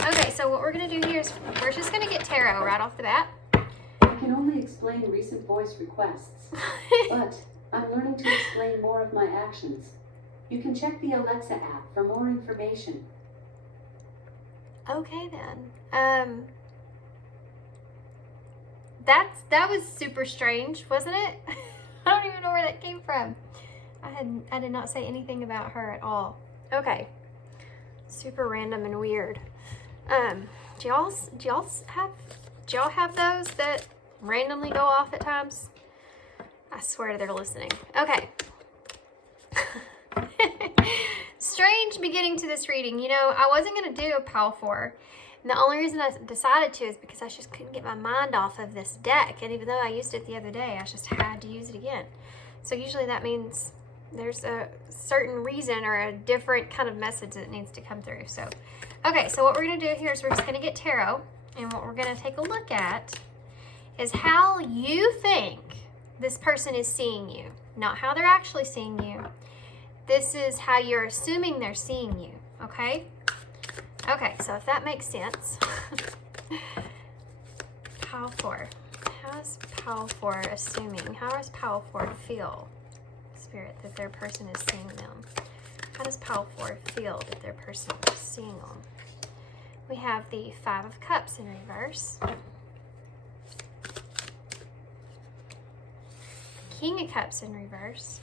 Okay, so what we're going to do here is we're just going to get tarot right off the bat. I can only explain recent voice requests, but I'm learning to explain more of my actions. You can check the Alexa app for more information. Okay, then. That was super strange, wasn't it? I don't even know where that came from. I did not say anything about her at all. Okay. Super random and weird. Do y'all have those that randomly go off at times? I swear they're listening. Okay. Strange beginning to this reading. You know, I wasn't going to do a 𝒯𝓯. And the only reason I decided to is because I just couldn't get my mind off of this deck. And even though I used it the other day, I just had to use it again. So usually that means there's a certain reason or a different kind of message that needs to come through. So, okay, so what we're going to do here is we're just going to get tarot. And what we're going to take a look at is how you think this person is seeing you. Not how they're actually seeing you. This is how you're assuming they're seeing you, okay? Okay, so if that makes sense. 𝒯𝓯. How is 𝒯𝓯 assuming? How does 𝒯𝓯 feel, Spirit, that their person is seeing them? How does 𝒯𝓯 feel that their person is seeing them? We have the 5 of Cups in reverse. King of Cups in reverse.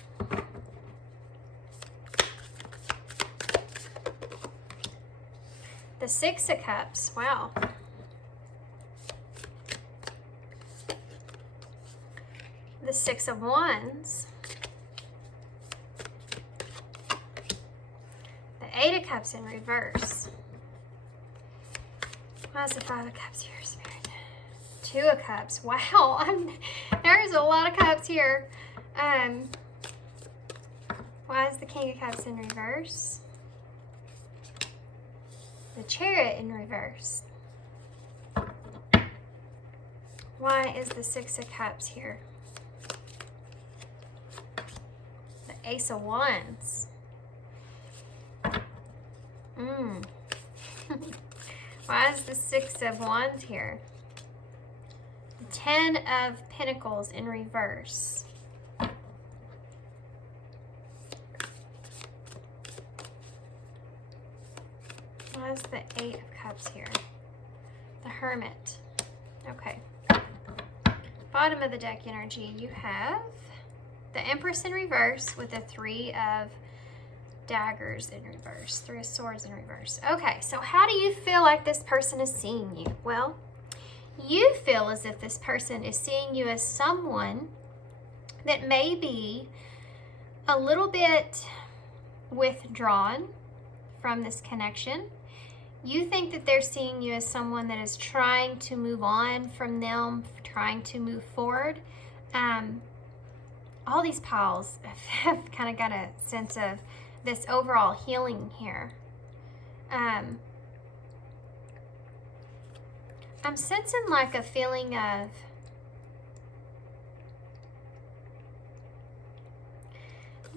The 6 of Cups, wow. The 6 of Wands. The 8 of Cups in reverse. Why is the 5 of Cups here, Spirit? 2 of Cups, wow. There's a lot of cups here. Why is the King of Cups in reverse? The Chariot in reverse. Why is the 6 of Cups here? The Ace of Wands. Why is the 6 of Wands here? The 10 of Pentacles in reverse. Why is the 8 of Cups here? The Hermit. Okay. Bottom of the deck energy, you have the Empress in reverse with the 3 of Daggers in reverse. 3 of Swords in reverse. Okay, so how do you feel like this person is seeing you? Well, you feel as if this person is seeing you as someone that may be a little bit withdrawn from this connection. You think that they're seeing you as someone that is trying to move on from them, trying to move forward. All these piles have kind of got a sense of this overall healing here. I'm sensing like a feeling of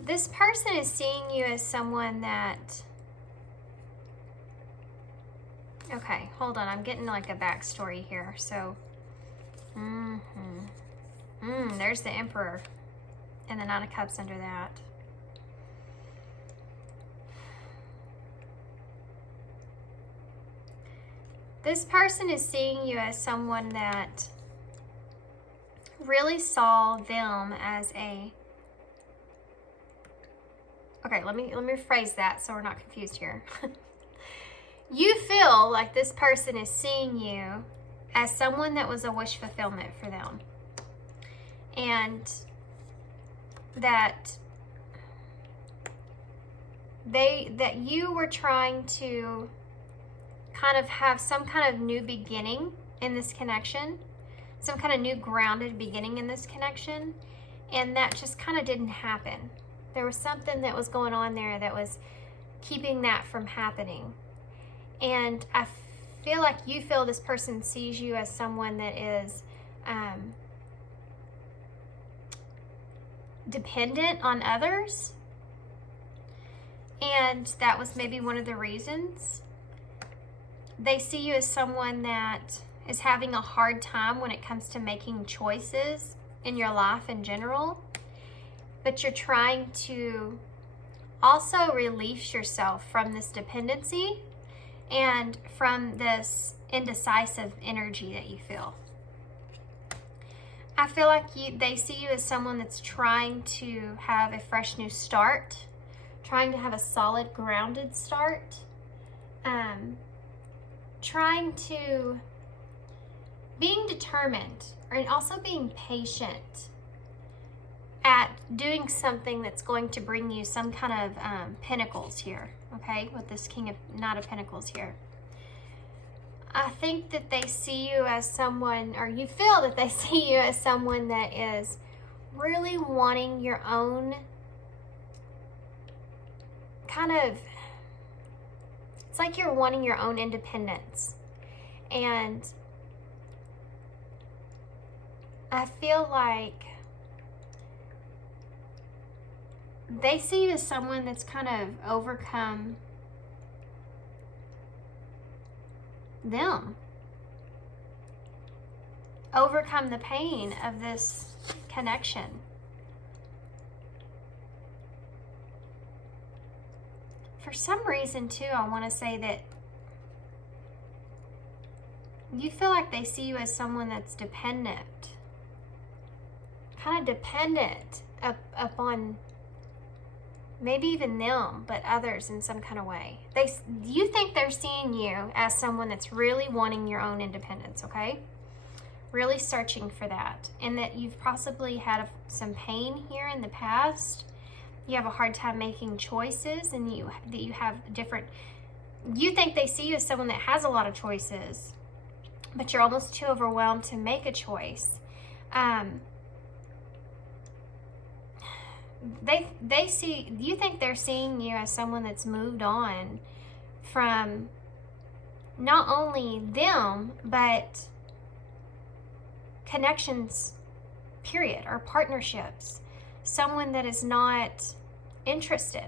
this person is seeing you as someone that, okay, hold on, I'm getting like a backstory here. So, there's the Emperor and the 9 of Cups under that. This person is seeing you as someone that really saw them as a, okay, let me rephrase that so we're not confused here. You feel like this person is seeing you as someone that was a wish fulfillment for them. And that you were trying to kind of have some kind of new beginning in this connection, some kind of new grounded beginning in this connection, and that just kind of didn't happen. There was something that was going on there that was keeping that from happening. And I feel like you feel this person sees you as someone that is dependent on others, and that was maybe one of the reasons. They see you as someone that is having a hard time when it comes to making choices in your life in general, but you're trying to also release yourself from this dependency and from this indecisive energy that you feel. I feel like they see you as someone that's trying to have a fresh new start, trying to have a solid, grounded start, trying to, being determined, and also being patient at doing something that's going to bring you some kind of pentacles here, okay, with this Knight of Pentacles here. I think that they see you as someone, or you feel that they see you as someone that is really wanting your own kind of, it's like you're wanting your own independence. And I feel like they see you as someone that's kind of overcome them, overcome the pain of this connection. For some reason too, I want to say that you feel like they see you as someone that's dependent, kind of dependent upon maybe even them, but others in some kind of way. You think they're seeing you as someone that's really wanting your own independence, okay? Really searching for that. And that you've possibly had some pain here in the past. You have a hard time making choices, and you have different, you think they see you as someone that has a lot of choices, but you're almost too overwhelmed to make a choice. You think they're seeing you as someone that's moved on from not only them, but connections, period, or partnerships. Someone that is not interested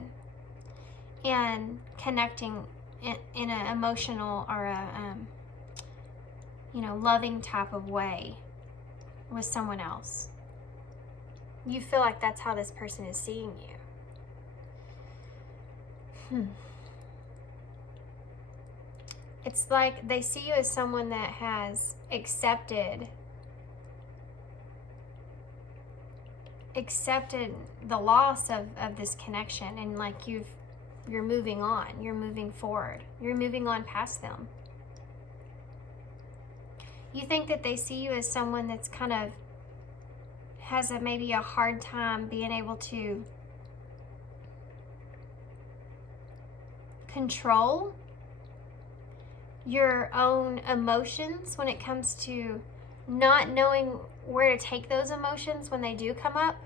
in connecting in an emotional or a loving type of way with someone else. You feel like that's how this person is seeing you. It's like they see you as someone that has accepted the loss of this connection, and like you're moving on, you're moving forward, you're moving on past them. You think that they see you as someone that's kind of has maybe a hard time being able to control your own emotions when it comes to not knowing where to take those emotions when they do come up.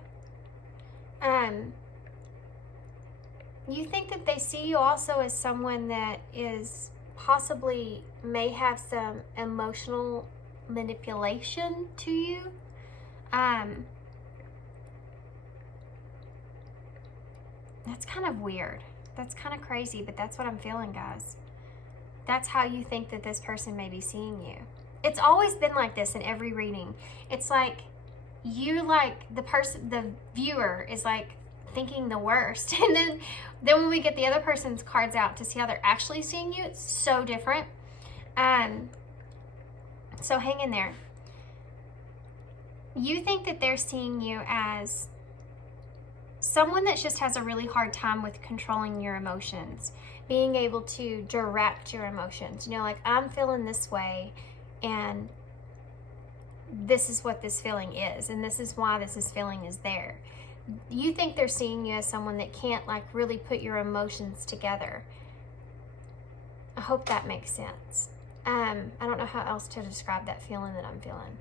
You think that they see you also as someone that is possibly may have some emotional manipulation to you. That's kind of weird. That's kind of crazy, but that's what I'm feeling, guys. That's how you think that this person may be seeing you. It's always been like this in every reading. It's like you, like the viewer is like thinking the worst, and then when we get the other person's cards out to see how they're actually seeing you, it's so different. So hang in there. You think that they're seeing you as someone that just has a really hard time with controlling your emotions, being able to direct your emotions. Like, I'm feeling this way, and this is what this feeling is, and this is why this feeling is there. You think they're seeing you as someone that can't like really put your emotions together. I hope that makes sense. I don't know how else to describe that feeling that I'm feeling.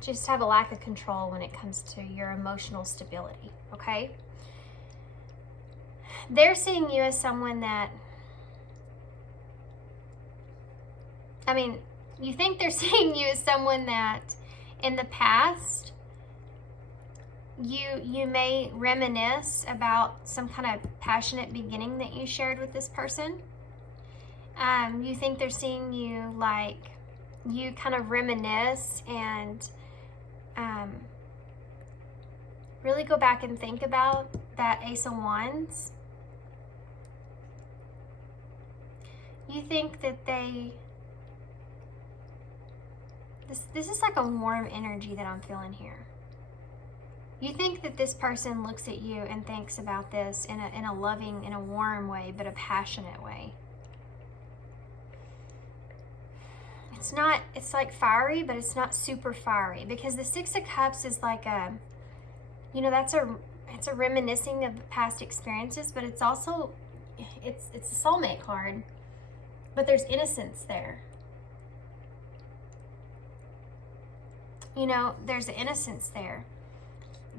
Just have a lack of control when it comes to your emotional stability, okay? They're seeing you as someone that, you think they're seeing you as someone that in the past, you may reminisce about some kind of passionate beginning that you shared with this person. You think they're seeing you like you kind of reminisce and really go back and think about that Ace of Wands. You think that they This is like a warm energy that I'm feeling here. You think that this person looks at you and thinks about this in a loving, in a warm way, but a passionate way. It's like fiery, but it's not super fiery, because the Six of Cups is like a, you know, it's a reminiscing of past experiences, but it's also, it's a soulmate card, but there's innocence there. You know, there's an innocence there.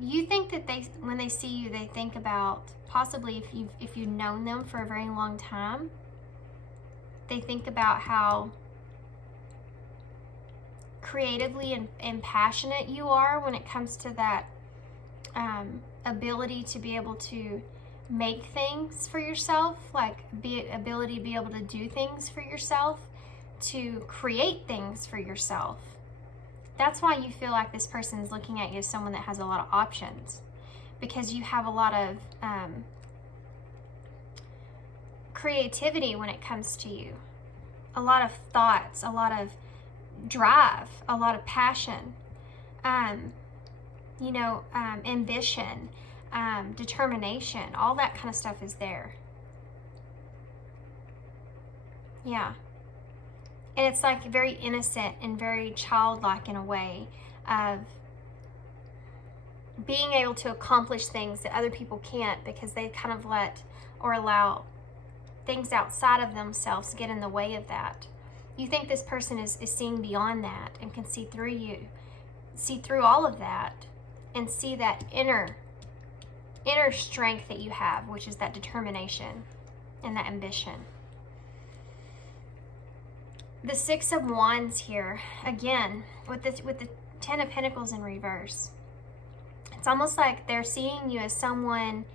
You think that when they see you, they think about, possibly if you've known them for a very long time, they think about how creatively and passionate you are when it comes to that ability to be able to make things for yourself, like ability to be able to do things for yourself, to create things for yourself. That's why you feel like this person is looking at you as someone that has a lot of options, because you have a lot of creativity when it comes to you, a lot of thoughts, a lot of drive, a lot of passion, you know, ambition, determination, all that kind of stuff is there. Yeah. And it's like very innocent and very childlike in a way of being able to accomplish things that other people can't, because they kind of let or allow things outside of themselves get in the way of that. You think this person is seeing beyond that and can see through you, see through all of that, and see that inner strength that you have, which is that determination and that ambition. The Six of Wands here, again, with the Ten of Pentacles in reverse. It's almost like they're seeing you as someone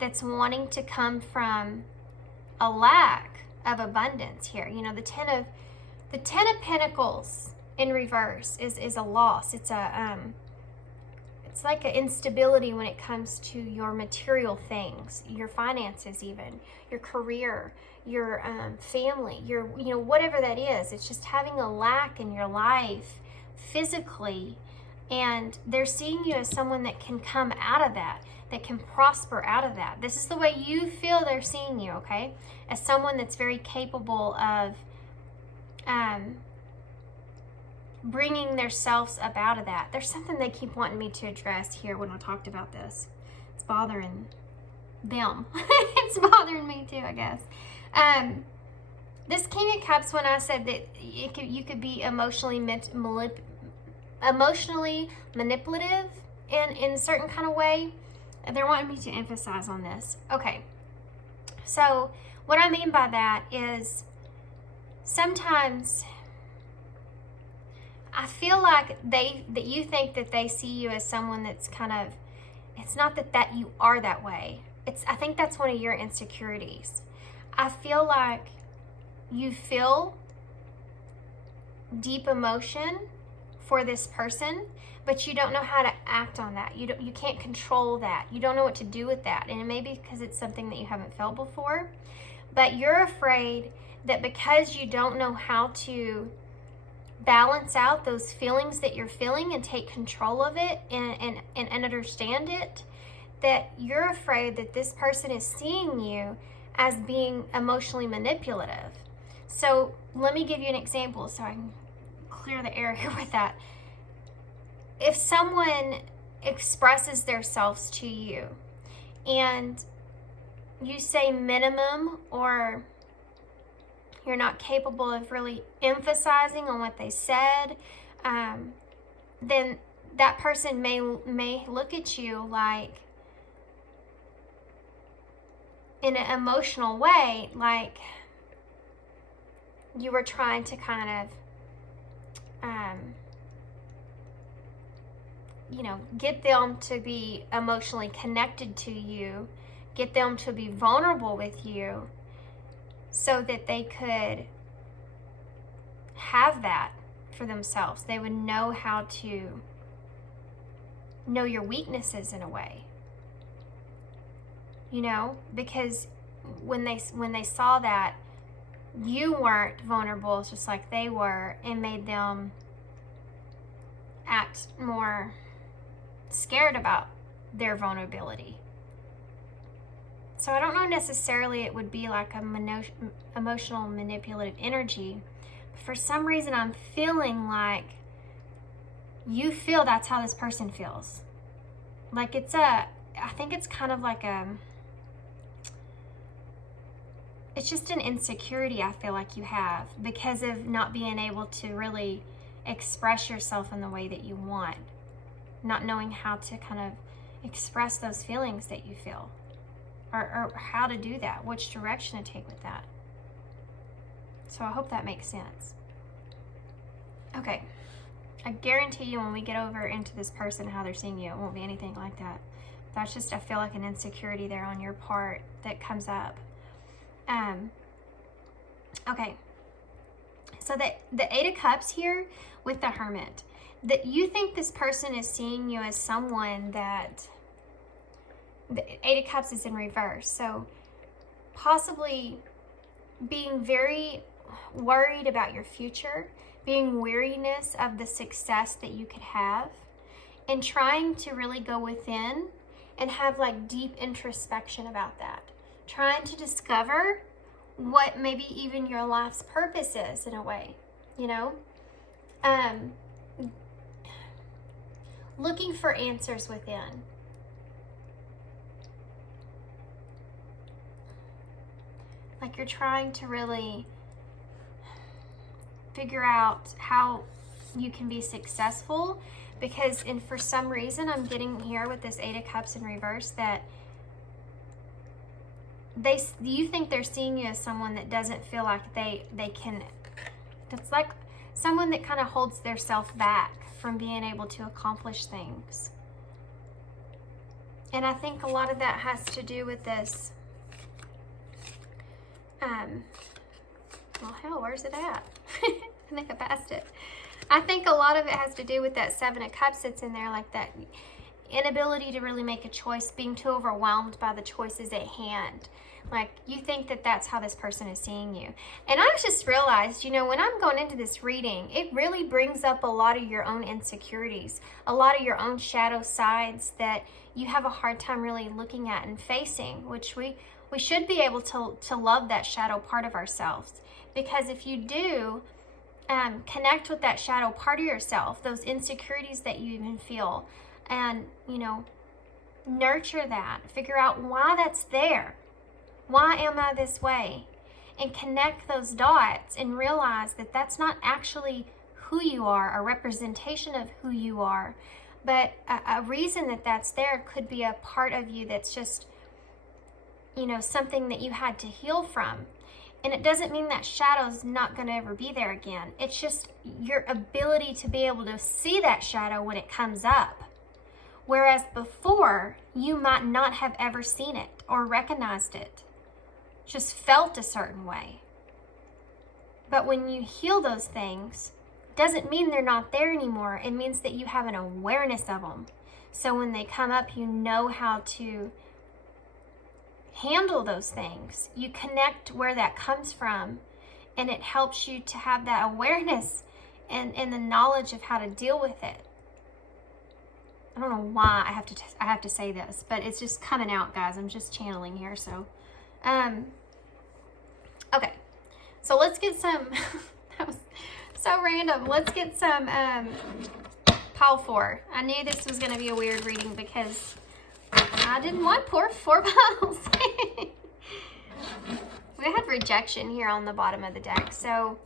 that's wanting to come from a lack of abundance here. You know, the Ten of Pentacles in reverse is a loss. It's like an instability when it comes to your material things, your finances, even your career, your family, your, you know, whatever that is. It's just having a lack in your life physically, and they're seeing you as someone that can come out of that, that can prosper out of that. This is the way you feel they're seeing you, okay? As someone that's very capable of bringing themselves up out of that. There's something they keep wanting me to address here when I talked about this. It's bothering them. It's bothering me too, I guess. This King of Cups, when I said that you could be emotionally manipulative in a certain kind of way, they're wanting me to emphasize on this. Okay, so what I mean by that is sometimes I feel like that you think that they see you as someone that's kind of, it's not that you are that way. I think that's one of your insecurities. I feel like you feel deep emotion for this person, but you don't know how to act on that. You can't control that. You don't know what to do with that. And it may be because it's something that you haven't felt before, but you're afraid that because you don't know how to balance out those feelings that you're feeling and take control of it and understand it, that you're afraid that this person is seeing you as being emotionally manipulative. So let me give you an example so I can clear the air here with that. If someone expresses themselves to you and you say minimum, or you're not capable of really emphasizing on what they said, then that person may look at you like, in an emotional way, like you were trying to kind of, you know, get them to be emotionally connected to you, get them to be vulnerable with you, so that they could have that for themselves. They would know how to know your weaknesses in a way, you know, because when they saw that you weren't vulnerable just like they were, it made them act more scared about their vulnerability. So I don't know necessarily it would be like a emotional manipulative energy. For some reason, I'm feeling like you feel that's how this person feels. Like I think it's kind of like it's just an insecurity I feel like you have because of not being able to really express yourself in the way that you want. Not knowing how to kind of express those feelings that you feel. Or how to do that, which direction to take with that. So I hope that makes sense. Okay, I guarantee you when we get over into this person, how they're seeing you, it won't be anything like that. That's just, I feel like an insecurity there on your part that comes up. Okay, so the Eight of Cups here with the Hermit, that you think this person is seeing you as someone that, the Eight of Cups is in reverse, so possibly being very worried about your future, being weariness of the success that you could have, and trying to really go within and have like deep introspection about that. Trying to discover what maybe even your life's purpose is in a way, you know? Looking for answers within. Like you're trying to really figure out how you can be successful, because for some reason I'm getting here with this Eight of Cups in reverse that you think they're seeing you as someone that doesn't feel like they can, it's like someone that kind of holds their self back from being able to accomplish things. And I think a lot of that has to do with this, well, hell, where's it at? I think I passed it. I think a lot of it has to do with that Seven of Cups that's in there, like that inability to really make a choice, being too overwhelmed by the choices at hand. Like you think that that's how this person is seeing you. And I've just realized, you know, when I'm going into this reading, it really brings up a lot of your own insecurities, a lot of your own shadow sides that you have a hard time really looking at and facing, which we should be able to love that shadow part of ourselves. Because if you do connect with that shadow part of yourself, those insecurities that you even feel, and, you know, nurture that, figure out why that's there. Why am I this way? And connect those dots and realize that that's not actually who you are, a representation of who you are, but a reason that that's there could be a part of you that's just, you know, something that you had to heal from. And it doesn't mean that shadow's not going to ever be there again. It's just your ability to be able to see that shadow when it comes up. Whereas before, you might not have ever seen it or recognized it. Just felt a certain way. But when you heal those things, doesn't mean they're not there anymore. It means that you have an awareness of them. So when they come up, you know how to handle those things. You connect where that comes from, and it helps you to have that awareness and the knowledge of how to deal with it. I don't know why I have to say this, but it's just coming out, guys. I'm just channeling here, so okay. So let's get some that was so random. Let's get some pile 4. I knew this was going to be a weird reading because I didn't want four piles. We had rejection here on the bottom of the deck, so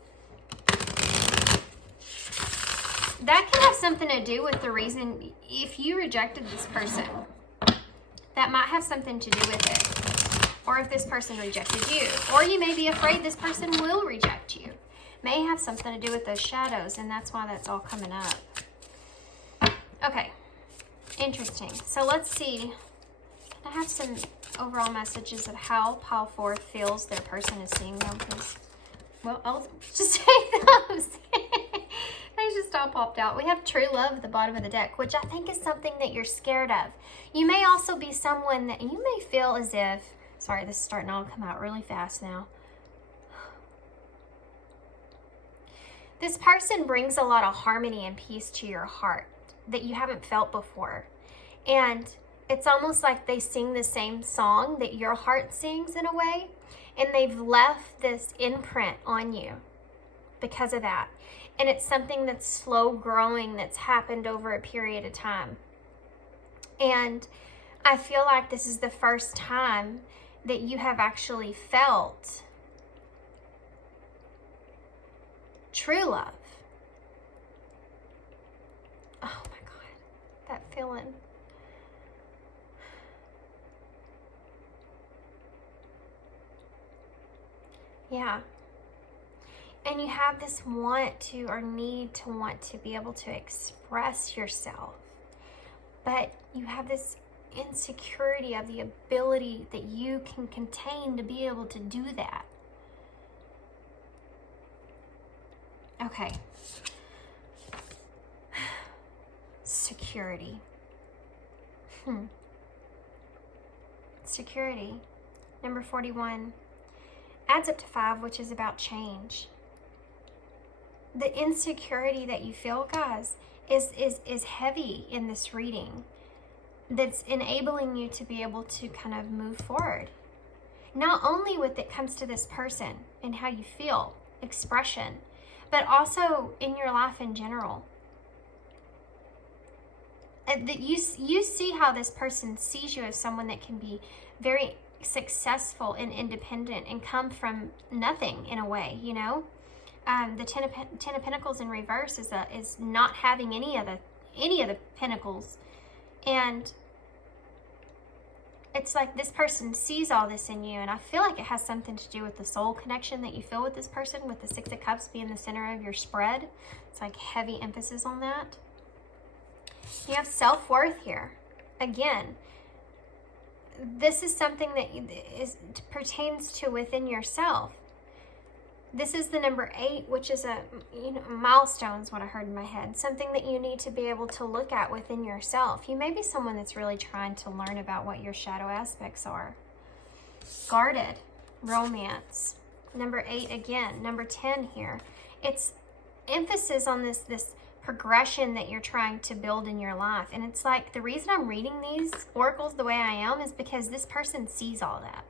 that can have something to do with the reason if you rejected this person. That might have something to do with it. Or if this person rejected you. Or you may be afraid this person will reject you. May have something to do with those shadows, and that's why that's all coming up. Okay. Interesting. So let's see. I have some overall messages of how pile 4 feels their person is seeing them. Please. Well, I'll just take those. They just all popped out. We have true love at the bottom of the deck, which I think is something that you're scared of. You may also be someone that you may feel as if, sorry, this is starting to all come out really fast now. This person brings a lot of harmony and peace to your heart. that you haven't felt before. And it's almost like they sing the same song that your heart sings in a way, and they've left this imprint on you because of that. And it's something that's slow growing, that's happened over a period of time. And I feel like this is the first time that you have actually felt true love. Oh my God, that feeling. Yeah. And you have this want to, or need to want to be able to express yourself. But you have this insecurity of the ability that you can contain to be able to do that. Okay. Security. Security. Number 41 adds up to 5, which is about change. The insecurity that you feel, guys, is heavy in this reading. That's enabling you to be able to kind of move forward. Not only with it comes to this person and how you feel, expression, but also in your life in general. That you see how this person sees you as someone that can be very successful and independent and come from nothing in a way, you know. The Ten of Pentacles in reverse is not having any of the pentacles, and it's like this person sees all this in you, and I feel like it has something to do with the soul connection that you feel with this person, with the Six of Cups being the center of your spread. It's like heavy emphasis on that. You have self-worth here. Again, this is something that pertains to within yourself. This is the number 8, which is a milestone is what I heard in my head. Something that you need to be able to look at within yourself. You may be someone that's really trying to learn about what your shadow aspects are. Guarded, romance. Number 8 again. Number 10 here. It's emphasis on this progression that you're trying to build in your life. And it's like the reason I'm reading these oracles the way I am is because this person sees all that.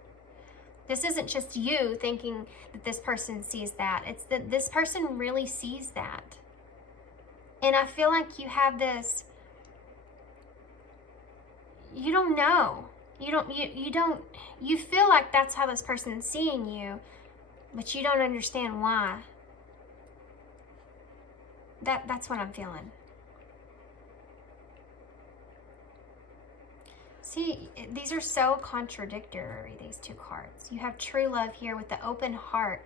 This isn't just you thinking that this person sees that. It's that this person really sees that. And I feel like you have this, you don't know. You feel like that's how this person's seeing you, but you don't understand why. That's what I'm feeling. See, these are so contradictory, these two cards. You have true love here with the open heart,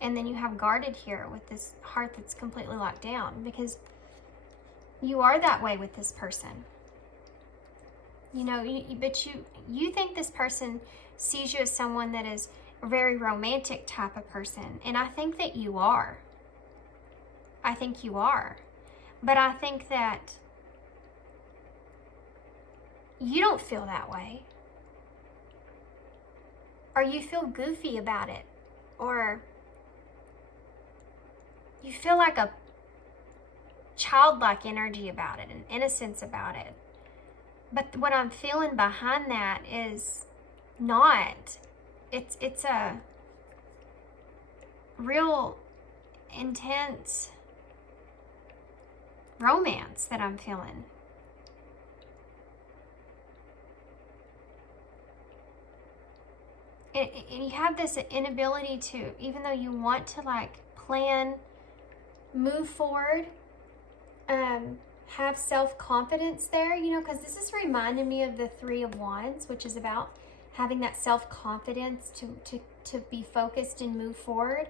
and then you have guarded here with this heart that's completely locked down, because you are that way with this person. You know, but you think this person sees you as someone that is a very romantic type of person, and I think that you are. I think you are. But I think that you don't feel that way. Or you feel goofy about it. Or you feel like a childlike energy about it, an innocence about it. But what I'm feeling behind that is not. It's a real intense romance that I'm feeling. And you have this inability to, even though you want to like plan, move forward, have self-confidence there, you know, because this is reminding me of the Three of Wands, which is about having that self-confidence to be focused and move forward,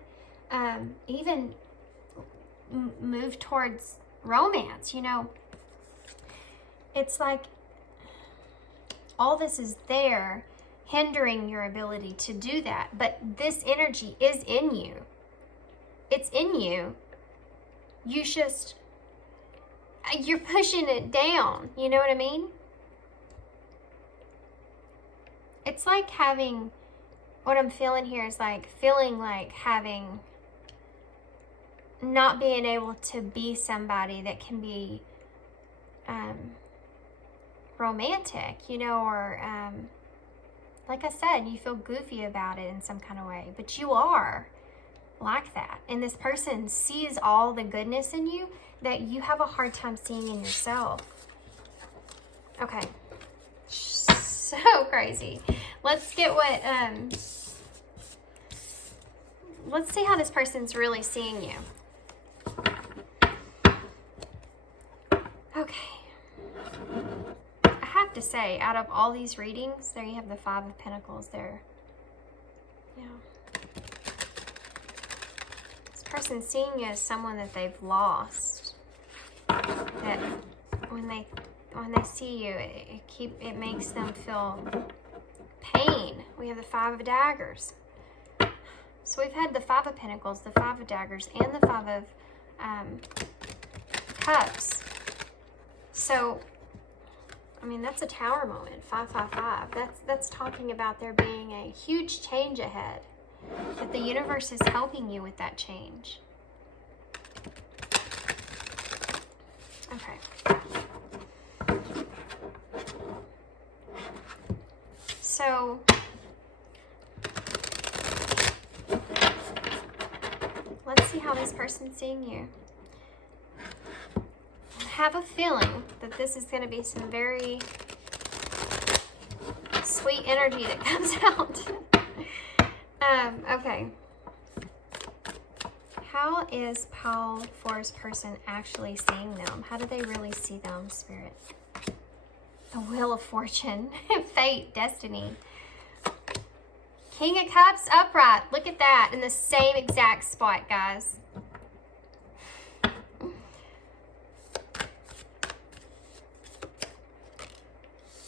even move towards romance, you know. It's like all this is there hindering your ability to do that, but this energy is in you. It's in you. You're pushing it down, you know what I mean? It's like having, what I'm feeling here is like feeling like having, not being able to be somebody that can be romantic, you know, or like I said, you feel goofy about it in some kind of way, but you are like that. And this person sees all the goodness in you that you have a hard time seeing in yourself. Okay. So crazy. Let's get what, let's see how this person's really seeing you. Okay. I have to say, out of all these readings, there you have the Five of Pentacles there. Yeah. This person's seeing you as someone that they've lost. That when they see you, it makes them feel pain. We have the Five of Daggers. So we've had the Five of Pentacles, the Five of Daggers, and the Five of Cups. So, I mean, that's a Tower moment, 555. That's talking about there being a huge change ahead. That the universe is helping you with that change. Okay. So, let's see how this person's seeing you. I have a feeling that this is going to be some very sweet energy that comes out. Okay. How is Pile 4's person actually seeing them? How do they really see them, Spirit? The Wheel of Fortune, fate, destiny. King of Cups upright. Look at that in the same exact spot, guys.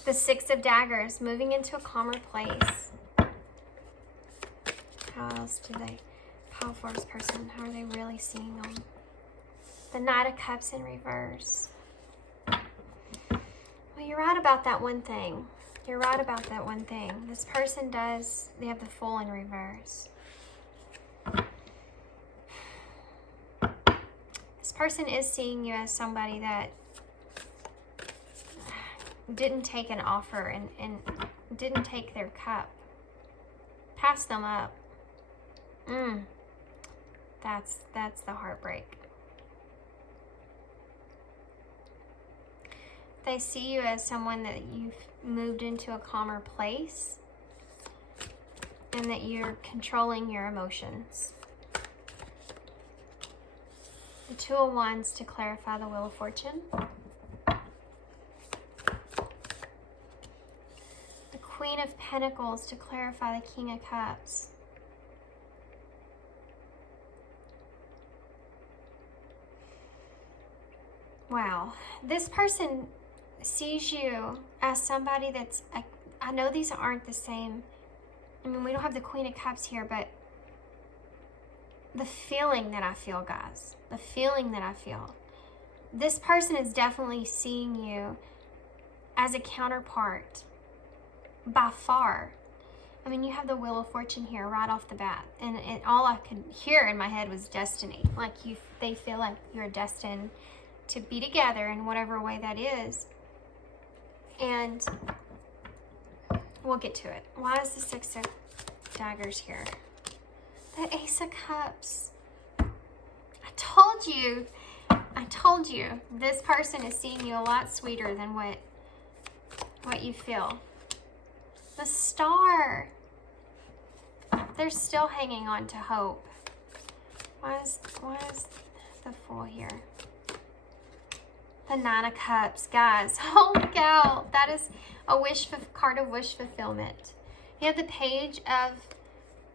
The Six of Daggers, moving into a calmer place. How else do they, Pile 4's person, how are they really seeing them? The Knight of Cups in reverse. Well, you're right about that one thing. You're right about that one thing. This person does, they have the Fool in reverse. This person is seeing you as somebody that didn't take an offer and didn't take their cup. Pass them up. That's the heartbreak. They see you as someone that you've moved into a calmer place and that you're controlling your emotions. The Two of Wands to clarify the Wheel of Fortune. The Queen of Pentacles to clarify the King of Cups. Wow. This person sees you as somebody that's, I know these aren't the same. I mean, we don't have the Queen of Cups here, but the feeling that I feel, guys, the feeling that I feel. This person is definitely seeing you as a counterpart by far. I mean, you have the Wheel of Fortune here right off the bat, and all I could hear in my head was destiny. Like they feel like you're destined to be together in whatever way that is. And we'll get to it. Why is the Six of Daggers here? The Ace of Cups. I told you, this person is seeing you a lot sweeter than what you feel. The Star. They're still hanging on to hope. Why is the Fool here? The Nine of Cups, guys. Holy cow. That is a card of wish fulfillment. You have the Page of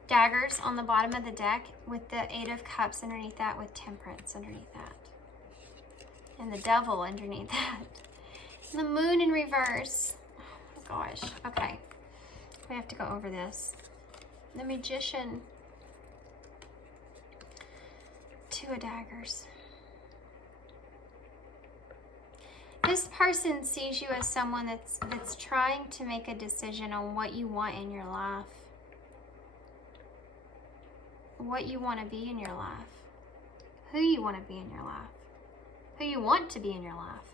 Daggers on the bottom of the deck with the Eight of Cups underneath that, with Temperance underneath that. And the Devil underneath that. And the Moon in reverse. Oh my gosh. Okay. We have to go over this. The Magician. Two of Daggers. This person sees you as someone that's trying to make a decision on what you want in your life. What you want to be in your life. Who you want to be in your life. Who you want to be in your life.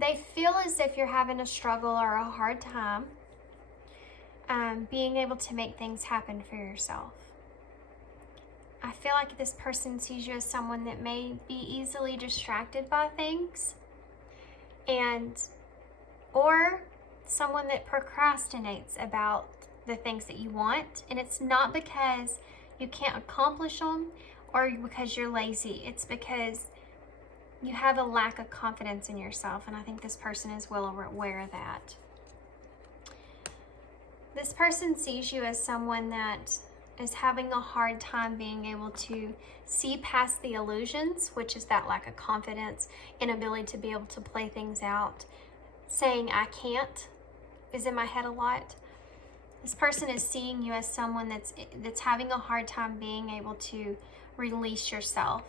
They feel as if you're having a struggle or a hard time being able to make things happen for yourself. I feel like this person sees you as someone that may be easily distracted by things, or someone that procrastinates about the things that you want. And it's not because you can't accomplish them or because you're lazy. It's because you have a lack of confidence in yourself, and I think this person is well aware of that. This person sees you as someone that is having a hard time being able to see past the illusions, which is that lack of confidence, inability to be able to play things out. Saying I can't is in my head a lot. This person is seeing you as someone that's having a hard time being able to release yourself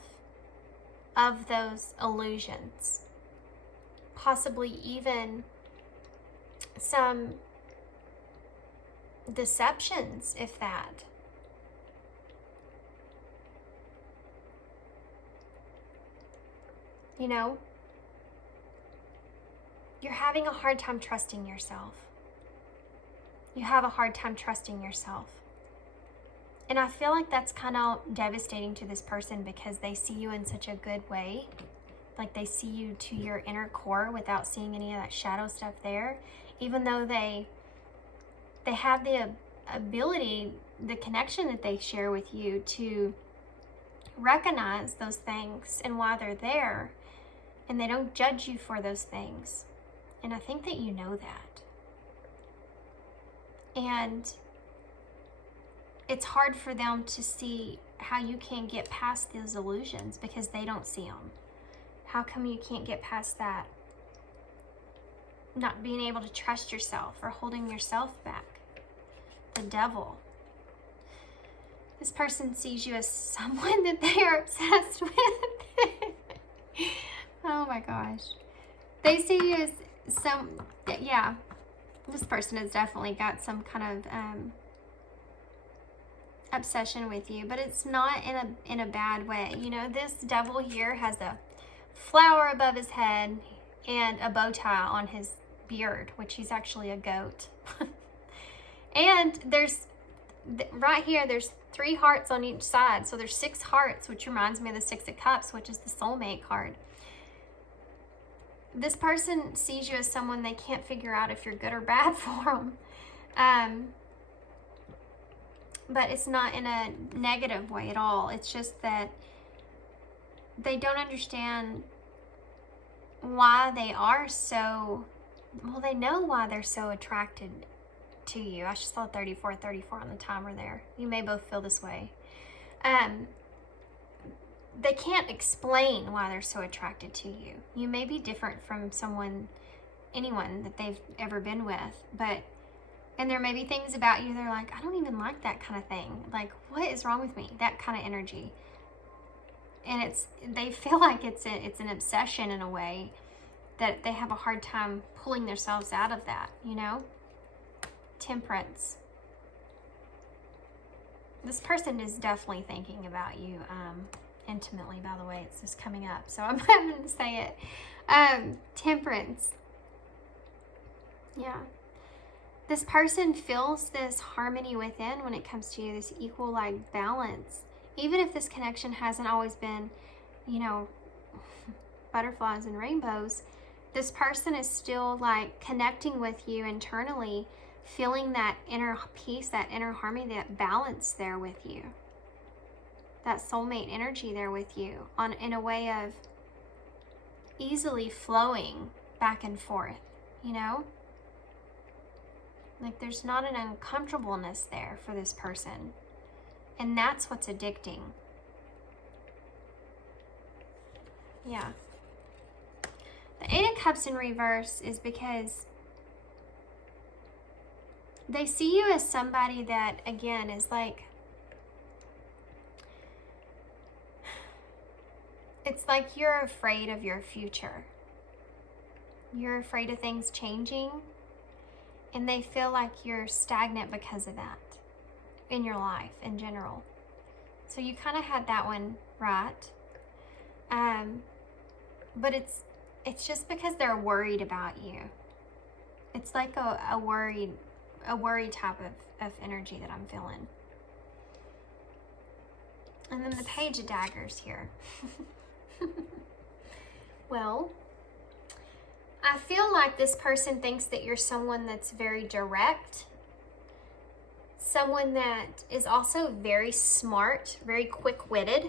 of those illusions. Possibly even some deceptions, if that. You know, you're having a hard time trusting yourself. You have a hard time trusting yourself. And I feel like that's kind of devastating to this person because they see you in such a good way. Like they see you to your inner core without seeing any of that shadow stuff there. Even though they have the ability, the connection that they share with you to recognize those things and why they're there. And they don't judge you for those things. And I think that you know that. And it's hard for them to see how you can't get past those illusions because they don't see them. How come you can't get past that? Not being able to trust yourself or holding yourself back. The devil. This person sees you as someone that they are obsessed with. Oh my gosh. They see you as this person has definitely got some kind of obsession with you, but it's not in a bad way. You know, this devil here has a flower above his head and a bow tie on his beard, which he's actually a goat. And right here, there's 3 hearts on each side. So there's 6 hearts, which reminds me of the 6 of Cups, which is the soulmate card. This person sees you as someone they can't figure out if you're good or bad for them. But it's not in a negative way at all. It's just that they don't understand why they are so, well, they know why they're so attracted to you. I just saw 34 on the timer there. You may both feel this way. They can't explain why they're so attracted to you. You may be different from anyone that they've ever been with, and there may be things about you they're like, I don't even like that kind of thing. Like, what is wrong with me? That kind of energy. And they feel like it's an obsession in a way that they have a hard time pulling themselves out of that, you know? Temperance. This person is definitely thinking about you intimately, by the way. It's just coming up, so I'm having to say it. Temperance. Yeah. This person feels this harmony within when it comes to you, this equal, like, balance. Even if this connection hasn't always been, you know, butterflies and rainbows, this person is still, like, connecting with you internally, feeling that inner peace, that inner harmony, that balance there with you. That soulmate energy there with you in a way of easily flowing back and forth, you know? Like there's not an uncomfortableness there for this person. And that's what's addicting. Yeah. The 8 of Cups in reverse is because they see you as somebody that, again, is like, it's like you're afraid of your future. You're afraid of things changing, and they feel like you're stagnant because of that in your life in general. So you kind of had that one right. But it's just because they're worried about you. It's like a worry type of energy that I'm feeling. And then the Page of Daggers here. Well, I feel like this person thinks that you're someone that's very direct, someone that is also very smart, very quick-witted.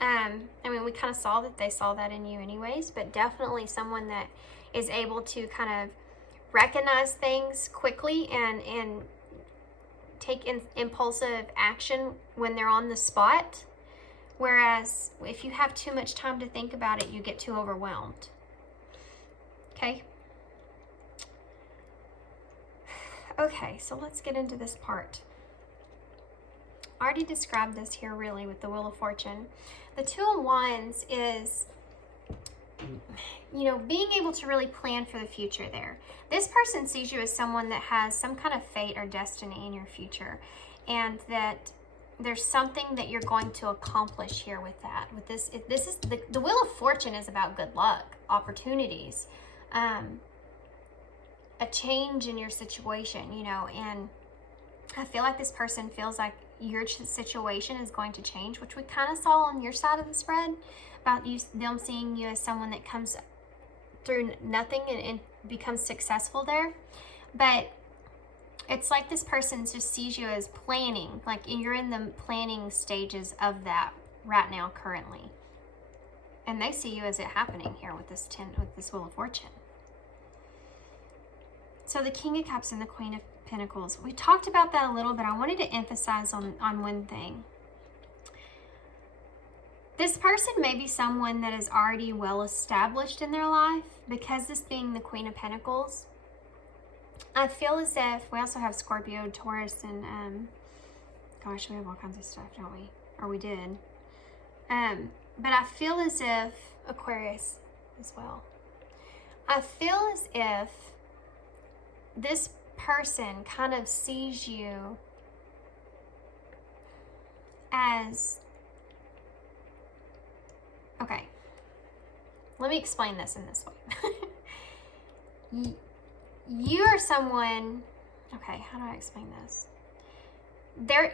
I mean, we kind of saw that they saw that in you anyways, but definitely someone that is able to kind of recognize things quickly and take impulsive action when they're on the spot. Whereas if you have too much time to think about it, you get too overwhelmed. Okay? Okay, so let's get into this part. I already described this here really with the Wheel of Fortune. The Two of Wands is, you know, being able to really plan for the future there. This person sees you as someone that has some kind of fate or destiny in your future, and that there's something that you're going to accomplish here with that. With this, this is the Wheel of Fortune is about good luck, opportunities, a change in your situation, you know, and I feel like this person feels like your situation is going to change, which we kind of saw on your side of the spread about them seeing you as someone that comes through nothing and becomes successful there. But it's like this person just sees you as planning, like you're in the planning stages of that right now currently. And they see you as it happening here with this Wheel of Fortune. So the King of Cups and the Queen of Pentacles. We talked about that a little bit. I wanted to emphasize on one thing. This person may be someone that is already well established in their life, because this being the Queen of Pentacles. I feel as if we also have Scorpio, Taurus, and gosh, we have all kinds of stuff, don't we? Or we did. But I feel as if Aquarius as well. I feel as if this person kind of sees you as, okay, let me explain this in this way. You are someone, okay, how do I explain this?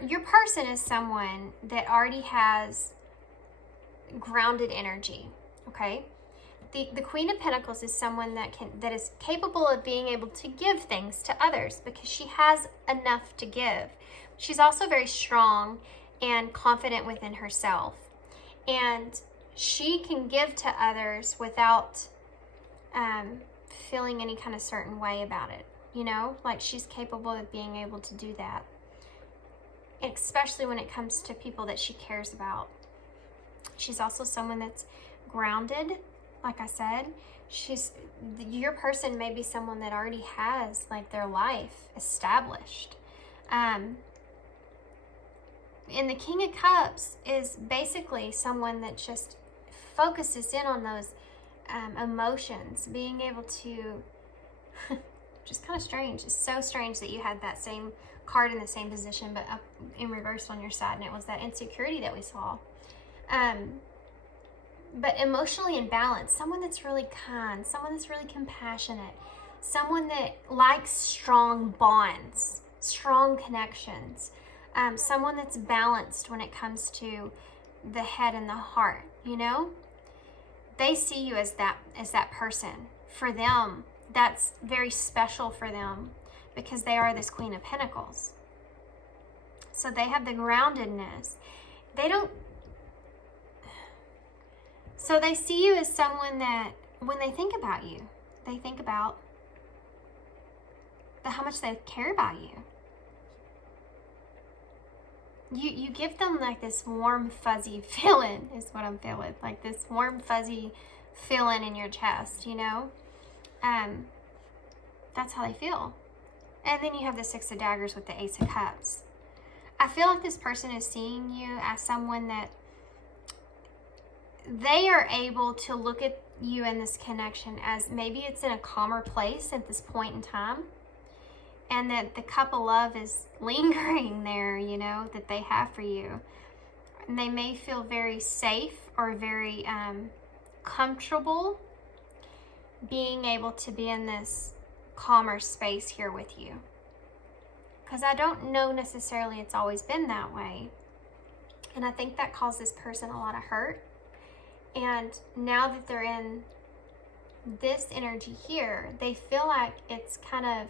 Your person is someone that already has grounded energy, okay? The Queen of Pentacles is someone that is capable of being able to give things to others because she has enough to give. She's also very strong and confident within herself. And she can give to others without feeling any kind of certain way about it. You know, like she's capable of being able to do that. Especially when it comes to people that she cares about. She's also someone that's grounded. Like I said, your person may be someone that already has like their life established. And the King of Cups is basically someone that just focuses in on those emotions, being able to, just kind of strange. It's so strange that you had that same card in the same position, but up in reverse on your side, and it was that insecurity that we saw. But emotionally imbalanced, someone that's really kind, someone that's really compassionate, someone that likes strong bonds, strong connections, someone that's balanced when it comes to the head and the heart, you know? They see you as that person. For them, that's very special for them because they are this Queen of Pentacles. So they have the groundedness. So they see you as someone that, when they think about you, they think about how much they care about you. You give them like this warm, fuzzy feeling is what I'm feeling. Like this warm, fuzzy feeling in your chest, you know? That's how they feel. And then you have the Six of Daggers with the Ace of Cups. I feel like this person is seeing you as someone that they are able to look at you in this connection as maybe it's in a calmer place at this point in time, and that the cup of love is lingering there, you know, that they have for you. And they may feel very safe or very comfortable being able to be in this calmer space here with you. Because I don't know necessarily it's always been that way. And I think that caused this person a lot of hurt. And now that they're in this energy here, they feel like it's kind of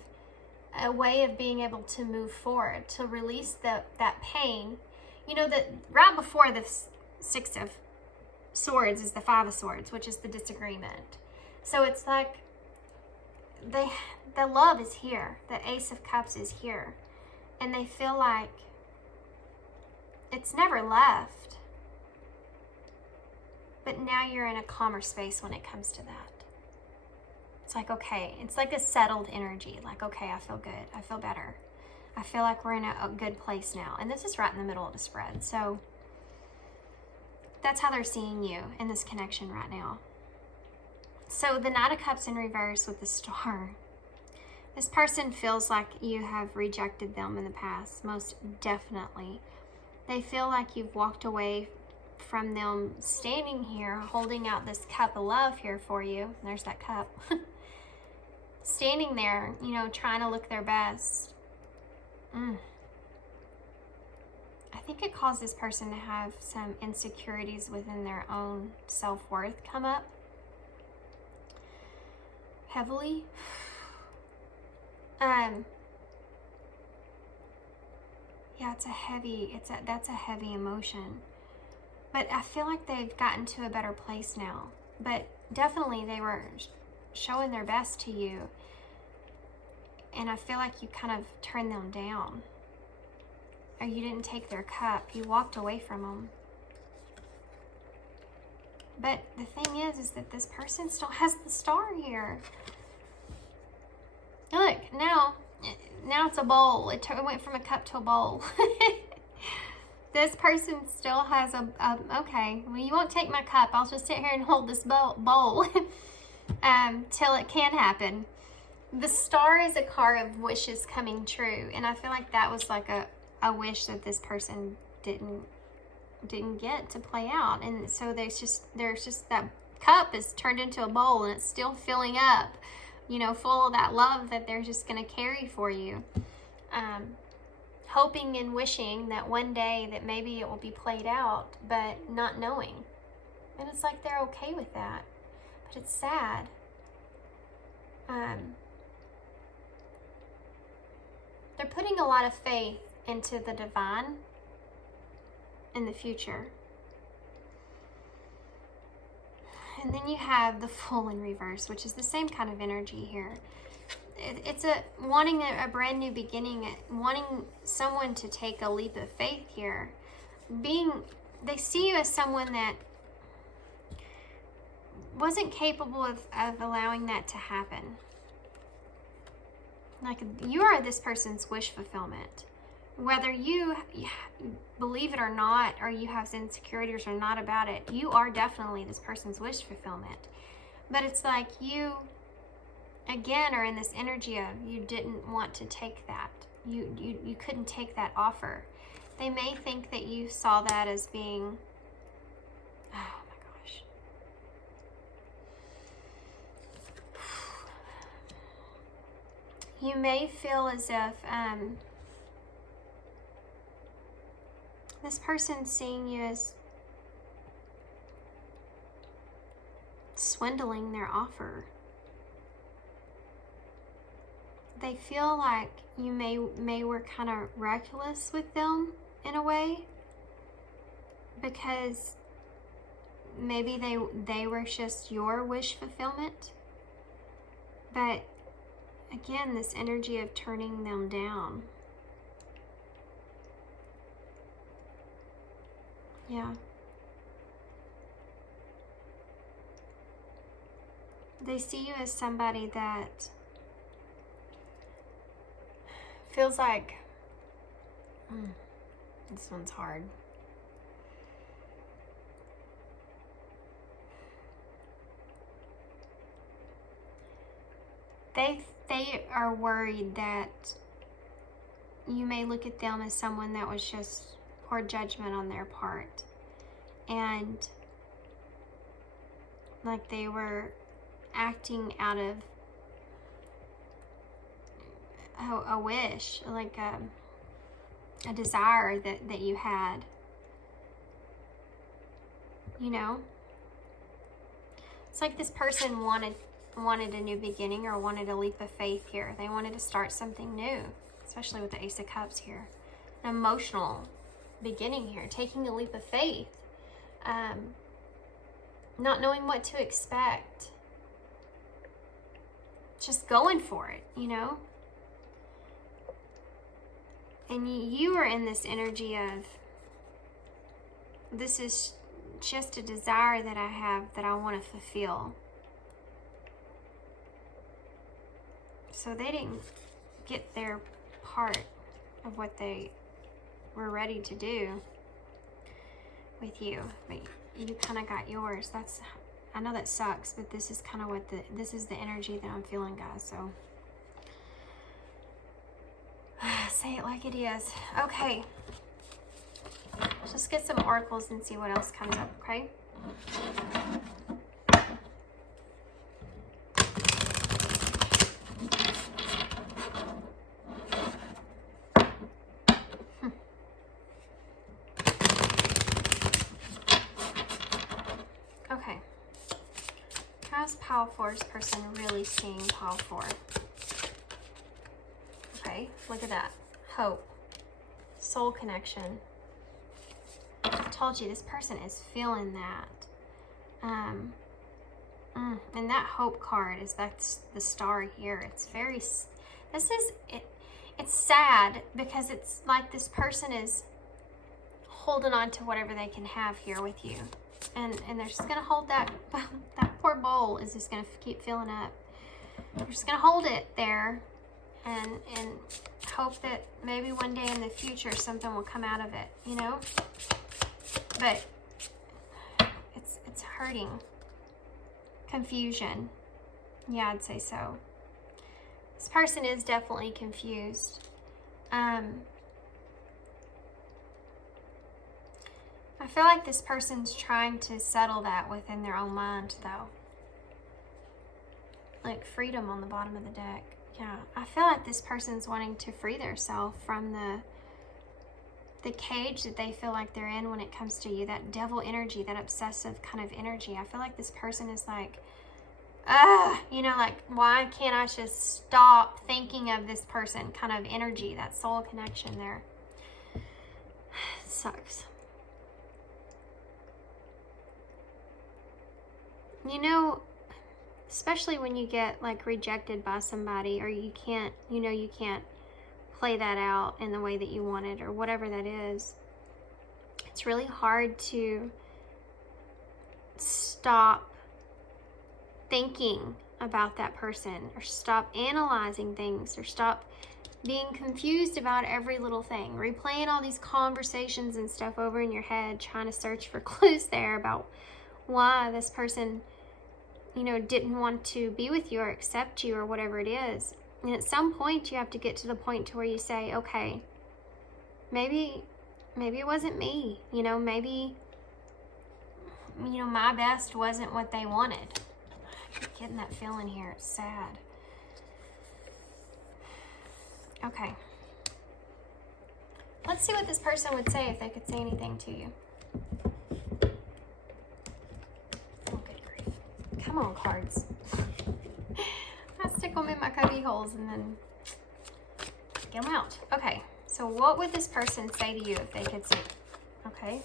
a way of being able to move forward, to release that pain. You know, that right before the Six of Swords is the Five of Swords, which is the disagreement. So it's like the love is here, the Ace of Cups is here, and they feel like it's never left. But now you're in a calmer space when it comes to that. It's like, okay, it's like a settled energy. Like, okay, I feel good. I feel better. I feel like we're in a good place now. And this is right in the middle of the spread. So that's how they're seeing you in this connection right now. So the Knight of Cups in reverse with the Star. This person feels like you have rejected them in the past, most definitely. They feel like you've walked away from them standing here, holding out this cup of love here for you. There's that cup. Standing there, you know, trying to look their best. I think it caused this person to have some insecurities within their own self-worth come up heavily. Yeah, that's a heavy emotion. But I feel like they've gotten to a better place now. But definitely they were showing their best to you. And I feel like you kind of turned them down. Or you didn't take their cup. You walked away from them. But the thing is that this person still has the Star here. Look, now it's a bowl. It went from a cup to a bowl. This person still has okay, well, you won't take my cup. I'll just sit here and hold this bowl till it can happen. The Star is a card of wishes coming true. And I feel like that was like a wish that this person didn't get to play out. And so there's just that cup is turned into a bowl and it's still filling up, you know, full of that love that they're just going to carry for you. Hoping and wishing that one day that maybe it will be played out, but not knowing. And it's like they're okay with that. But it's sad. They're putting a lot of faith into the divine in the future. And then you have the Fool in reverse, which is the same kind of energy here. It's wanting a brand new beginning, wanting someone to take a leap of faith here. They see you as someone that wasn't capable of allowing that to happen. Like, you are this person's wish fulfillment. Whether you believe it or not, or you have insecurities or not about it, you are definitely this person's wish fulfillment. But it's like you, again, are in this energy of you didn't want to take that. You couldn't take that offer. They may think that you saw that as being, oh my gosh. You may feel as if this person's seeing you as swindling their offer. They feel like you may were kind of reckless with them in a way, because maybe they were just your wish fulfillment. But again, this energy of turning them down. Yeah. They see you as somebody that feels like, this one's hard. They are worried that you may look at them as someone that was just poor judgment on their part, and like they were acting out of a wish, like a desire that you had. You know? It's like this person wanted a new beginning, or wanted a leap of faith here. They wanted to start something new, especially with the Ace of Cups here. An emotional beginning here, taking a leap of faith. Not knowing what to expect. Just going for it, you know? And you are in this energy of, this is just a desire that I have that I want to fulfill. So they didn't get their part of what they were ready to do with you, but you kind of got yours. I know that sucks, but this is kind of what this is the energy that I'm feeling, guys. So say it like it is. Okay. Just get some oracles and see what else comes up, okay? Okay. How's Pile 4's person really seeing Pile 4? Okay, look at that. Hope. Soul connection. I told you, this person is feeling that. And that hope card that's the star here. It's very, it's sad because it's like this person is holding on to whatever they can have here with you. And they're just going to hold that poor bowl is just going to keep filling up. They're just going to hold it there and hope that maybe one day in the future something will come out of it, you know? But it's hurting. Confusion. Yeah, I'd say so. This person is definitely confused. I feel like this person's trying to settle that within their own mind, though. Like freedom on the bottom of the deck. Yeah, I feel like this person's wanting to free themselves from the cage that they feel like they're in when it comes to you. That devil energy, that obsessive kind of energy. I feel like this person is like, you know, like, why can't I just stop thinking of this person kind of energy, that soul connection there. It sucks. You know, especially when you get like rejected by somebody, or you can't play that out in the way that you wanted, or whatever that is. It's really hard to stop thinking about that person, or stop analyzing things, or stop being confused about every little thing, replaying all these conversations and stuff over in your head, trying to search for clues there about why this person, you know, didn't want to be with you or accept you or whatever it is. And at some point you have to get to the point to where you say, okay, maybe it wasn't me, you know, maybe, you know, my best wasn't what they wanted. I keep getting that feeling here. It's sad. Okay. Let's see what this person would say if they could say anything to you. Oh, good grief. Come on, cards. I stick them in my cubby holes and then get them out. Okay, so what would this person say to you if they could see? Okay,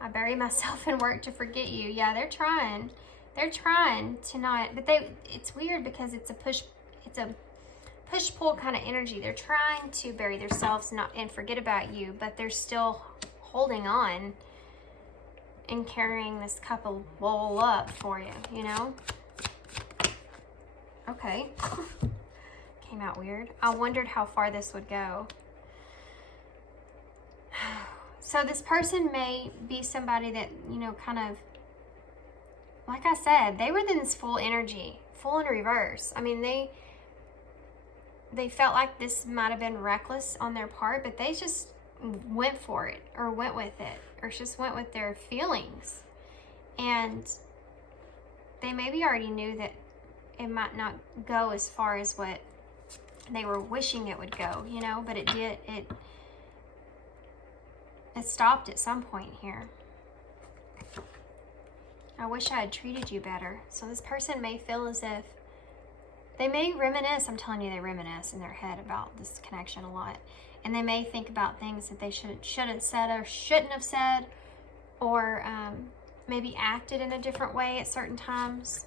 I bury myself in work to forget you. Yeah, they're trying. They're trying to not, but it's weird because it's a push-pull kind of energy. They're trying to bury themselves and forget about you, but they're still holding on and carrying this cup of bowl up for you, you know? Okay. Came out weird. I wondered how far this would go. So this person may be somebody that, you know, kind of, like I said, they were in this full energy, full in reverse. I mean, they felt like this might have been reckless on their part, but they just went for it, or went with it, or just went with their feelings. And they maybe already knew that it might not go as far as what they were wishing it would go, you know, but it did, it stopped at some point here. I wish I had treated you better. So this person may feel as if they may reminisce. I'm telling you, they reminisce in their head about this connection a lot. And they may think about things that they should have said or shouldn't have said, or maybe acted in a different way at certain times.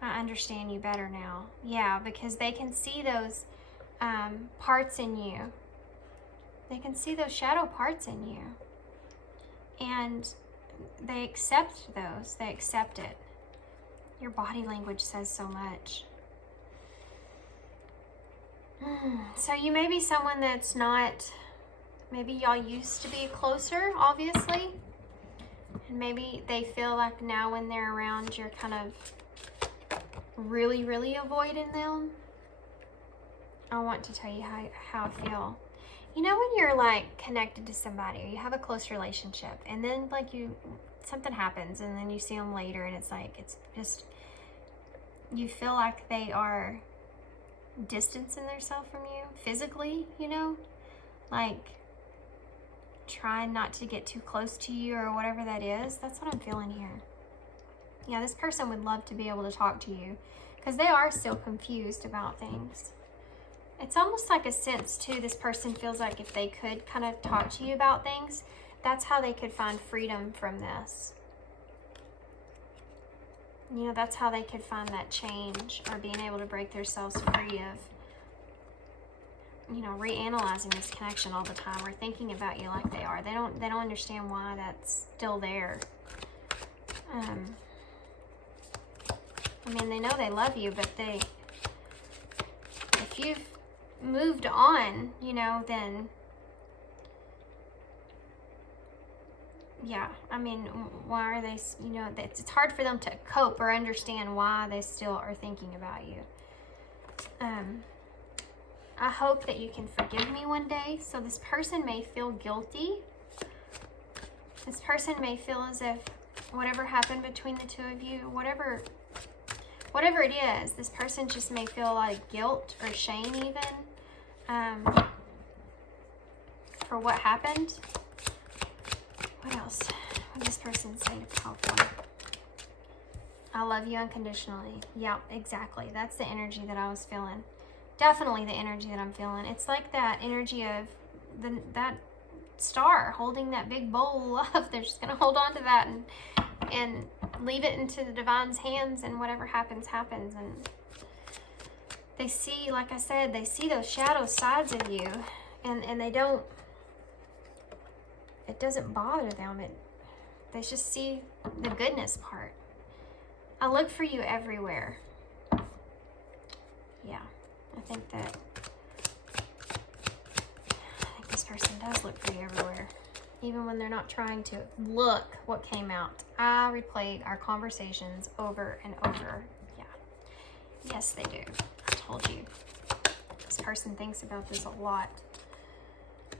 I understand you better now. Yeah, because they can see those parts in you. They can see those shadow parts in you. And they accept those. They accept it. Your body language says so much. So you may be someone that's not, maybe y'all used to be closer, obviously. And maybe they feel like now when they're around, you're kind of really, really avoiding them. I want to tell you how I feel. You know when you're like connected to somebody, or you have a close relationship, and then like something happens, and then you see them later, and it's like, it's just, you feel like they are distancing themselves from you physically, you know, like trying not to get too close to you or whatever that is. That's what I'm feeling here. Yeah, this person would love to be able to talk to you because they are still confused about things. It's almost like a sense too, this person feels like if they could kind of talk to you about things, that's how they could find freedom from this. You know, that's how they could find that change, or being able to break themselves free of, you know, reanalyzing this connection all the time, or thinking about you like they are. They don't understand why that's still there. I mean, they know they love you, but if you've moved on, you know, then yeah, I mean, why are they, you know, it's hard for them to cope or understand why they still are thinking about you. I hope that you can forgive me one day. So this person may feel guilty. This person may feel as if whatever happened between the two of you, whatever it is, this person just may feel like guilt or shame even for what happened. What else? What does this person say to Powerful? I love you unconditionally. Yep, exactly. That's the energy that I was feeling. Definitely the energy that I'm feeling. It's like that energy of that star holding that big bowl of love. They're just going to hold on to that and leave it into the divine's hands, and whatever happens, happens. And they see, like I said, they see those shadow sides of you, and they don't, it doesn't bother them. They just see the goodness part. I look for you everywhere. Yeah, I think this person does look for you everywhere. Even when they're not trying to. Look what came out. I replayed our conversations over and over. Yeah. Yes, they do. I told you. This person thinks about this a lot.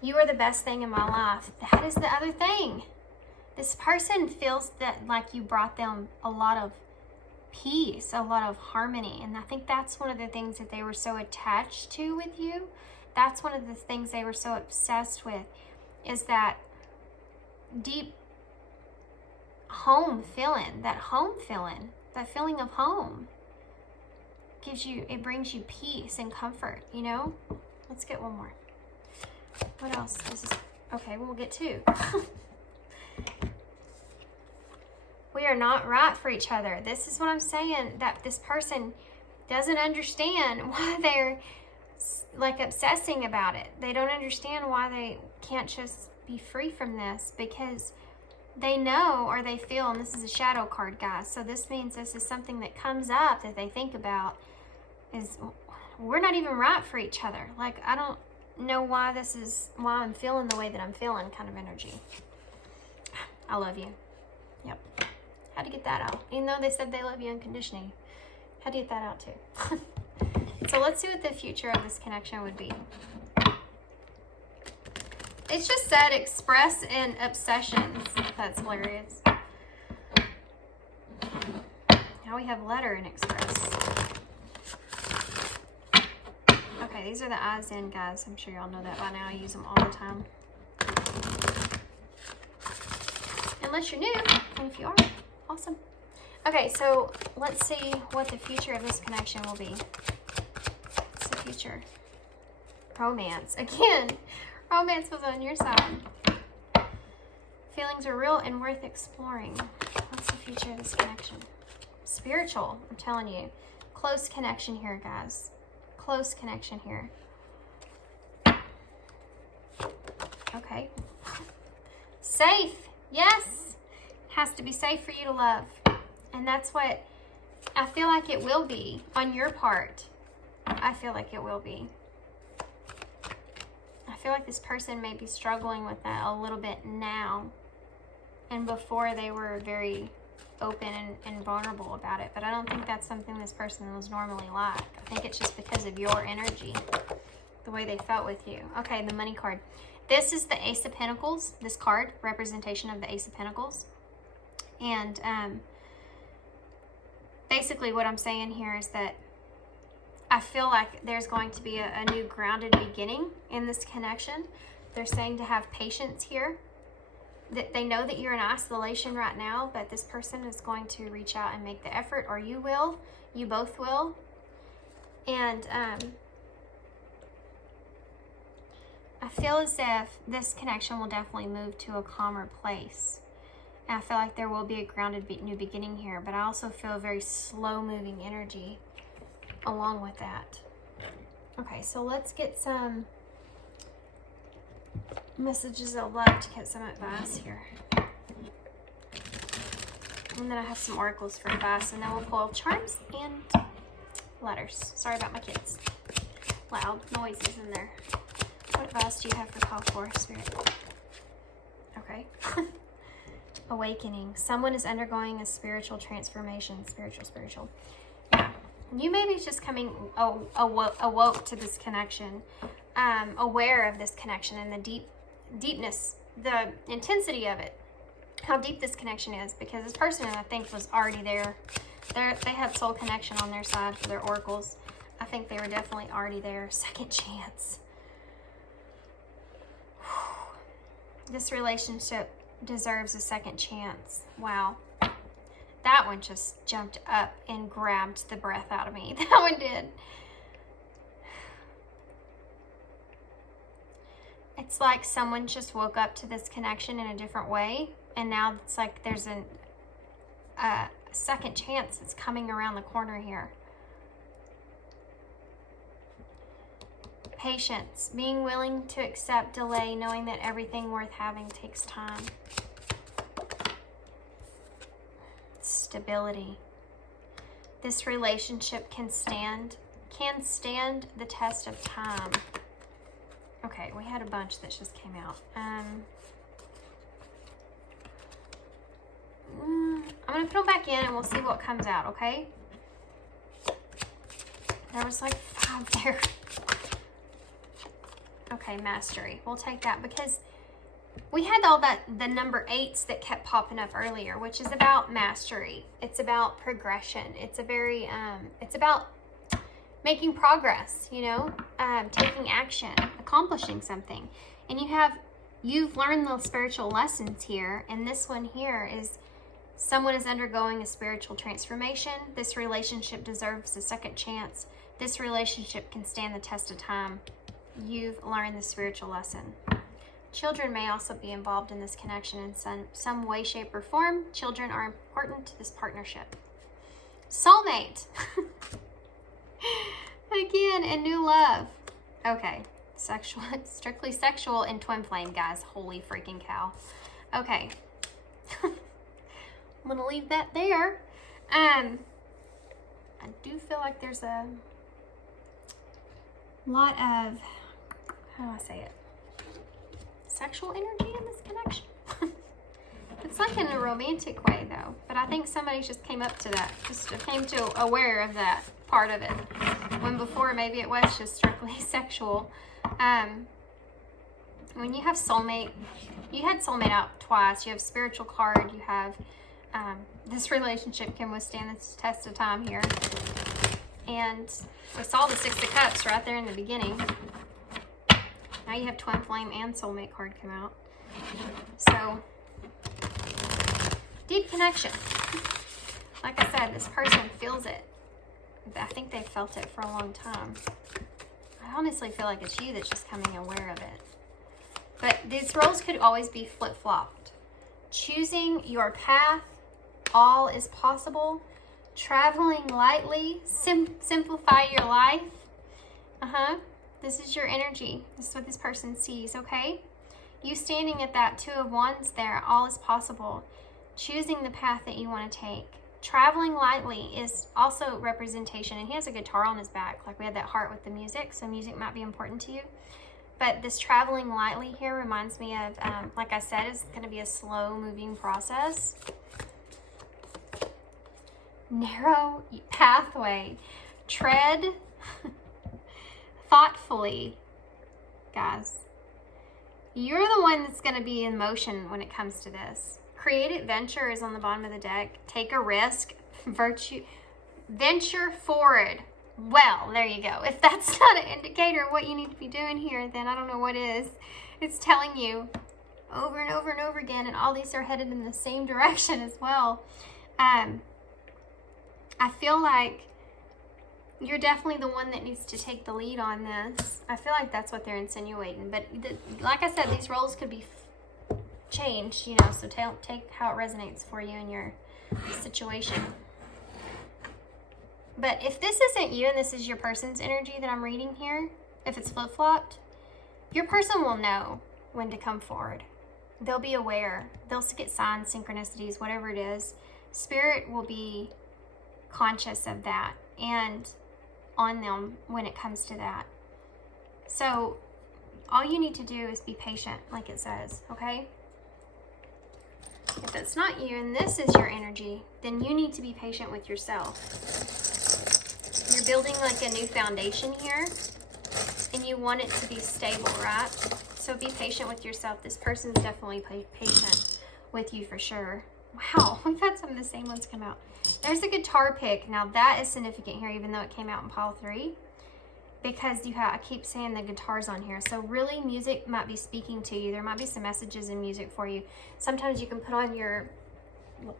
You are the best thing in my life. That is the other thing. This person feels that like you brought them a lot of peace, a lot of harmony. And I think that's one of the things that they were so attached to with you. That's one of the things they were so obsessed with, is that deep home feeling, that feeling of home. It brings you peace and comfort, you know? Let's get one more. What else? Okay, we'll get two. We are not right for each other. This is what I'm saying, that this person doesn't understand why they're like obsessing about it. They don't understand why they can't just be free from this, because they know, or they feel, and this is a shadow card, guys, so this means this is something that comes up that they think about, is we're not even right for each other. Like, I don't know why I'm feeling the way that I'm feeling, kind of energy. I love you. Yep. How to get that out? Even though they said they love you unconditionally, how to get that out too? So let's see what the future of this connection would be. It's just said express and obsessions. That's hilarious. Now we have letter and express. Okay, these are the eyes in, guys. I'm sure y'all know that by now. I use them all the time. Unless you're new, and if you are, awesome. Okay, so let's see what the future of this connection will be. What's the future? Romance. Again, romance was on your side. Feelings are real and worth exploring. What's the future of this connection? Spiritual, I'm telling you. Close connection here, guys. Close connection here. Okay. Safe. Yes. It has to be safe for you to love. And that's what I feel like it will be on your part. I feel like it will be. I feel like this person may be struggling with that a little bit now. And before they were very open and vulnerable about it. But I don't think that's something this person was normally like. I think it's just because of your energy, the way they felt with you. Okay, the money card. This is the Ace of Pentacles. This card, representation of the Ace of Pentacles. And basically what I'm saying here is that I feel like there's going to be a new grounded beginning in this connection. They're saying to have patience here. That they know that you're in isolation right now, but this person is going to reach out and make the effort, or you will. You both will. And I feel as if this connection will definitely move to a calmer place. And I feel like there will be a grounded new beginning here, but I also feel a very slow-moving energy along with that. Okay, so let's get some messages of love to get some advice here. And then I have some oracles for advice, and then we'll pull charms and letters. Sorry about my kids. Loud noises in there. What advice do you have for call for, Spirit? Okay. Awakening. Someone is undergoing a spiritual transformation. Spiritual. Yeah. You may be just coming awoke to this connection, aware of this connection and the deepness, the intensity of it, how deep this connection is, because this person, I think, was already there. They had soul connection on their side for their oracles. I think they were definitely already there. Second chance. This relationship deserves a second chance. Wow. That one just jumped up and grabbed the breath out of me. That one did. It's like someone just woke up to this connection in a different way, and now it's like there's a second chance that's coming around the corner here. Patience, being willing to accept delay, knowing that everything worth having takes time. Stability. This relationship can stand the test of time. Okay, we had a bunch that just came out. I'm going to put them back in and we'll see what comes out, okay? There was like 5 there. Okay, mastery. We'll take that because we had all the number 8s that kept popping up earlier, which is about mastery. It's about progression. It's it's about making progress, you know, taking action, accomplishing something. And you've learned the spiritual lessons here. And this one here is someone is undergoing a spiritual transformation. This relationship deserves a second chance. This relationship can stand the test of time. You've learned the spiritual lesson. Children may also be involved in this connection in some way, shape, or form. Children are important to this partnership. Soulmate. Again, and new love. Okay, strictly sexual and twin flame, guys. Holy freaking cow. Okay. I'm gonna leave that there. I do feel like there's a lot of, how do I say it? Sexual energy in this connection. It's like in a romantic way though, but I think somebody just came up to that, just came to aware of that part of it, when before maybe it was just strictly sexual. When you have soulmate, you had soulmate out twice, you have spiritual card, you have this relationship can withstand this test of time here, And we saw the Six of Cups right there in the beginning. Now you have Twin Flame and Soulmate card come out. So, deep connection. Like I said, this person feels it. I think they've felt it for a long time. I honestly feel like it's you that's just coming aware of it. But these roles could always be flip-flopped. Choosing your path, all is possible. Traveling lightly, simplify your life. This is your energy. This is what this person sees, okay? You standing at that Two of Wands there, all is possible. Choosing the path that you want to take. Traveling lightly is also representation, and he has a guitar on his back, like we had that heart with the music, so music might be important to you. But this traveling lightly here reminds me of, like I said, it's going to be a slow moving process. Narrow pathway. Tread thoughtfully, guys. You're the one that's going to be in motion when it comes to this. Create adventure is on the bottom of the deck. Take a risk. Virtue. Venture forward. Well, there you go. If that's not an indicator of what you need to be doing here, then I don't know what is. It's telling you over and over and over again, and all these are headed in the same direction as well. I feel like you're definitely the one that needs to take the lead on this. I feel like that's what they're insinuating. But like I said, these roles could be changed, you know, so take how it resonates for you in your situation. But if this isn't you and this is your person's energy that I'm reading here, if it's flip-flopped, your person will know when to come forward. They'll be aware. They'll get signs, synchronicities, whatever it is. Spirit will be conscious of that and on them when it comes to that. So all you need to do is be patient, like it says, okay? If it's not you and this is your energy, then you need to be patient with yourself. You're building like a new foundation here, and you want it to be stable, right? So be patient with yourself. This person's definitely patient with you for sure. Wow, we've had some of the same ones come out. There's a guitar pick. Now that is significant here, even though it came out in pile 3. Because I keep saying the guitar's on here. So really music might be speaking to you. There might be some messages in music for you. Sometimes you can put on your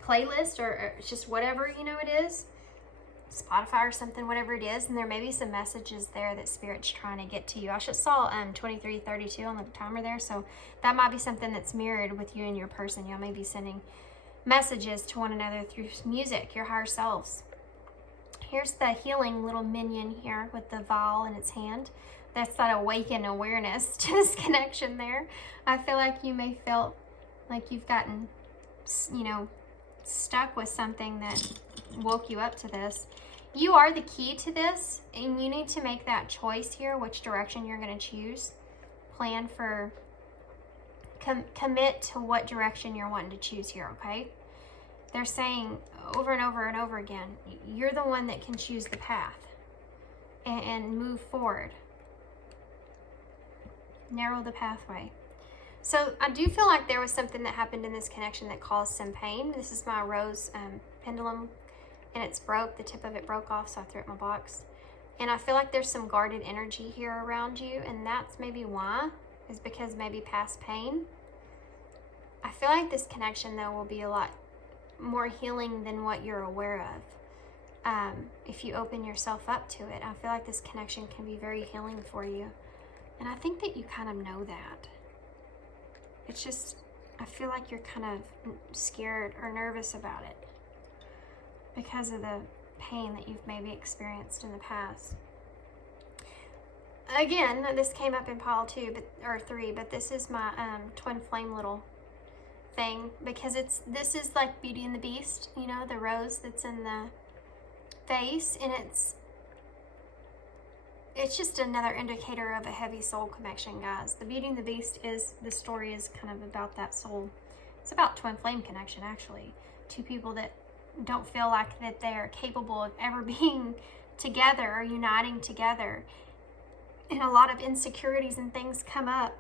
playlist or just whatever, you know, it is. Spotify or something, whatever it is. And there may be some messages there that Spirit's trying to get to you. I just saw 2332 on the timer there. So that might be something that's mirrored with you and your person. Y'all may be sending messages to one another through music, your higher selves. Here's the healing little minion here with the vial in its hand. That's that awakened awareness to this connection there. I feel like you may feel like you've gotten, you know, stuck with something that woke you up to this. You are the key to this, and you need to make that choice here, which direction you're going to choose. Plan for, commit to what direction you're wanting to choose here, okay? They're saying over and over and over again, you're the one that can choose the path and move forward. Narrow the pathway. So I do feel like there was something that happened in this connection that caused some pain. This is my rose pendulum, and it's broke. The tip of it broke off, so I threw it in my box. And I feel like there's some guarded energy here around you, and that's maybe why, is because maybe past pain. I feel like this connection, though, will be a lot more healing than what you're aware of. If you open yourself up to it, I feel like this connection can be very healing for you. And I think that you kind of know that. It's just, I feel like you're kind of scared or nervous about it because of the pain that you've maybe experienced in the past. Again, this came up in pile 2 or 3, but this is my twin flame little thing, because this is like Beauty and the Beast, you know, the rose that's in the vase, and it's just another indicator of a heavy soul connection, guys. The Beauty and the Beast the story is kind of about that soul. It's about twin flame connection, actually. Two people that don't feel like that they are capable of ever being together or uniting together. And a lot of insecurities and things come up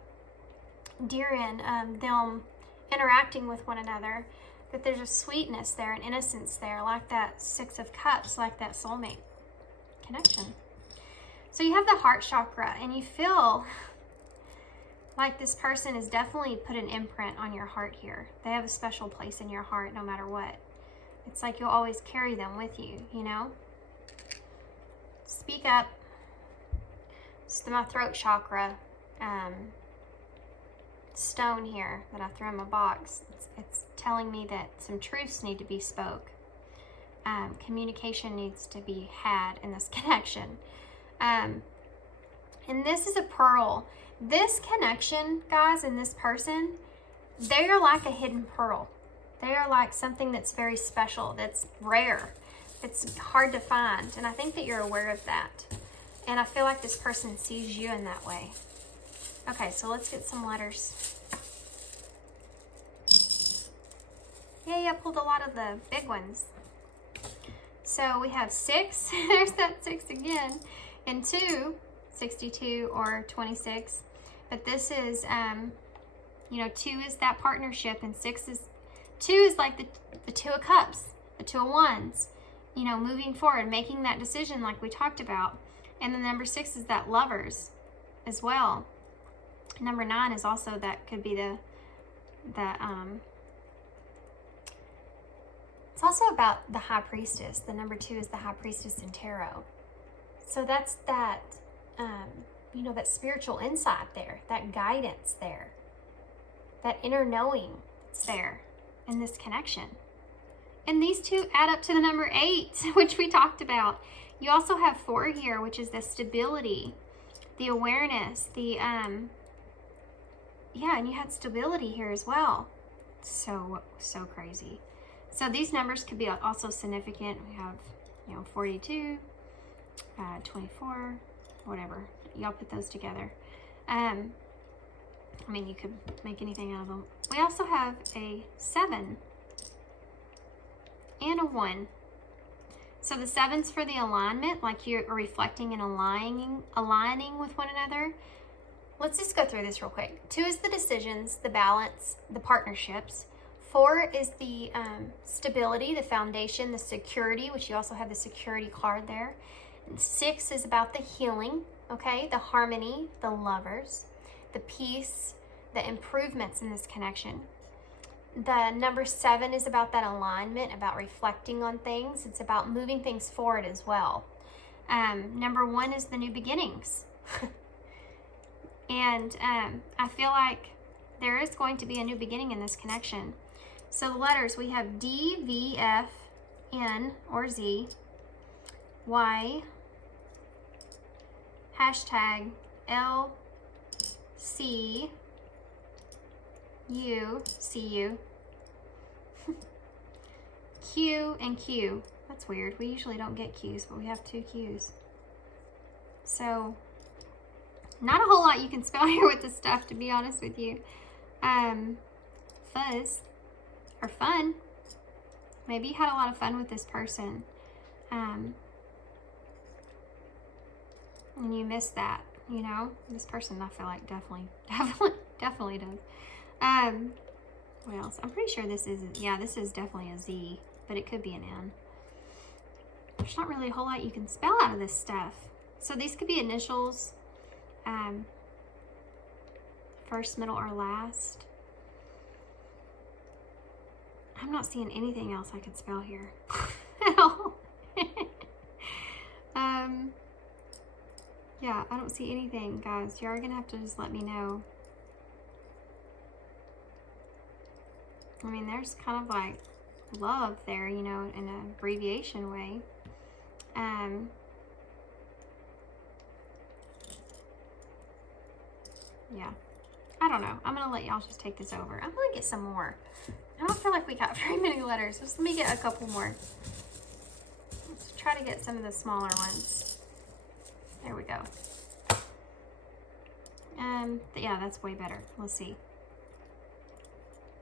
during them interacting with one another, that there's a sweetness there, an innocence there, like that Six of Cups, like that soulmate connection. So you have the heart chakra, and you feel like this person has definitely put an imprint on your heart here. They have a special place in your heart no matter what. It's like you'll always carry them with you, you know? Speak up. It's my throat chakra stone here that I threw in my box. It's telling me that some truths need to be spoke. Communication needs to be had in this connection. And this is a pearl. This connection, guys, and this person, they are like a hidden pearl. They are like something that's very special, that's rare, it's hard to find. And I think that you're aware of that. And I feel like this person sees you in that way. Okay, so let's get some letters. Yay, I pulled a lot of the big ones. So we have 6, there's that 6 again, and 2, 62 or 26. But this is, you know, 2 is that partnership, and 2 is like the 2 of cups, the 2 of wands, you know, moving forward, making that decision like we talked about. And the number 6 is that lovers as well. Number 9 is also, that could be it's also about the high priestess. The number 2 is the high priestess in tarot. So that's that, you know, that spiritual insight there, that guidance there, that inner knowing that's there in this connection. And these 2 add up to the number 8, which we talked about. You also have 4 here, which is the stability, the awareness, the, yeah, and you had stability here as well. So crazy. So these numbers could be also significant. We have, you know, 42, 24, whatever. Y'all put those together. I mean, you could make anything out of them. We also have a 7 and a 1. So the 7's for the alignment, like you're reflecting and aligning with one another. Let's just go through this real quick. 2 is the decisions, the balance, the partnerships. 4 is the stability, the foundation, the security, which you also have the security card there. And 6 is about the healing, okay? The harmony, the lovers, the peace, the improvements in this connection. The number 7 is about that alignment, about reflecting on things. It's about moving things forward as well. Number 1 is the new beginnings. And I feel like there is going to be a new beginning in this connection. So the letters, we have D, V, F, N, or Z, Y, hashtag, L, C, U, Q, and Q. That's weird. We usually don't get Q's, but we have 2 Q's. So, not a whole lot you can spell here with this stuff, to be honest with you. Fuzz, or fun. Maybe you had a lot of fun with this person. And you missed that, you know? This person, I feel like, definitely does. What else? I'm pretty sure this is, yeah, this is definitely a Z, but it could be an N. There's not really a whole lot you can spell out of this stuff. So these could be initials, first, middle, or last. I'm not seeing anything else I could spell here at all. Yeah, I don't see anything, guys. You are gonna have to just let me know. I mean, there's kind of like love there, you know, in an abbreviation way. Yeah, I don't know. I'm gonna let y'all just take this over. I'm gonna get some more. I don't feel like we got very many letters. Just let me get a couple more. Let's try to get some of the smaller ones. There we go. Yeah, that's way better. Let's see.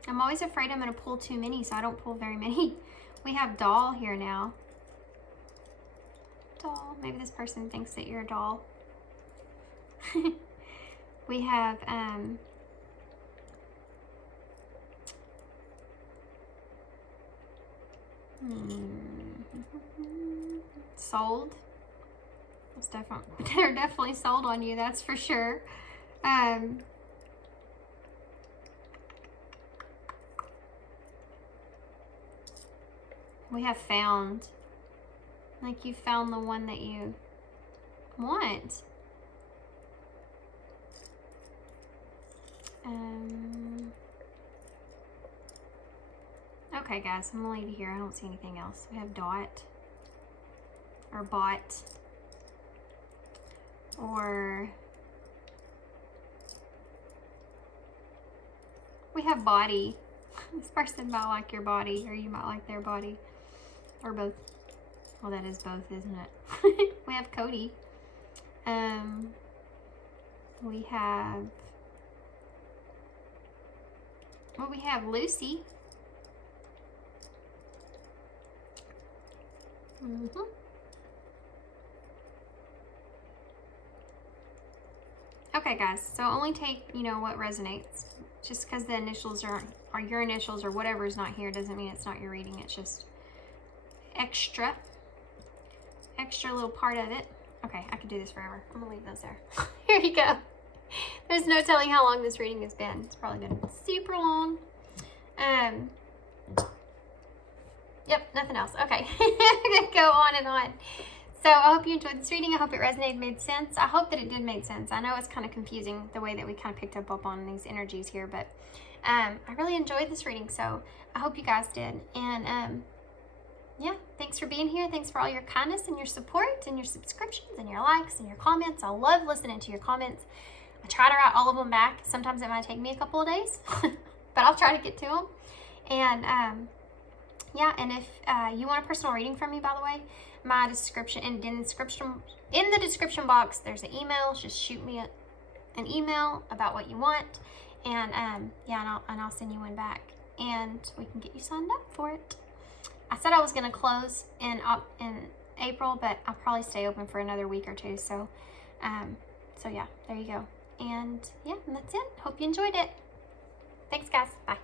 I'm always afraid I'm going to pull too many, so I don't pull very many. We have doll here now. Doll. Maybe this person thinks that you're a doll. We have sold. It's definitely, they're definitely sold on you, that's for sure. We have found, like you found the one that you want. Okay, guys, I'm gonna leave you here. I don't see anything else. We have dot or bot or we have body. This person might like your body, or you might like their body, or both. Well, that is both, isn't it? We have Cody. We have, well, we have Lucy. Okay, guys, so only take, you know, what resonates. Just because the initials are your initials or whatever is not here doesn't mean it's not your reading. It's just extra little part of it. Okay, I could do this forever. I'm gonna leave those there. Here you go. There's no telling how long this reading has been. It's probably been super long. Yep, nothing else. Okay, I'm gonna go on and on. So I hope you enjoyed this reading. I hope it resonated, made sense. I hope that it did make sense. I know it's kind of confusing the way that we kind of picked up on these energies here, but I really enjoyed this reading, so I hope you guys did. And yeah, thanks for being here. Thanks for all your kindness and your support and your subscriptions and your likes and your comments. I love listening to your comments. I try to write all of them back. Sometimes it might take me a couple of days, but I'll try to get to them. And yeah, and if you want a personal reading from me, by the way, my description in the description box, there's an email. Just shoot me an email about what you want, and yeah, and I'll send you one back, and we can get you signed up for it. I said I was gonna close in April, but I'll probably stay open for another week or two. So, so yeah, there you go. And yeah, and that's it. Hope you enjoyed it. Thanks, guys. Bye.